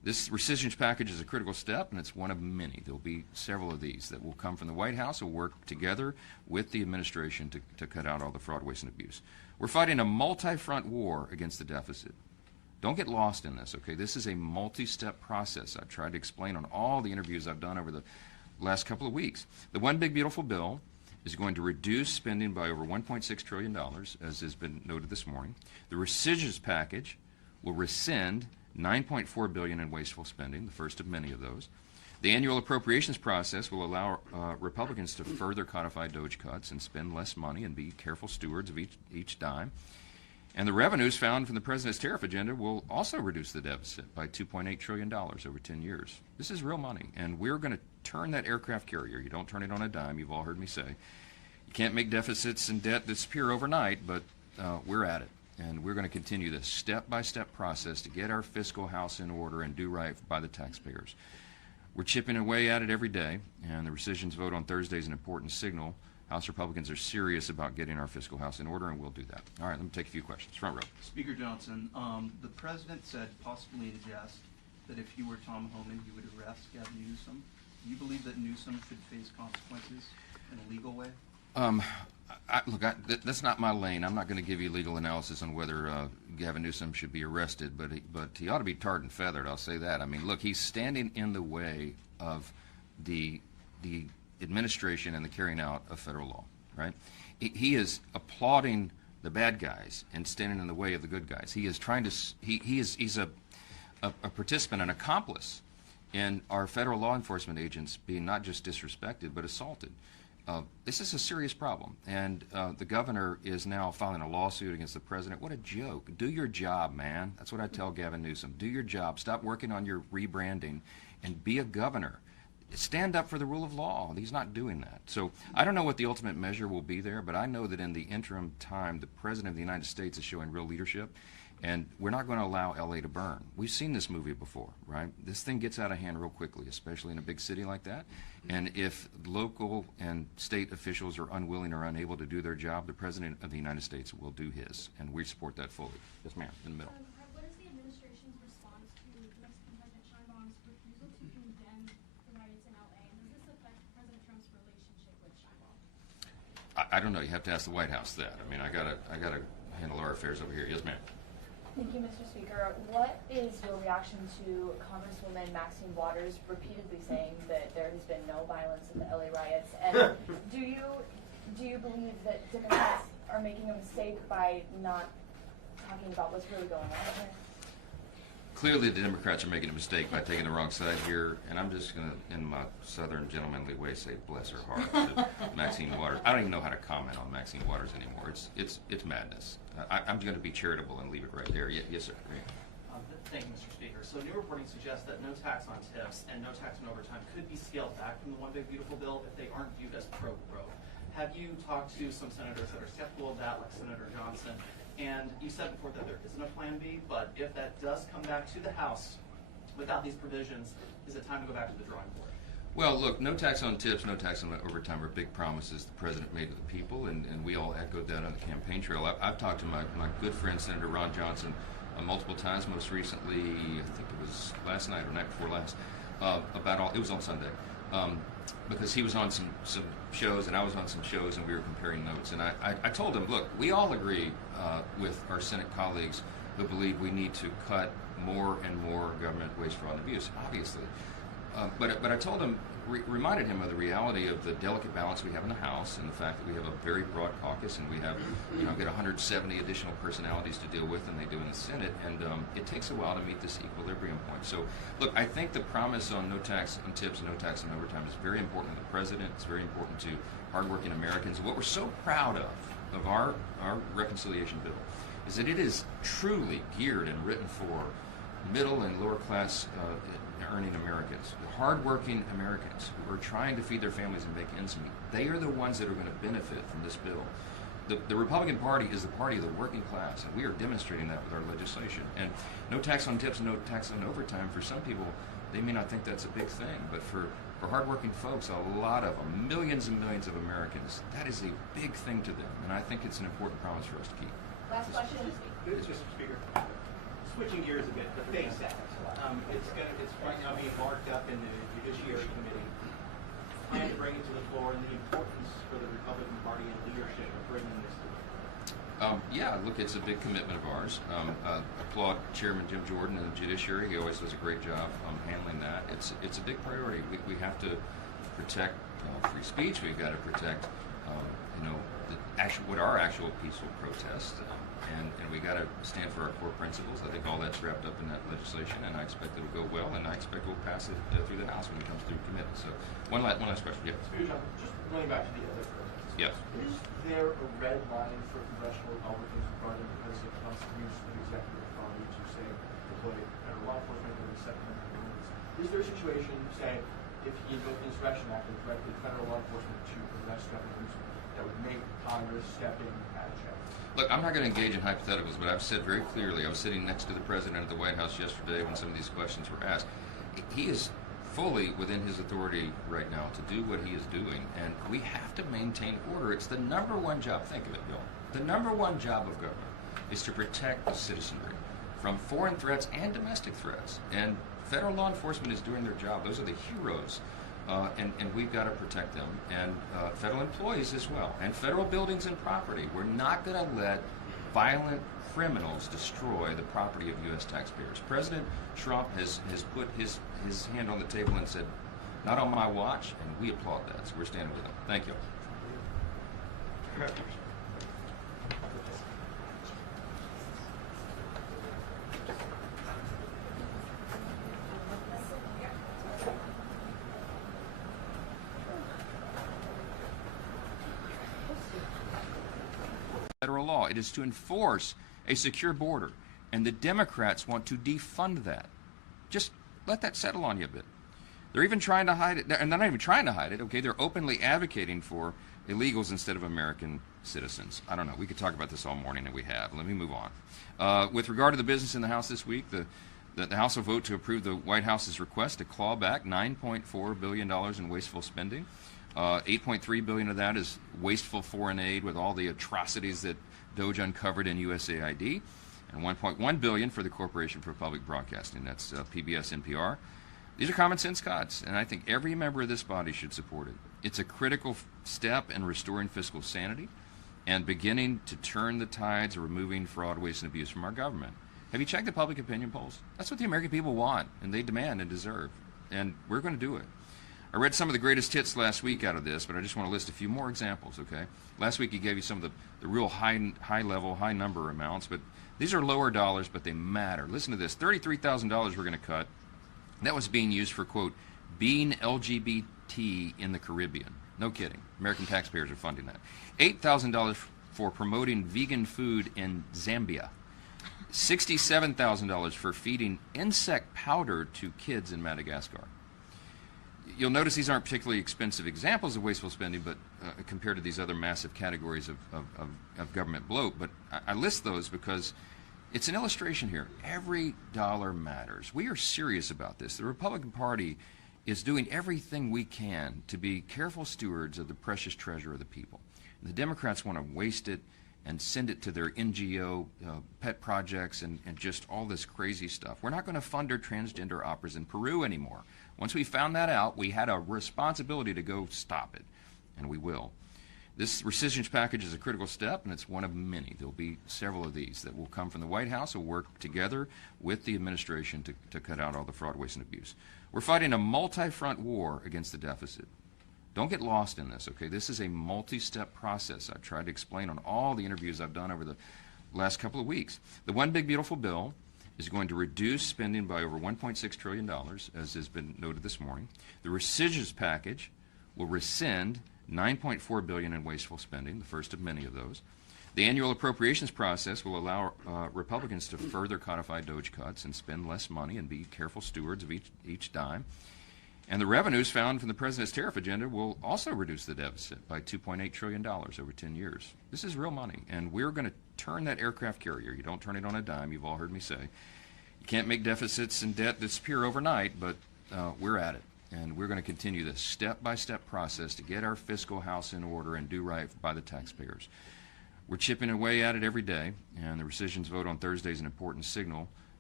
This rescission package is a critical step, and it's one of many. There will be several of these that will come from the White House. We'll work together with the administration to cut out all the fraud, waste, and abuse. We're fighting a multi-front war against the deficit. Don't get lost in this, okay? This is a multi-step process. I've tried to explain on all the interviews I've done over the last couple of weeks. The One Big Beautiful Bill is going to reduce spending by over $1.6 trillion, as has been noted this morning. The rescissions package will rescind $9.4 billion in wasteful spending, the first of many of those. The annual appropriations process will allow Republicans to further codify DOGE cuts and spend less money and be careful stewards of each dime. And the revenues found from the president's tariff agenda will also reduce the deficit by $2.8 trillion over 10 years. This is real money, and we're going to turn that aircraft carrier. You don't turn it on a dime, you've all heard me say. You can't make deficits and debt disappear overnight, but we're at it. And we're going to continue this step-by-step process to get our fiscal house in order and do right by the taxpayers. We're chipping away at it every day, and the rescissions vote on Thursday is an important signal. House Republicans are serious about getting our fiscal house in order, and we'll do that. All right, let me take a few questions. Front row. Speaker Johnson, the president said, possibly in jest, that if he were Tom Homan, he would arrest Gavin Newsom. Do you believe that Newsom should face consequences in a legal way? That's not my lane. I'm not going to give you legal analysis on whether Gavin Newsom should be arrested, but he ought to be tarred and feathered, I'll say that. I mean, look, he's standing in the way of the administration and the carrying out of federal law, right? He is applauding the bad guys and standing in the way of the good guys. He is trying to, he's a participant, an accomplice in our federal law enforcement agents being not just disrespected, but assaulted. This is a serious problem, and the governor is now filing a lawsuit against the president. What a joke. Do your job, man. That's what I tell Gavin Newsom. Do your job. Stop working on your rebranding and be a governor. Stand up for the rule of law. He's not doing that. So I don't know what the ultimate measure will be there, but I know that in the interim time, the President of the United States is showing real leadership, and we're not going to allow L.A. to burn. We've seen this movie before, right? This thing gets out of hand real quickly, especially in a big city like that. And if local and state officials are unwilling or unable to do their job, the President of the United States will do his, and we support that fully. Yes, ma'am, in the middle. What is the administration's response to Mexican President Sheinbaum's refusal to condemn the riots in LA? And does this affect President Trump's relationship with Sheinbaum? I don't know. You have to ask the White House that. I mean, I gotta handle our affairs over here. Yes, ma'am. Thank you, Mr. Speaker. What is your reaction to Congresswoman Maxine Waters repeatedly saying that there has been no violence in the LA riots? And do you believe that Democrats are making a mistake by not talking about what's really going on here? Clearly, the Democrats are making a mistake by taking the wrong side here, and I'm just going to, in my southern gentlemanly way, say bless her heart to Maxine Waters. I don't even know how to comment on Maxine Waters anymore. It's madness. I'm going to be charitable and leave it right there. Yes, sir. Thank you, Mr. Speaker. So new reporting suggests that no tax on tips and no tax on overtime could be scaled back from the One Big Beautiful Bill if they aren't viewed as pro-growth. Have you talked to some senators that are skeptical of that, like Senator Johnson? And you said before that there isn't a plan B, but if that does come back to the House without these provisions, is it time to go back to the drawing board? Well, look, no tax on tips, no tax on overtime are big promises the president made to the people, and we all echoed that on the campaign trail. I've talked to my good friend, Senator Ron Johnson, multiple times, most recently, I think it was last night or night before last, it was on Sunday, because he was on some shows and I was on some shows and we were comparing notes. And I told him, look, we all agree with our Senate colleagues who believe we need to cut more and more government waste, fraud, and abuse, obviously. But I told him, reminded him of the reality of the delicate balance we have in the House and the fact that we have a very broad caucus and we have, get 170 additional personalities to deal with than they do in the Senate, and it takes a while to meet this equilibrium point. So, look, I think the promise on no tax on tips and no tax on overtime is very important to the president. It's very important to hardworking Americans. What we're so proud of our reconciliation bill is that it is truly geared and written for middle and lower class earning Americans, hardworking Americans who are trying to feed their families and make ends meet. They are the ones that are going to benefit from this bill. The Republican Party is the party of the working class, and we are demonstrating that with our legislation. And no tax on tips, no tax on overtime, for some people, they may not think that's a big thing, but for hardworking folks, a lot of them, millions and millions of Americans, that is a big thing to them, and I think it's an important promise for us to keep. Last question. Mr. Speaker. switching gears a bit, the FACE Act. It's right now being marked up in the Judiciary Committee. Plan to bring it to the floor, and the importance for the Republican Party and leadership of bringing this to the floor. Yeah, look, it's a big commitment of ours. Applaud Chairman Jim Jordan and the Judiciary. He always does a great job handling that. It's a big priority. We have to protect free speech. We've got to protect, what are actual peaceful protests, and we got to stand for our core principles. I think all that's wrapped up in that legislation, and I expect it'll go well, and I expect we'll pass it through the House when it comes through committee. So, one last question. Yeah. Just going back to the other protests. Yes. Is there a red line for congressional Republicans regarding because of Trump's use of executive authority to, say, deploy federal law enforcement or the Second Amendment rules? Is there a situation, say, if he invoked the Insurrection Act and directed federal law enforcement to arrest Gavin Newsom, that would make Congress step in at a check? Look, I'm not going to engage in hypotheticals, but I've said very clearly, I was sitting next to the President at the White House yesterday when some of these questions were asked. He is fully within his authority right now to do what he is doing, and we have to maintain order. It's the number one job, think of it, Bill, the number one job of government is to protect the citizenry from foreign threats and domestic threats, and federal law enforcement is doing their job. Those are the heroes, and we've got to protect them, and federal employees as well, and federal buildings and property. We're not going to let violent criminals destroy the property of U.S. taxpayers. President Trump has put his hand on the table and said, not on my watch, and we applaud that, so we're standing with him. Thank you. Federal law. It is to enforce a secure border, and the Democrats want to defund that. Just let that settle on you a bit. They're even trying to hide it, and they're not even trying to hide it, okay? They're openly advocating for illegals instead of American citizens. I don't know. We could talk about this all morning, and we have. Let me move on. With regard to the business in the House this week, the House will vote to approve the White House's request to claw back $9.4 billion in wasteful spending. $8.3 billion of that is wasteful foreign aid with all the atrocities that DOJ uncovered in USAID, and $1.1 billion for the Corporation for Public Broadcasting. That's PBS, NPR. These are common sense cuts, and I think every member of this body should support it. It's a critical step in restoring fiscal sanity and beginning to turn the tides of removing fraud, waste, and abuse from our government. Have you checked the public opinion polls? That's what the American people want, and they demand and deserve, and we're going to do it. I read some of the greatest hits last week out of this, but I just want to list a few more examples, okay? Last week he gave you some of the real high-level, high-number amounts, but these are lower dollars, but they matter. Listen to this. $33,000 we're going to cut. That was being used for, quote, being LGBT in the Caribbean. No kidding. American taxpayers are funding that. $8,000 for promoting vegan food in Zambia. $67,000 for feeding insect powder to kids in Madagascar. You'll notice these aren't particularly expensive examples of wasteful spending, but compared to these other massive categories of government bloat. But I list those because it's an illustration here. Every dollar matters. We are serious about this. The Republican Party is doing everything we can to be careful stewards of the precious treasure of the people. And the Democrats want to waste it and send it to their NGO pet projects and just all this crazy stuff. We're not going to fund our transgender operas in Peru anymore. Once we found that out, we had a responsibility to go stop it, and we will. This rescission package is a critical step, and it's one of many. There will be several of these that will come from the White House and work together with the administration to cut out all the fraud, waste, and abuse. We're fighting a multi-front war against the deficit. Don't get lost in this, okay? This is a multi-step process. I've tried to explain on all the interviews I've done over the last couple of weeks. The One Big Beautiful Bill is going to reduce spending by over $1.6 trillion, as has been noted this morning. The rescissions package will rescind $9.4 billion in wasteful spending, the first of many of those. The annual appropriations process will allow Republicans to further codify DOJ cuts and spend less money and be careful stewards of each dime. And the revenues found from the president's tariff agenda will also reduce the deficit by $2.8 trillion over 10 years. This is real money, and we're going to turn that aircraft carrier. You don't turn it on a dime, you've all heard me say. You can't make deficits and debt disappear overnight, but we're at it. And we're going to continue this step-by-step process to get our fiscal house in order and do right by the taxpayers. We're chipping away at it every day, and the rescissions vote on Thursday is an important signal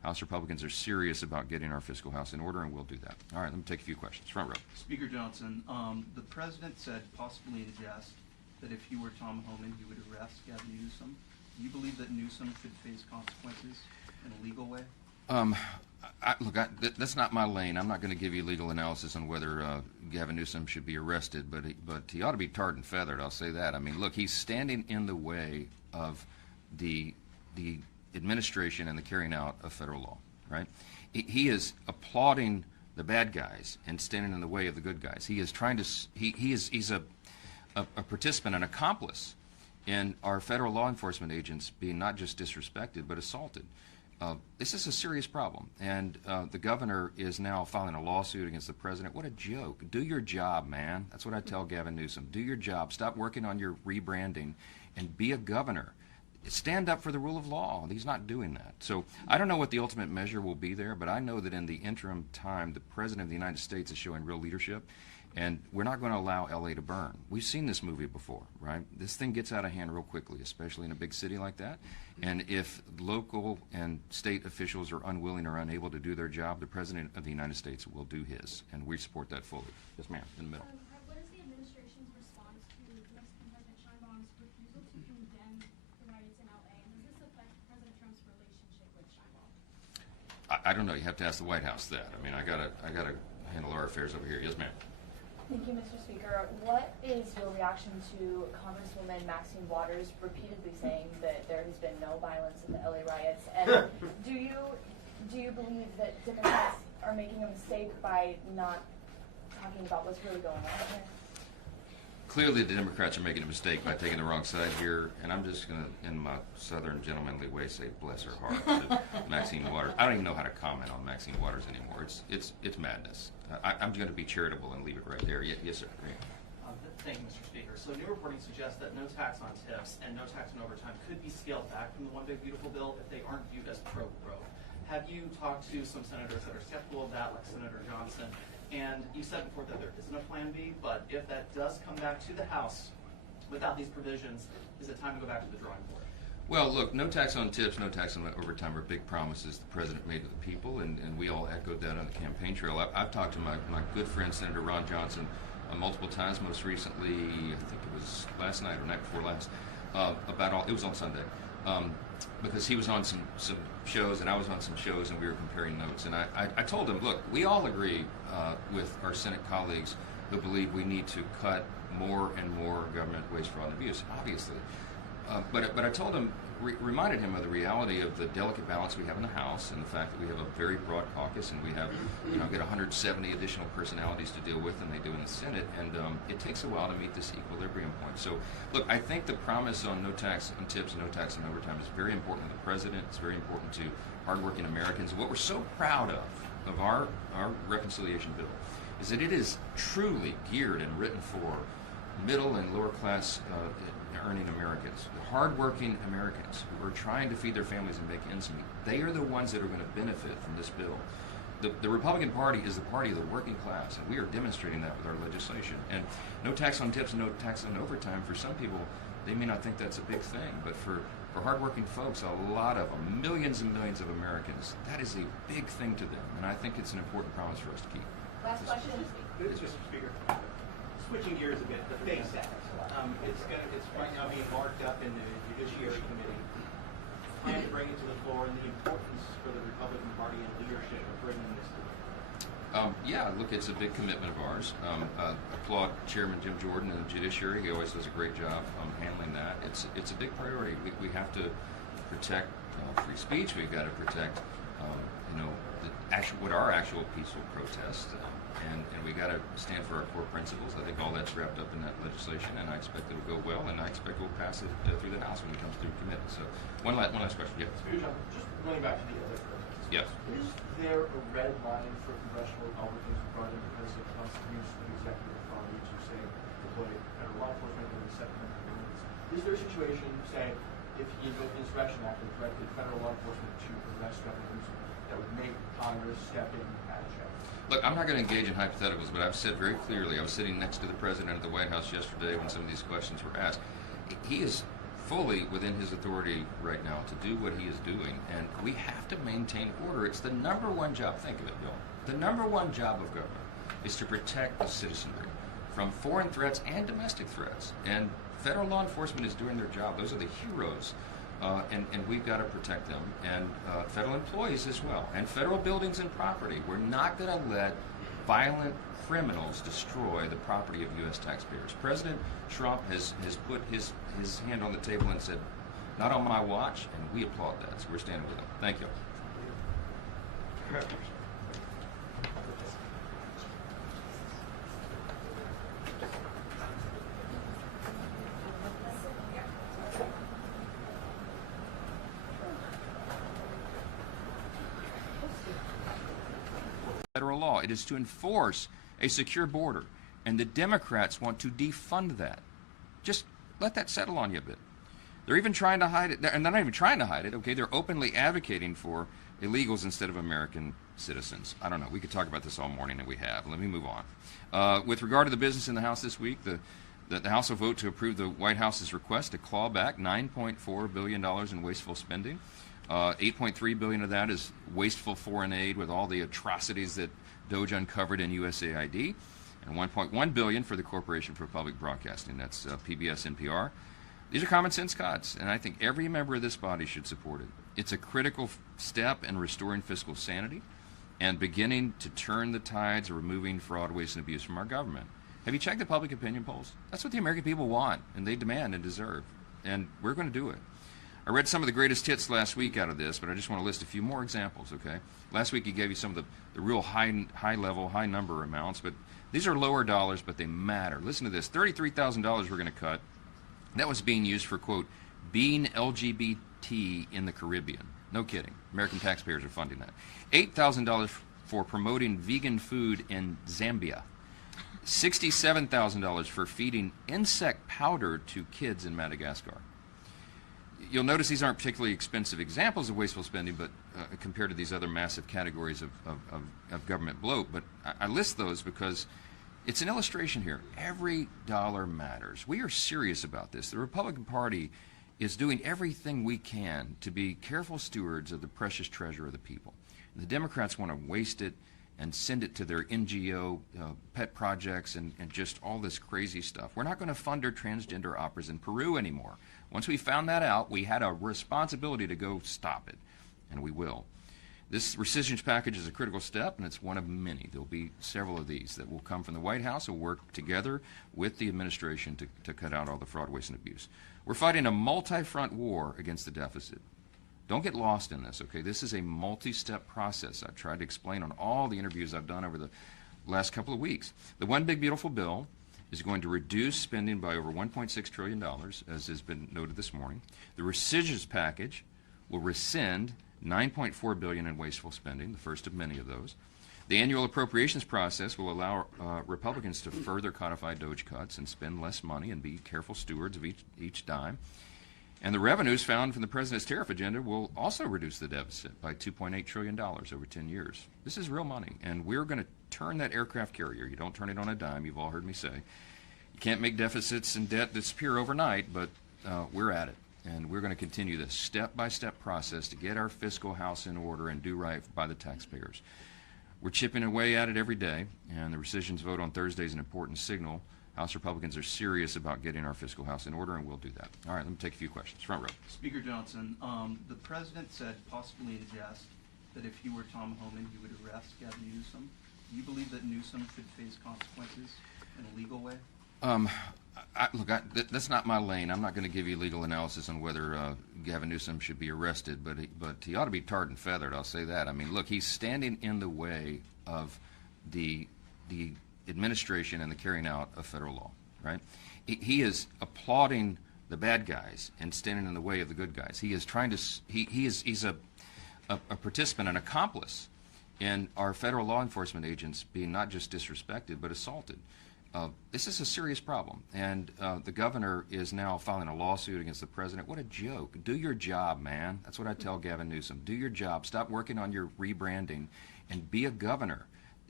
House Republicans are serious about getting our fiscal house in order, and we'll do that. All right, let me take a few questions. Front row. Speaker Johnson, the president said, possibly in jest, that if he were Tom Homan, he would arrest Gavin Newsom. Do you believe that Newsom should face consequences in a legal way? That's not my lane. I'm not going to give you legal analysis on whether Gavin Newsom should be arrested, but he ought to be tarred and feathered. I'll say that. I mean, look, he's standing in the way of the administration and the carrying out of federal law. Right? He is applauding the bad guys and standing in the way of the good guys. He is trying to. He's a participant, an accomplice in our federal law enforcement agents being not just disrespected but assaulted. This is a serious problem, and the governor is now filing a lawsuit against the president. What a joke. Do your job, man. That's what I tell Gavin Newsom. Do your job. Stop working on your rebranding and be a governor. Stand up for the rule of law. He's not doing that. So I don't know what the ultimate measure will be there, but I know that in the interim time, the president of the United States is showing real leadership, and we're not going to allow L.A. to burn. We've seen this movie before, right? This thing gets out of hand real quickly, especially in a big city like that. And if local and state officials are unwilling or unable to do their job, the president of the United States will do his, and we support that fully. Yes, ma'am, in the middle. What is the administration's response to Mexican President Sheinbaum's refusal to condemn the riots in LA? And does this affect President Trump's relationship with Sheinbaum? I don't know. You have to ask the White House that. I mean, I gotta handle our affairs over here. Yes, ma'am. Thank you, Mr. Speaker. What is your reaction to Congresswoman Maxine Waters repeatedly saying that there has been no violence in the LA riots? And do you believe that Democrats are making a mistake by not talking about what's really going on here? Clearly, the Democrats are making a mistake by taking the wrong side here, and I'm just going to, in my southern gentlemanly way, say bless her heart to Maxine Waters. I don't even know how to comment on Maxine Waters anymore. It's madness. I'm going to be charitable and leave it right there. Yes, sir. Thank you, Mr. Speaker. So new reporting suggests that no tax on tips and no tax on overtime could be scaled back from the One Big Beautiful Bill if they aren't viewed as pro-growth. Have you talked to some senators that are skeptical of that, like Senator Johnson? And you said before that there isn't a plan B, but if that does come back to the House without these provisions, is it time to go back to the drawing board? Well, look, no tax on tips, no tax on overtime are big promises the president made to the people, and we all echoed that on the campaign trail. I've talked to my good friend, Senator Ron Johnson, multiple times, most recently, I think it was last night or night before last, it was on Sunday, because he was on some shows and I was on some shows and we were comparing notes. And I told him, look, we all agree with our Senate colleagues who believe we need to cut more and more government waste, fraud, and abuse, obviously. But I told him, reminded him of the reality of the delicate balance we have in the House and the fact that we have a very broad caucus and we have, get 170 additional personalities to deal with than they do in the Senate, and it takes a while to meet this equilibrium point. So, look, I think the promise on no tax on tips and no tax on overtime is very important to the president. It's very important to hardworking Americans. What we're so proud of our reconciliation bill is that it is truly geared and written for middle and lower class earning Americans, hardworking Americans who are trying to feed their families and make ends meet. They are the ones that are going to benefit from this bill. The Republican Party is the party of the working class, and we are demonstrating that with our legislation. And no tax on tips and no tax on overtime, for some people, they may not think that's a big thing, but for hardworking folks, a lot of them, millions and millions of Americans, that is a big thing to them, and I think it's an important promise for us to keep. Last question. Mr. Speaker, switching gears a bit, the FACE Act. It's right now being marked up in the Judiciary Committee. Plan to bring it to the floor, and the importance for the Republican Party and leadership of bringing this to the floor. Yeah, look, it's a big commitment of ours. Applaud Chairman Jim Jordan and the Judiciary. He always does a great job handling that. It's a big priority. We have to protect free speech. We've got to protect, what are actual peaceful protests. And we got to stand for our core principles. I think all that's wrapped up in that legislation, and I expect it will go well, and I expect we'll pass it through the House when it comes through committee. So, one last question. Yeah. Just going back to the other protests. Yes. Is there a red line for congressional Republicans regarding because of Trump's use of executive authority to, say, deploy federal law enforcement in the Second Amendment? Is there a situation, say, if he invoked the Insurrection Act and directed federal law enforcement to arrest Gavin Newsom, that would make Congress step in and check? Look, I'm not going to engage in hypotheticals, but I've said very clearly, I was sitting next to the president at the White House yesterday when some of these questions were asked. He is fully within his authority right now to do what he is doing, and we have to maintain order. It's the number one job. Think of it, Bill. The number one job of government is to protect the citizenry from foreign threats and domestic threats. And federal law enforcement is doing their job. Those are the heroes, and we've got to protect them. And federal employees as well, and federal buildings and property. We're not going to let violent criminals destroy the property of U.S. taxpayers. President Trump has put his hand on the table and said, not on my watch, and we applaud that. So we're standing with him. Thank you. Federal law. It is to enforce a secure border, and the Democrats want to defund that. Just let that settle on you a bit. They're even trying to hide it, and they're not even trying to hide it, okay? They're openly advocating for illegals instead of American citizens. I don't know. We could talk about this all morning, and we have. Let me move on. With regard to the business in the House this week, the House will vote to approve the White House's request to claw back $9.4 billion in wasteful spending. $8.3 billion of that is wasteful foreign aid with all the atrocities that DOJ uncovered in USAID, and $1.1 billion for the Corporation for Public Broadcasting. That's PBS, NPR. These are common sense cuts, and I think every member of this body should support it. It's a critical step in restoring fiscal sanity and beginning to turn the tides of removing fraud, waste, and abuse from our government. Have you checked the public opinion polls? That's what the American people want, and they demand and deserve, and we're going to do it. I read some of the greatest hits last week out of this, but I just want to list a few more examples, okay? Last week he gave you some of the real high-level, high-number amounts, but these are lower dollars, but they matter. Listen to this. $33,000 we're going to cut. That was being used for, quote, being LGBT in the Caribbean. No kidding. American taxpayers are funding that. $8,000 for promoting vegan food in Zambia. $67,000 for feeding insect powder to kids in Madagascar. You'll notice these aren't particularly expensive examples of wasteful spending, but compared to these other massive categories of government bloat. But I list those because it's an illustration here. Every dollar matters. We are serious about this. The Republican Party is doing everything we can to be careful stewards of the precious treasure of the people. The Democrats want to waste it and send it to their NGO pet projects and just all this crazy stuff. We're not going to fund our transgender operas in Peru anymore. Once we found that out, we had a responsibility to go stop it, and we will. This rescissions package is a critical step, and it's one of many. There'll be several of these that will come from the White House. We'll work together with the administration to cut out all the fraud, waste, and abuse. We're fighting a multi-front war against the deficit. Don't get lost in this, okay? This is a multi-step process. I've tried to explain on all the interviews I've done over the last couple of weeks. The One Big Beautiful Bill is going to reduce spending by over $1.6 trillion, as has been noted this morning. The rescissions package will rescind $9.4 billion in wasteful spending, the first of many of those. The annual appropriations process will allow Republicans to further codify DOJ cuts and spend less money and be careful stewards of each dime. And the revenues found from the president's tariff agenda will also reduce the deficit by $2.8 trillion over 10 years. This is real money, and we're going to turn that aircraft carrier. You don't turn it on a dime, you've all heard me say. You can't make deficits and debt disappear overnight, but we're at it. And we're going to continue this step-by-step process to get our fiscal house in order and do right by the taxpayers. We're chipping away at it every day, and the rescissions vote on Thursday is an important signal. House Republicans are serious about getting our fiscal house in order, and we'll do that. All right, let me take a few questions. Front row. Speaker Johnson, the president said, possibly in jest, that if he were Tom Homan, he would arrest Gavin Newsom. Do you believe that Newsom should face consequences in a legal way? That's not my lane. I'm not going to give you legal analysis on whether Gavin Newsom should be arrested, but he ought to be tarred and feathered, I'll say that. I mean, look, he's standing in the way of the administration and the carrying out of federal law, right? He is applauding the bad guys and standing in the way of the good guys. He is trying to, he's a participant, an accomplice in our federal law enforcement agents being not just disrespected, but assaulted. This is a serious problem, and the governor is now filing a lawsuit against the president. What a joke. Do your job, man. That's what I tell Gavin Newsom. Do your job. Stop working on your rebranding and be a governor.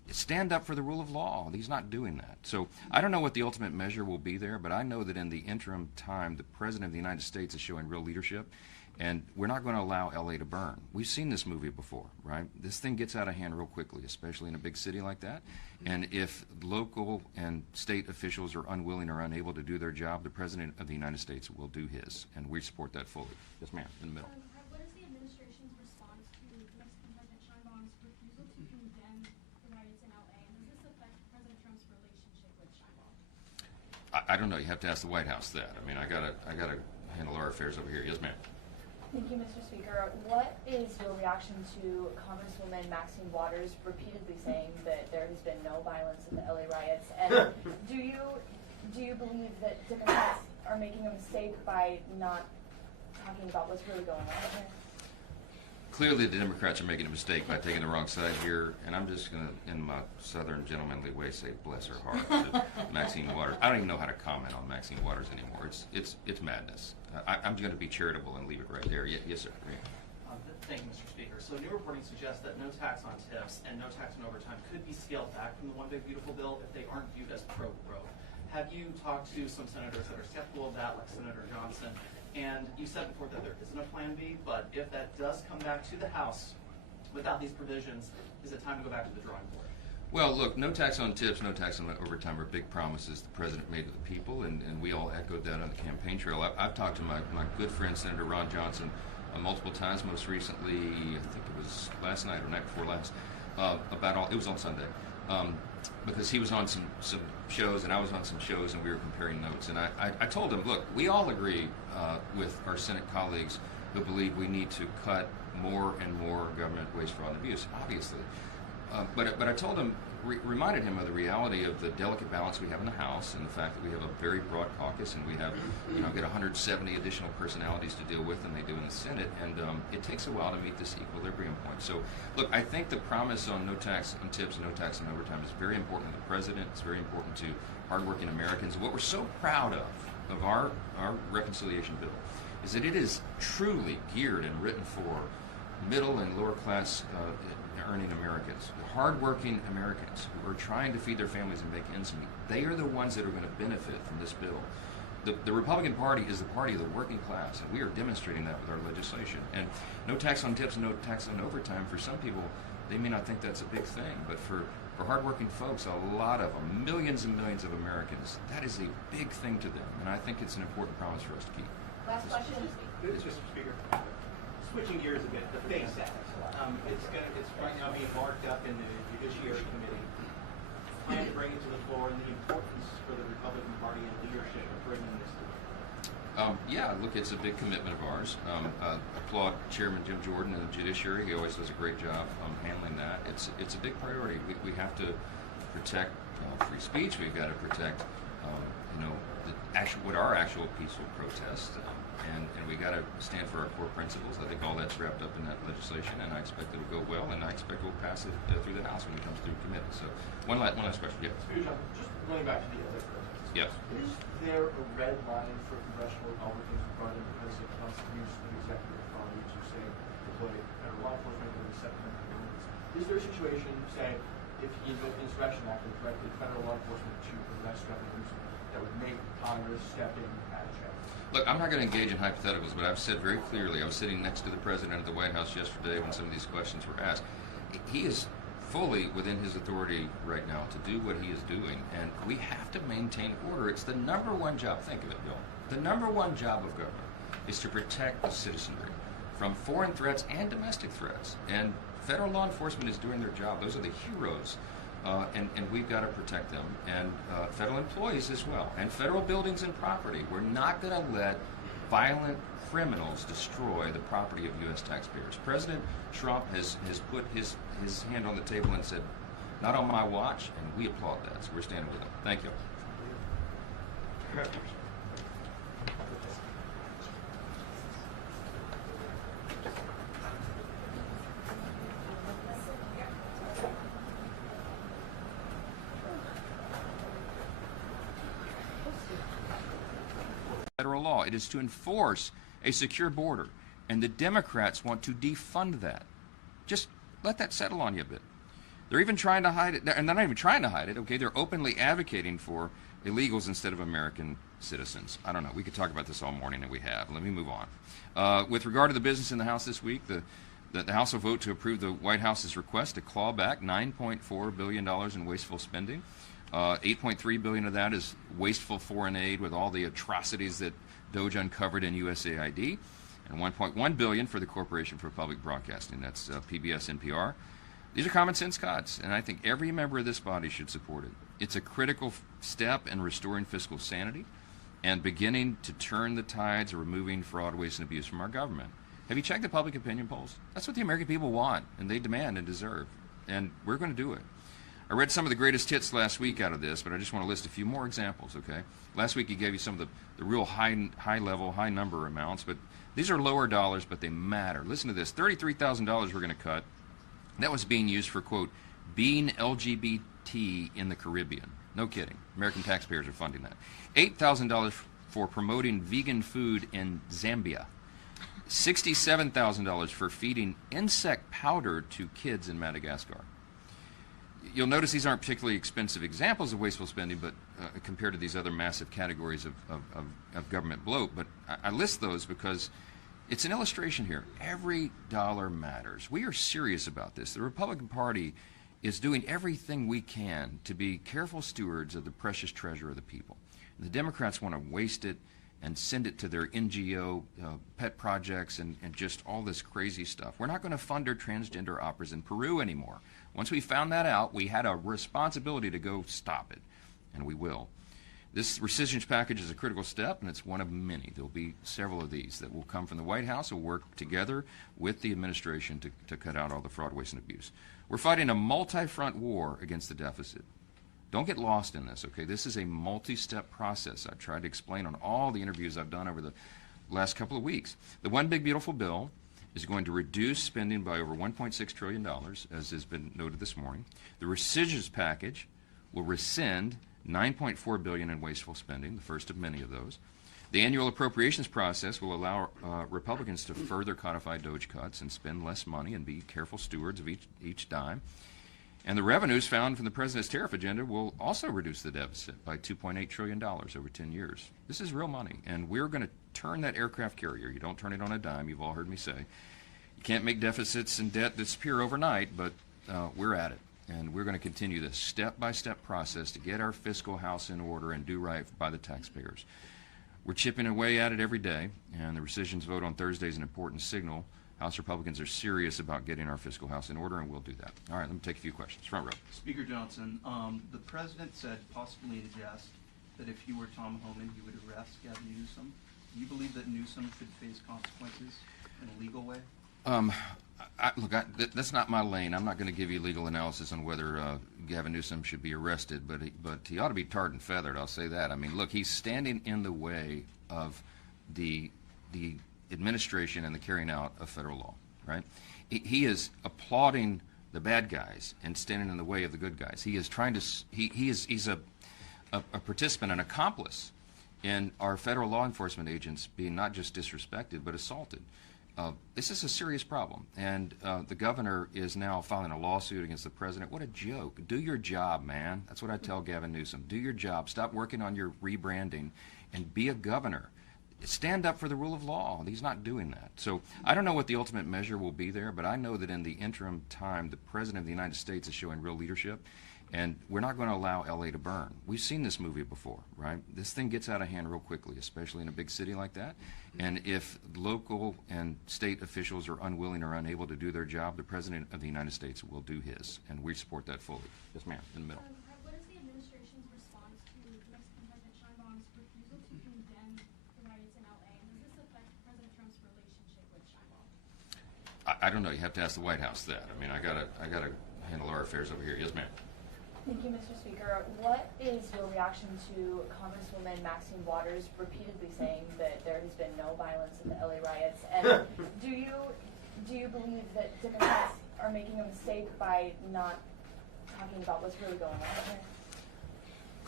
stand up for the rule of law. He's not doing that. So I don't know what the ultimate measure will be there, but I know that in the interim time, the President of the United States is showing real leadership, and we're not going to allow LA to burn. We've seen this movie before, right? This thing gets out of hand real quickly, especially in a big city like that. And if local and state officials are unwilling or unable to do their job, the President of the United States will do his, and we support that fully. Yes, ma'am, in the middle. What is the administration's response to Mexican President Sheinbaum's refusal to condemn the riots in LA, and does this affect President Trump's relationship with Sheinbaum? I don't know. You have to ask the White House that. I mean, I gotta handle our affairs over here. Yes, ma'am. Thank you, Mr. Speaker. What is your reaction to Congresswoman Maxine Waters repeatedly saying that there has been no violence in the LA riots? And do you believe that Democrats are making a mistake by not talking about what's really going on here? Clearly, the Democrats are making a mistake by taking the wrong side here, and I'm just going to, in my southern gentlemanly way, say bless her heart to Maxine Waters. I don't even know how to comment on Maxine Waters anymore. It's madness. I'm going to be charitable and leave it right there. Yes, sir. Thank you, Mr. Speaker. So new reporting suggests that no tax on tips and no tax on overtime could be scaled back from the One Big Beautiful Bill if they aren't viewed as pro-growth. Have you talked to some senators that are skeptical of that, like Senator Johnson? And you said before that there isn't a plan B, but if that does come back to the House without these provisions, is it time to go back to the drawing board? Well, look, no tax on tips, no tax on overtime are big promises the president made to the people, and we all echoed that on the campaign trail. I've talked to my good friend, Senator Ron Johnson, multiple times, most recently, I think it was last night or night before last, it was on Sunday, because he was on some shows and I was on some shows and we were comparing notes. And I told him, look, we all agree with our Senate colleagues who believe we need to cut more and more government waste, fraud, and abuse, obviously. But I told him, reminded him of the reality of the delicate balance we have in the House and the fact that we have a very broad caucus and we have, get 170 additional personalities to deal with than they do in the Senate, and it takes a while to meet this equilibrium point. So, look, I think the promise on no tax on tips and no tax on overtime is very important to the president. It's very important to hardworking Americans. What we're so proud of our reconciliation bill is that it is truly geared and written for middle and lower class earning Americans, hardworking Americans who are trying to feed their families and make ends meet. They are the ones that are going to benefit from this bill. The Republican Party is the party of the working class, and we are demonstrating that with our legislation. And no tax on tips and no tax on overtime, for some people, they may not think that's a big thing, but for hardworking folks, a lot of them, millions and millions of Americans, that is a big thing to them, and I think it's an important promise for us to keep. Last question. Mr. Speaker, switching gears a bit, the FACE Act. It's right now being marked up in the Judiciary Committee. Plan to bring it to the floor, and the importance for the Republican Party and leadership of bringing this to the floor. Yeah, look, it's a big commitment of ours. Applaud Chairman Jim Jordan and the Judiciary. He always does a great job handling that. It's a big priority. We have to protect free speech. We've got to protect, what are actual peaceful protests. And we got to stand for our core principles. I think all that's wrapped up in that legislation, and I expect it will go well, and I expect we'll pass it through the House when it comes through committee. So, one last question. Yeah. Speaker Johnson, just going back to the other protests. Yes. Is there a red line for congressional Republicans regarding because it constitutes an executive authority to say deploy federal law enforcement or the Second Amendment agreements? Is there a situation, say, if he invoked the Insurrection Act and directed federal law enforcement to arrest Gavin Newsom, that would make Congress step in at a check? Look, I'm not going to engage in hypotheticals, but I've said very clearly, I was sitting next to the President at the White House yesterday when some of these questions were asked. He is fully within his authority right now to do what he is doing, and we have to maintain order. It's the number one job, think of it, Bill. The number one job of government is to protect the citizenry from foreign threats and domestic threats, and federal law enforcement is doing their job. Those are the heroes. And we've got to protect them, and federal employees as well, and federal buildings and property. We're not going to let violent criminals destroy the property of U.S. taxpayers. President Trump has put his hand on the table and said, not on my watch, and we applaud that, so we're standing with him. Thank you. Federal law. It is to enforce a secure border, and the Democrats want to defund that. Just let that settle on you a bit. They're even trying to hide it, and they're not even trying to hide it, okay? They're openly advocating for illegals instead of American citizens. I don't know. We could talk about this all morning, and we have. Let me move on. With regard to the business in the House this week, the House will vote to approve the White House's request to claw back $9.4 billion in wasteful spending. $8.3 billion of that is wasteful foreign aid with all the atrocities that DOJ uncovered in USAID, and $1.1 billion for the Corporation for Public Broadcasting. That's PBS, NPR. These are common sense cuts, and I think every member of this body should support it. It's a critical step in restoring fiscal sanity and beginning to turn the tides of removing fraud, waste, and abuse from our government. Have you checked the public opinion polls? That's what the American people want, and they demand and deserve, and we're going to do it. I read some of the greatest hits last week out of this, but I just want to list a few more examples, okay? Last week he gave you some of the real high-level, high-number amounts, but these are lower dollars, but they matter. Listen to this. $33,000 we're going to cut. That was being used for, quote, being LGBT in the Caribbean. No kidding. American taxpayers are funding that. $8,000 for promoting vegan food in Zambia. $67,000 for feeding insect powder to kids in Madagascar. You'll notice these aren't particularly expensive examples of wasteful spending, but compared to these other massive categories of government bloat. But I list those because it's an illustration here. Every dollar matters. We are serious about this. The Republican Party is doing everything we can to be careful stewards of the precious treasure of the people. And the Democrats want to waste it and send it to their NGO pet projects and just all this crazy stuff. We're not going to fund our transgender operas in Peru anymore. Once we found that out, we had a responsibility to go stop it, and we will. This rescission package is a critical step, and it's one of many. There will be several of these that will come from the White House. We'll work together with the administration to cut out all the fraud, waste, and abuse. We're fighting a multi-front war against the deficit. Don't get lost in this, okay? This is a multi-step process. I've tried to explain on all the interviews I've done over the last couple of weeks. The One Big Beautiful Bill is going to reduce spending by over $1.6 trillion, as has been noted this morning. The rescissions package will rescind $9.4 billion in wasteful spending, the first of many of those. The annual appropriations process will allow Republicans to further codify DOJ cuts and spend less money and be careful stewards of each dime. And the revenues found from the president's tariff agenda will also reduce the deficit by $2.8 trillion over 10 years. This is real money, and we're going to turn that aircraft carrier. You don't turn it on a dime, you've all heard me say. You can't make deficits and debt disappear overnight, but we're at it. And we're going to continue this step-by-step process to get our fiscal house in order and do right by the taxpayers. We're chipping away at it every day, and the rescissions vote on Thursday is an important signal. House Republicans are serious about getting our fiscal house in order, and we'll do that. All right, let me take a few questions. Front row. Speaker Johnson, the president said, possibly in jest, that if he were Tom Homan, he would arrest Gavin Newsom. Do you believe that Newsom should face consequences in a legal way? That's not my lane. I'm not going to give you legal analysis on whether Gavin Newsom should be arrested, but he ought to be tarred and feathered, I'll say that. I mean, look, he's standing in the way of the administration and the carrying out of federal law, right? He is applauding the bad guys and standing in the way of the good guys. He is trying to, he's a participant, an accomplice in our federal law enforcement agents being not just disrespected, but assaulted. This is a serious problem, and the governor is now filing a lawsuit against the president. What a joke. Do your job, man. That's what I tell Gavin Newsom. Do your job. Stop working on your rebranding and be a governor. Stand up for the rule of law. He's not doing that. So I don't know what the ultimate measure will be there, but I know that in the interim time, the President of the United States is showing real leadership, and we're not going to allow L.A. to burn. We've seen this movie before, right? This thing gets out of hand real quickly, especially in a big city like that. And if local and state officials are unwilling or unable to do their job, the President of the United States will do his, and we support that fully. Yes, ma'am, in the middle. What is the administration's response to Mexican President Sheinbaum's refusal to condemn the riots in LA? And does this affect President Trump's relationship with Sheinbaum? I don't know. You have to ask the White House that. I mean, I gotta handle our affairs over here. Yes, ma'am. Thank you, Mr. Speaker. What is your reaction to Congresswoman Maxine Waters repeatedly saying that there has been no violence in the LA riots? And do you believe that Democrats are making a mistake by not talking about what's really going on here?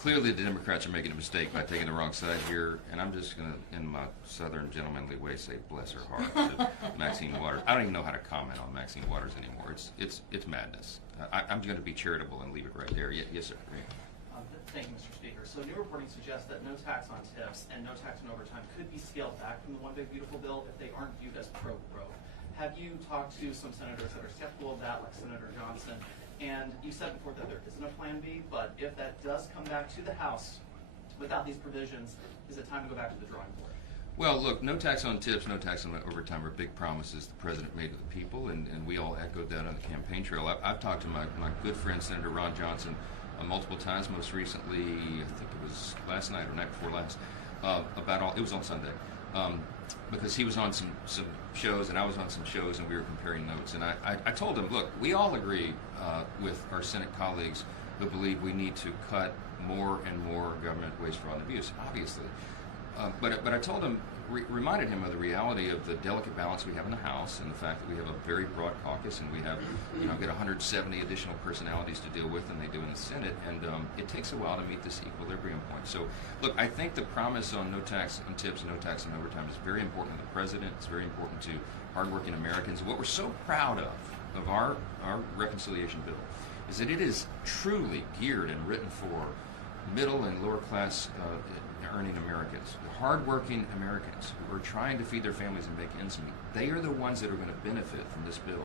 clearly the Democrats are making a mistake by taking the wrong side here, and I'm just going to, in my southern gentlemanly way, say bless her heart to Maxine Waters. I don't even know how to comment on Maxine Waters anymore. It's madness. I'm going to be charitable and leave it right there. Yes, sir. Thank you, Mr. Speaker. So new reporting suggests that no tax on tips and no tax on overtime could be scaled back from the One Big Beautiful Bill if they aren't viewed as pro-growth. Have you talked to some senators that are skeptical of that, like Senator Johnson? And you said before that there isn't a plan B, but if that does come back to the House without these provisions, is it time to go back to the drawing board? Well, look, no tax on tips, no tax on overtime are big promises the president made to the people, and we all echoed that on the campaign trail. I've talked to my good friend, Senator Ron Johnson, multiple times, most recently, I think it was last night or night before last, it was on Sunday, because he was on some shows and I was on some shows and we were comparing notes. And I told him, look, we all agree with our Senate colleagues who believe we need to cut more and more government waste, fraud, and abuse, obviously. But I told him, reminded him of the reality of the delicate balance we have in the House and the fact that we have a very broad caucus and we have, get 170 additional personalities to deal with than they do in the Senate, and it takes a while to meet this equilibrium point. So, look, I think the promise on no tax on tips and no tax on overtime is very important to the president. It's very important to hardworking Americans. What we're so proud of our reconciliation bill is that it is truly geared and written for middle and lower class earning Americans, the hardworking Americans who are trying to feed their families and make ends meet. They are the ones that are going to benefit from this bill.